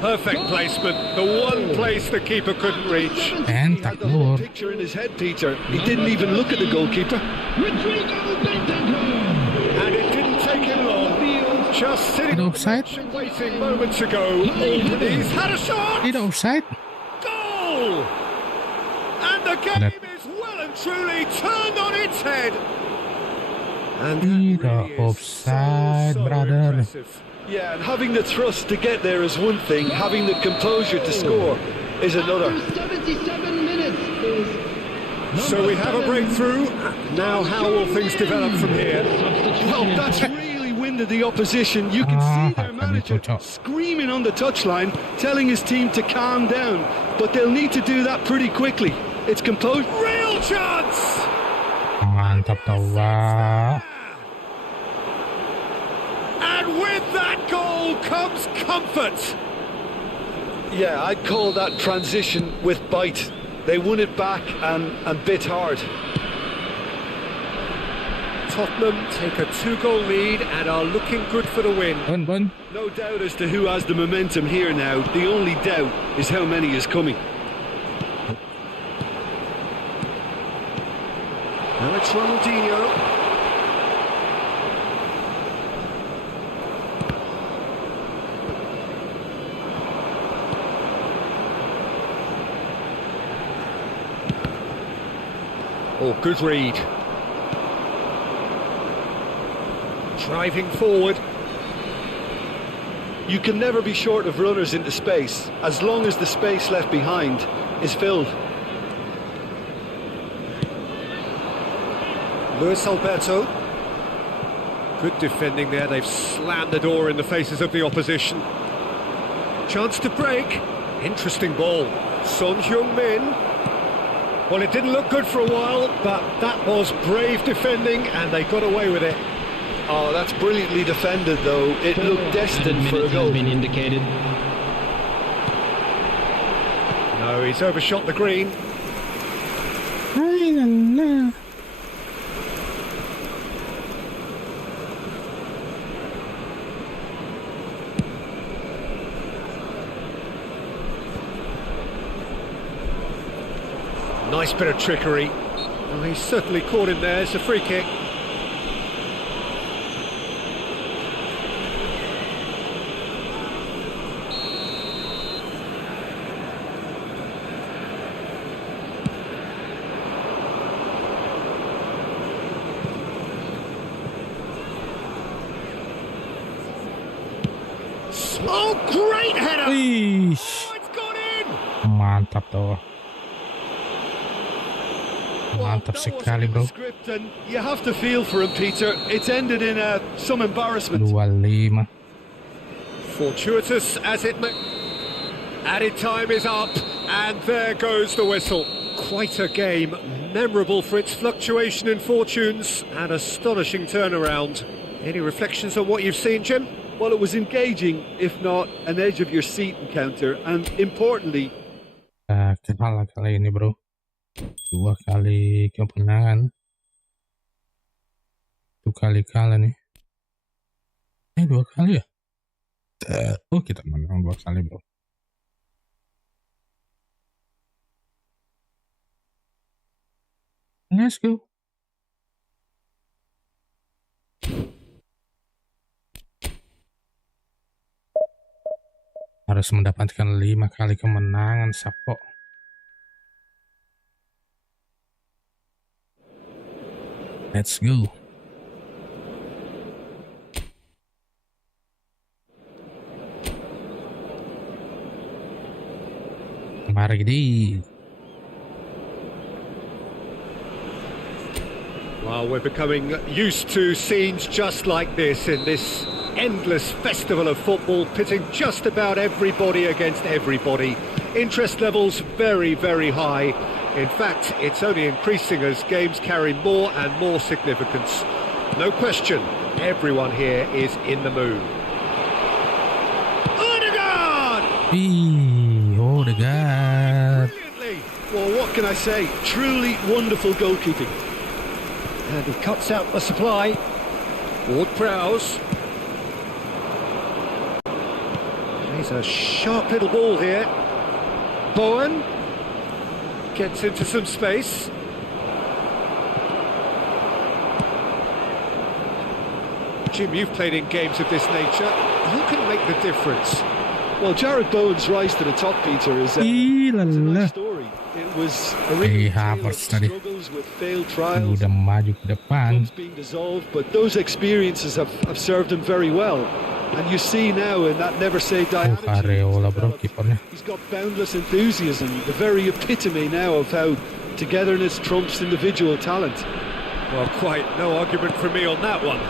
Perfect placement. The one place the keeper couldn't reach. Entak The whole Lur. picture in his head, Peter. He didn't even look at the goalkeeper. And it didn't take him long. Just sitting Ada on the offside? bench and waiting moments ago. He's had a shot. Tidak offside. Goal! And the game is well and truly turned on its head. And that Tidak really is offside, brother. impressive. Yeah, and having the thrust to get there is one thing. Having the composure to score is another. 77 minutes is So we have a breakthrough. Now how will things develop from here? Well, that's really winded the opposition. You can see their manager screaming on the touchline, telling his team to calm down. But they'll need to do that pretty quickly. It's composed. Real chance! Mantap tawa. And with that goal comes comfort. Yeah, I'd call that transition with bite. They won it back and bit hard. Tottenham take a 2-goal lead and are looking good for the win. Bun. No doubt as to who has the momentum here now. The only doubt is how many is coming. Now it's Ronaldinho. Oh, good read. Driving forward. You can never be short of runners into space, as long as the space left behind is filled. Luis Alberto. Good defending there. They've slammed the door in the faces of the opposition. Chance to break. Interesting ball. Son Heung-min. Well, it didn't look good for a while, but that was brave defending and they got away with it. Oh, that's brilliantly defended, though. It looked destined for a has goal. been indicated. No, he's overshot the green. Nice bit of trickery. Well, he's certainly caught him there. It's a free kick. Oh, great header! Wih, Oh, it's gone in! mantap tuh. Mantap That sekali, wasn't in bro. the script, and you have to feel for him, Peter. It's ended in some embarrassment. 25. Fortuitous as it may. Added time is up, and there goes the whistle. Quite a game, memorable for its fluctuation in fortunes and astonishing turnaround. Any reflections on what you've seen, Jim? Well, it was engaging, if not an edge of your seat encounter, and importantly, Kalah kali ini, bro. 2 kali kemenangan. 1 kali kalah nih. 2 kali ya? Oh, kita menang 2 kali, bro. Let's go. Harus mendapatkan 5 kali kemenangan, Sapo. Let's go. Mari kita. Well, we're becoming used to scenes just like this in this endless festival of football, pitting just about everybody against everybody. Interest levels very, very high. In fact, it's only increasing as games carry more and more significance. No question, everyone here is in the mood. Odegaard! Oh the god. Brilliantly! Well, what can I say? Truly wonderful goalkeeping. And he cuts out the supply. Ward-Prowse. He's a sharp little ball here. Bowen gets into some space. Jim, you've played in games of this nature. Who can make the difference? Well, Jared Bowen's rise to the top, Peter, is a nice story. It was a real tale of struggles with failed trials, Udah maju ke depan. clubs being dissolved, but those experiences have served him very well. And you see now in that never say die attitude Areola bro kipernya. he's got boundless enthusiasm, the very epitome now of how togetherness trumps individual talent. Well, quite no argument from me on that one.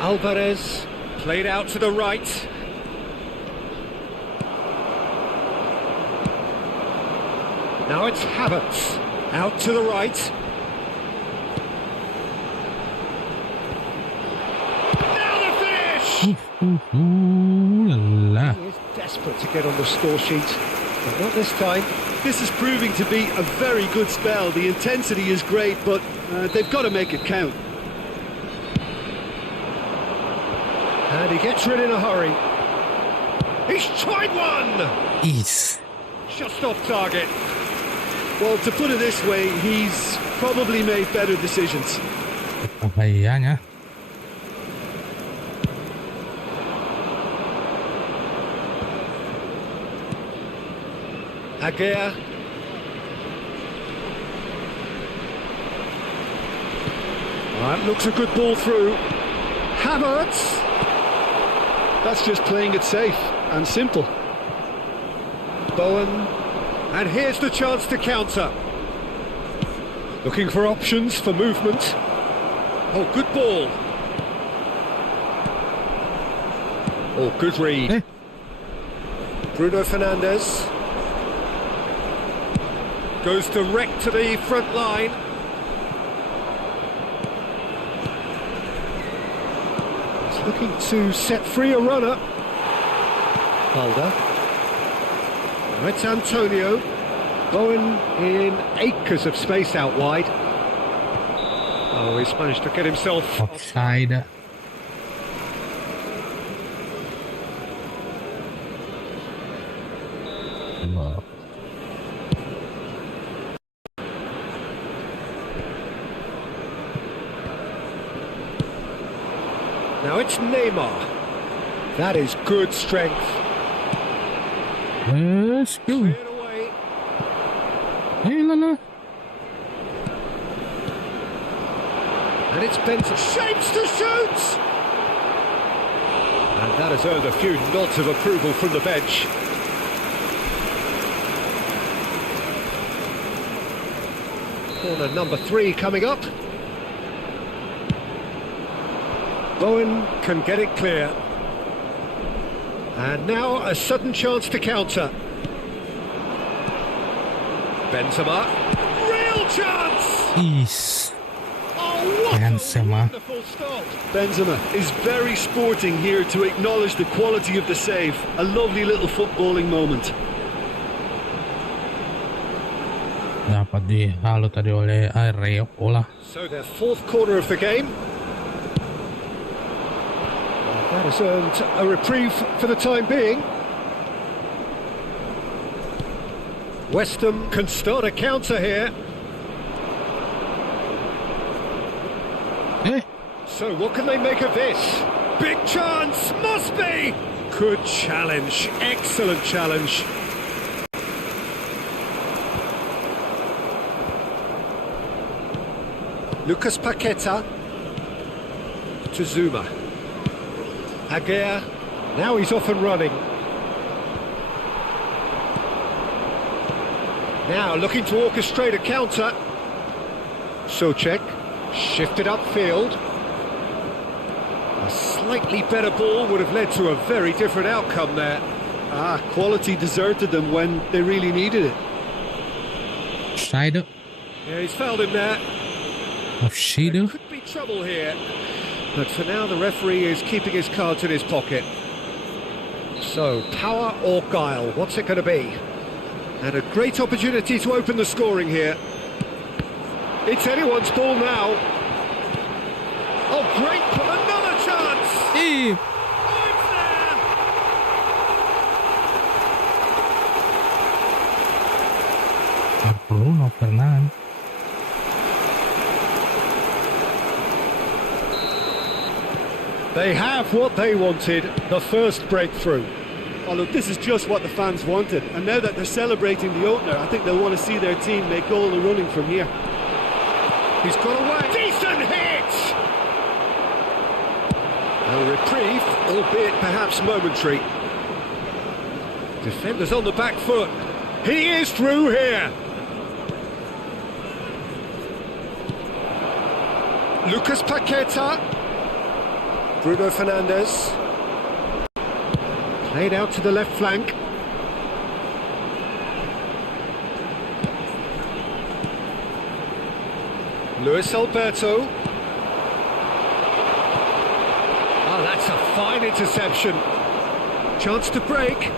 Alvarez played out to the right. Now it's Havertz out to the right. Now the finish! La. He is desperate to get on the score sheet, but not this time. This is proving to be a very good spell. The intensity is great, but they've got to make it count. And he gets rid in a hurry. He's tried one! Is. Just off target. Well, to put it this way, he's probably made better decisions. Bahayanya. Agea. That looks a good ball through. Havertz. That's just playing it safe and simple. Bowen. And here's the chance to counter. Looking for options for movement. Oh, good ball. Oh, good read. Bruno Fernandes. Goes direct to the front line. He's looking to set free a runner. Calder. It's Antonio. Bowen in acres of space out wide. Oh, he's managed to get himself Offside. Wow. Now it's Neymar. That is good strength. Let's go. Cleared away. Hey, Lala. And it's Benson. Shapes to shoot! And that has earned a few nods of approval from the bench. Corner number 3 coming up. Bowen can get it clear. And now a sudden chance to counter. Benzema. Real chance! Is. Oh, what Benzema. a wonderful stop. Benzema is very sporting here to acknowledge the quality of the save. A lovely little footballing moment. Dapat dihalu tadi oleh Areola. So their fourth corner of the game. That has earned a reprieve for the time being. West Ham can start a counter here. Eh? So what can they make of this? Big chance, must be! Good challenge, excellent challenge. Lucas Paqueta to Zuma. Agea, now he's off and running. Now looking to orchestrate a counter. Socek, shifted upfield. A slightly better ball would have led to a very different outcome there. Quality deserted them when they really needed it. Side. Yeah, he's fouled him there. Offside. Could be trouble here, but for now the referee is keeping his cards in his pocket. So, power or guile, what's it going to be? And a great opportunity to open the scoring here. It's anyone's ball now. Oh, great, another chance! Eh, Oh, it's there! Bruno Fernandes. They have what they wanted, the first breakthrough. Oh look, this is just what the fans wanted, and now that they're celebrating the opener, I think they'll want to see their team make all the running from here. He's got away. Decent hit! A reprieve, albeit perhaps momentary. Defenders on the back foot. He is through here. Lucas Paqueta. Bruno Fernandes. Played out to the left flank. Luis Alberto. Oh, that's a fine interception. Chance to break.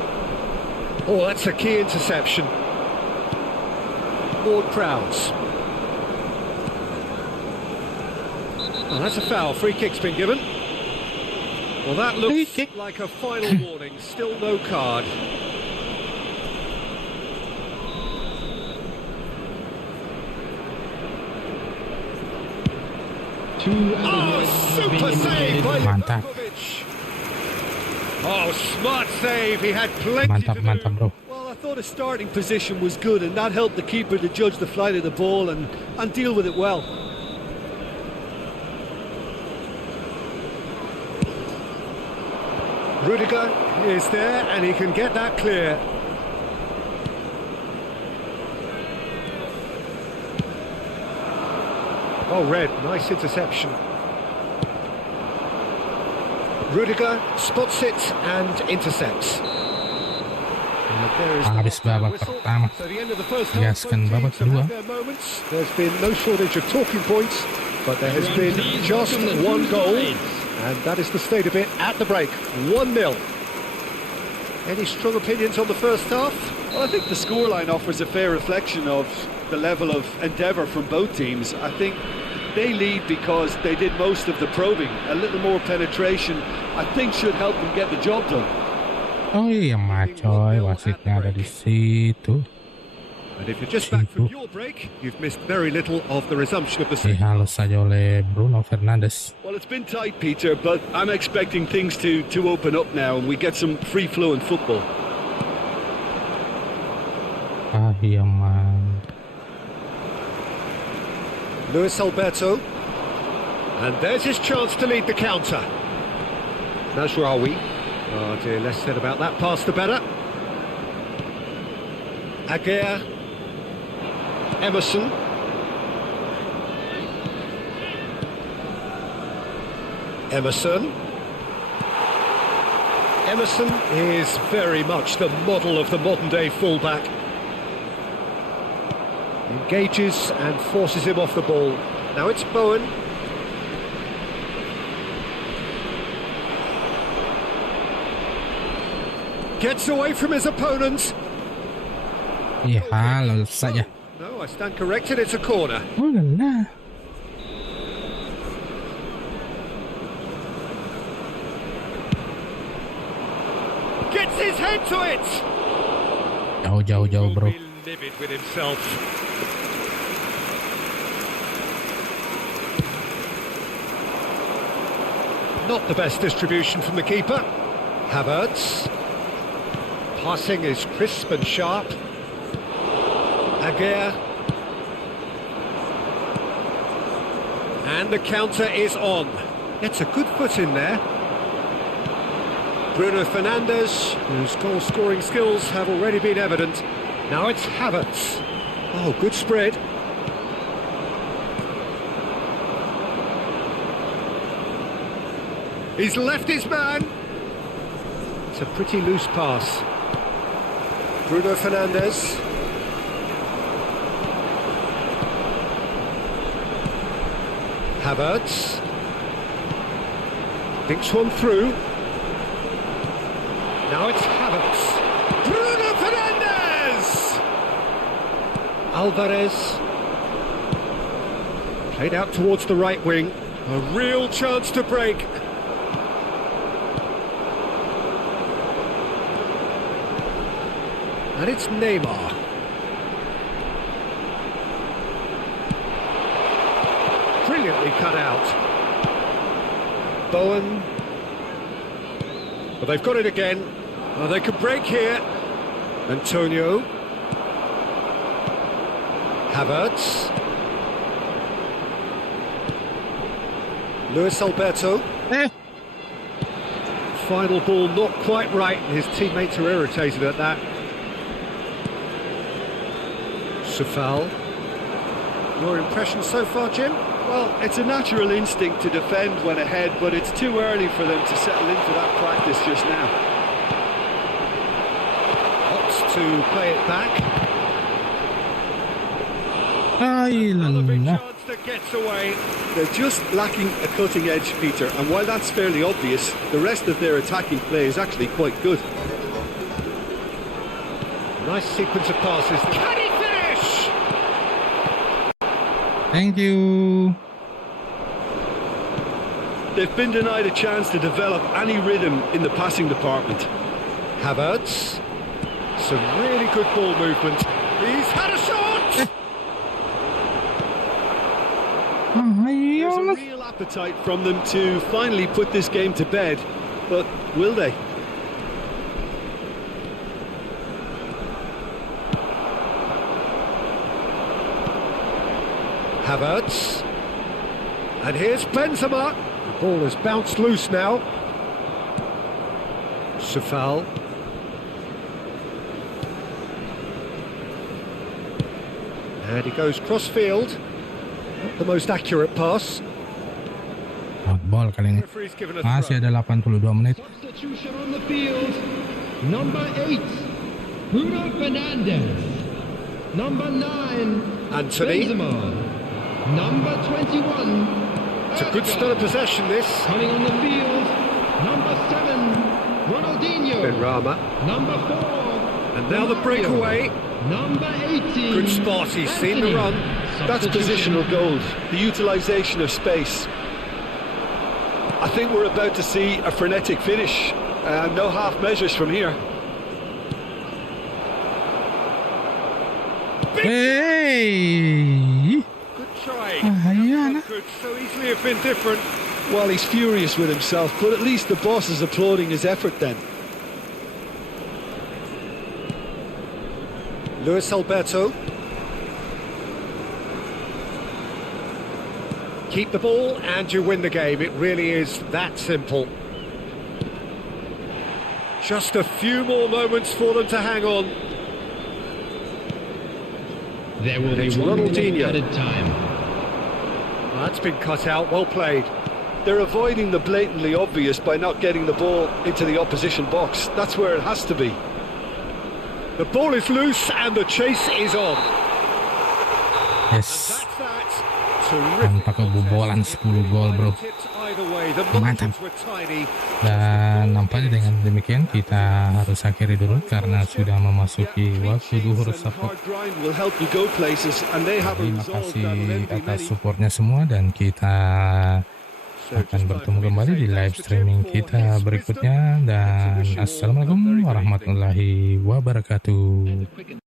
Oh, that's a key interception. More crowds. Oh, that's a foul. Free kick's been given. Well, that looks like a final warning. Still no card. Oh, super save by Mantap. Livakovic. Oh, smart save. He had plenty Mantap, to do. mantap, bro. Well, I thought his starting position was good, and that helped the keeper to judge the flight of the ball and deal with it well. Rudiger is there, and he can get that clear. Oh, Red, nice interception. Rudiger spots it and intercepts. And there is the Habis half-time babak whistle. pertama. So the end of the first half, Gaskan both babak teams have kedua. had their moments. There's been no shortage of talking points, but there has been just one goal, and that is the state of it at the break. 1-0. Any strong opinions on the first half? Well, I think the scoreline offers a fair reflection of the level of endeavour from both teams. I think they lead because they did most of the probing. A little more penetration, I think, should help them get the job done. Oh iya macoy, wasitnya ada di situ. And if you're just back from your break, you've missed very little of the resumption of the season. Dihalus saja oleh Bruno Fernandes. Well, it's been tight, Peter, but I'm expecting things to open up now and we get some free-flowing football. Ah iya man. Luis Alberto. And there's his chance to lead the counter. Nasraoui. Oh dear, less said about that pass the better. Aguirre. Emerson. Emerson. Emerson is very much the model of the modern-day fullback. Engages and forces him off the ball. Now it's Bowen. Gets away from his opponents. Dihalus saja. No, I stand corrected, it's a corner. Oh la la. Gets his head to it. Jauh bro. Will be livid with himself. Not the best distribution from the keeper. Havertz. Passing is crisp and sharp. Aguirre. And the counter is on. Gets a good foot in there. Bruno Fernandes, whose goal-scoring skills have already been evident. Now it's Havertz. Oh, good spread. He's left his man. It's a pretty loose pass. Bruno Fernandes. Havertz thinks one through. Now it's Havertz. Bruno Fernandes! Alvarez. Played out towards the right wing. A real chance to break. And it's Neymar. Brilliantly cut out. Bowen. Well, they've got it again. Oh, they could break here. Antonio. Havertz. Luis Alberto. Final ball not quite right. His teammates are irritated at that. Sufal. Your impression so far, Jim? Well, it's a natural instinct to defend when ahead, but it's too early for them to settle into that practice just now. Opts to play it back. Ay, Another big lala. chance that gets away. They're just lacking a cutting edge, Peter, and while that's fairly obvious, the rest of their attacking play is actually quite good. Nice sequence of passes. Can he finish? Thank you. They've been denied a chance to develop any rhythm in the passing department. Havertz. Some really good ball movement. He's had a shot! There's a real appetite from them to finally put this game to bed, but will they? Havertz. And here's Benzema. The ball has bounced loose now. Sufal. And he goes cross-field. Not the most accurate pass. Ball kali ini. Referee's given a Masih throw. ada 82 menit. Substitution on the field. Number 8, Bruno Fernandes. Number 9, Anthony. Benzema. Number 21, It's a good spell of possession, this. coming on the field. Number 7, Ronaldinho. Benrahma. Number 4, And now the breakaway. Number 18. Good spot, he's seen the run. That's positional gold, the utilisation of space. I think we're about to see a frenetic finish. No half measures from here. Hey. Good try. Ayan. Could so easily have been different. Well, he's furious with himself, but at least the boss is applauding his effort then. Luis Alberto. Keep the ball and you win the game. It really is that simple. Just a few more moments for them to hang on. There will be It's 1 minute Ronaldinho. added time. That's been cut out. Well played. They're avoiding the blatantly obvious by not getting the ball into the opposition box. That's where it has to be. The ball is loose and the chase is on. Yes. That's that. Tanpa kebobolan 10 gol, bro. Mantap. Dan nampaknya dengan demikian kita harus akhiri dulu karena sudah memasuki waktu duhur support. Terima kasih atas supportnya semua dan kita akan bertemu kembali di live streaming kita berikutnya dan assalamualaikum warahmatullahi wabarakatuh.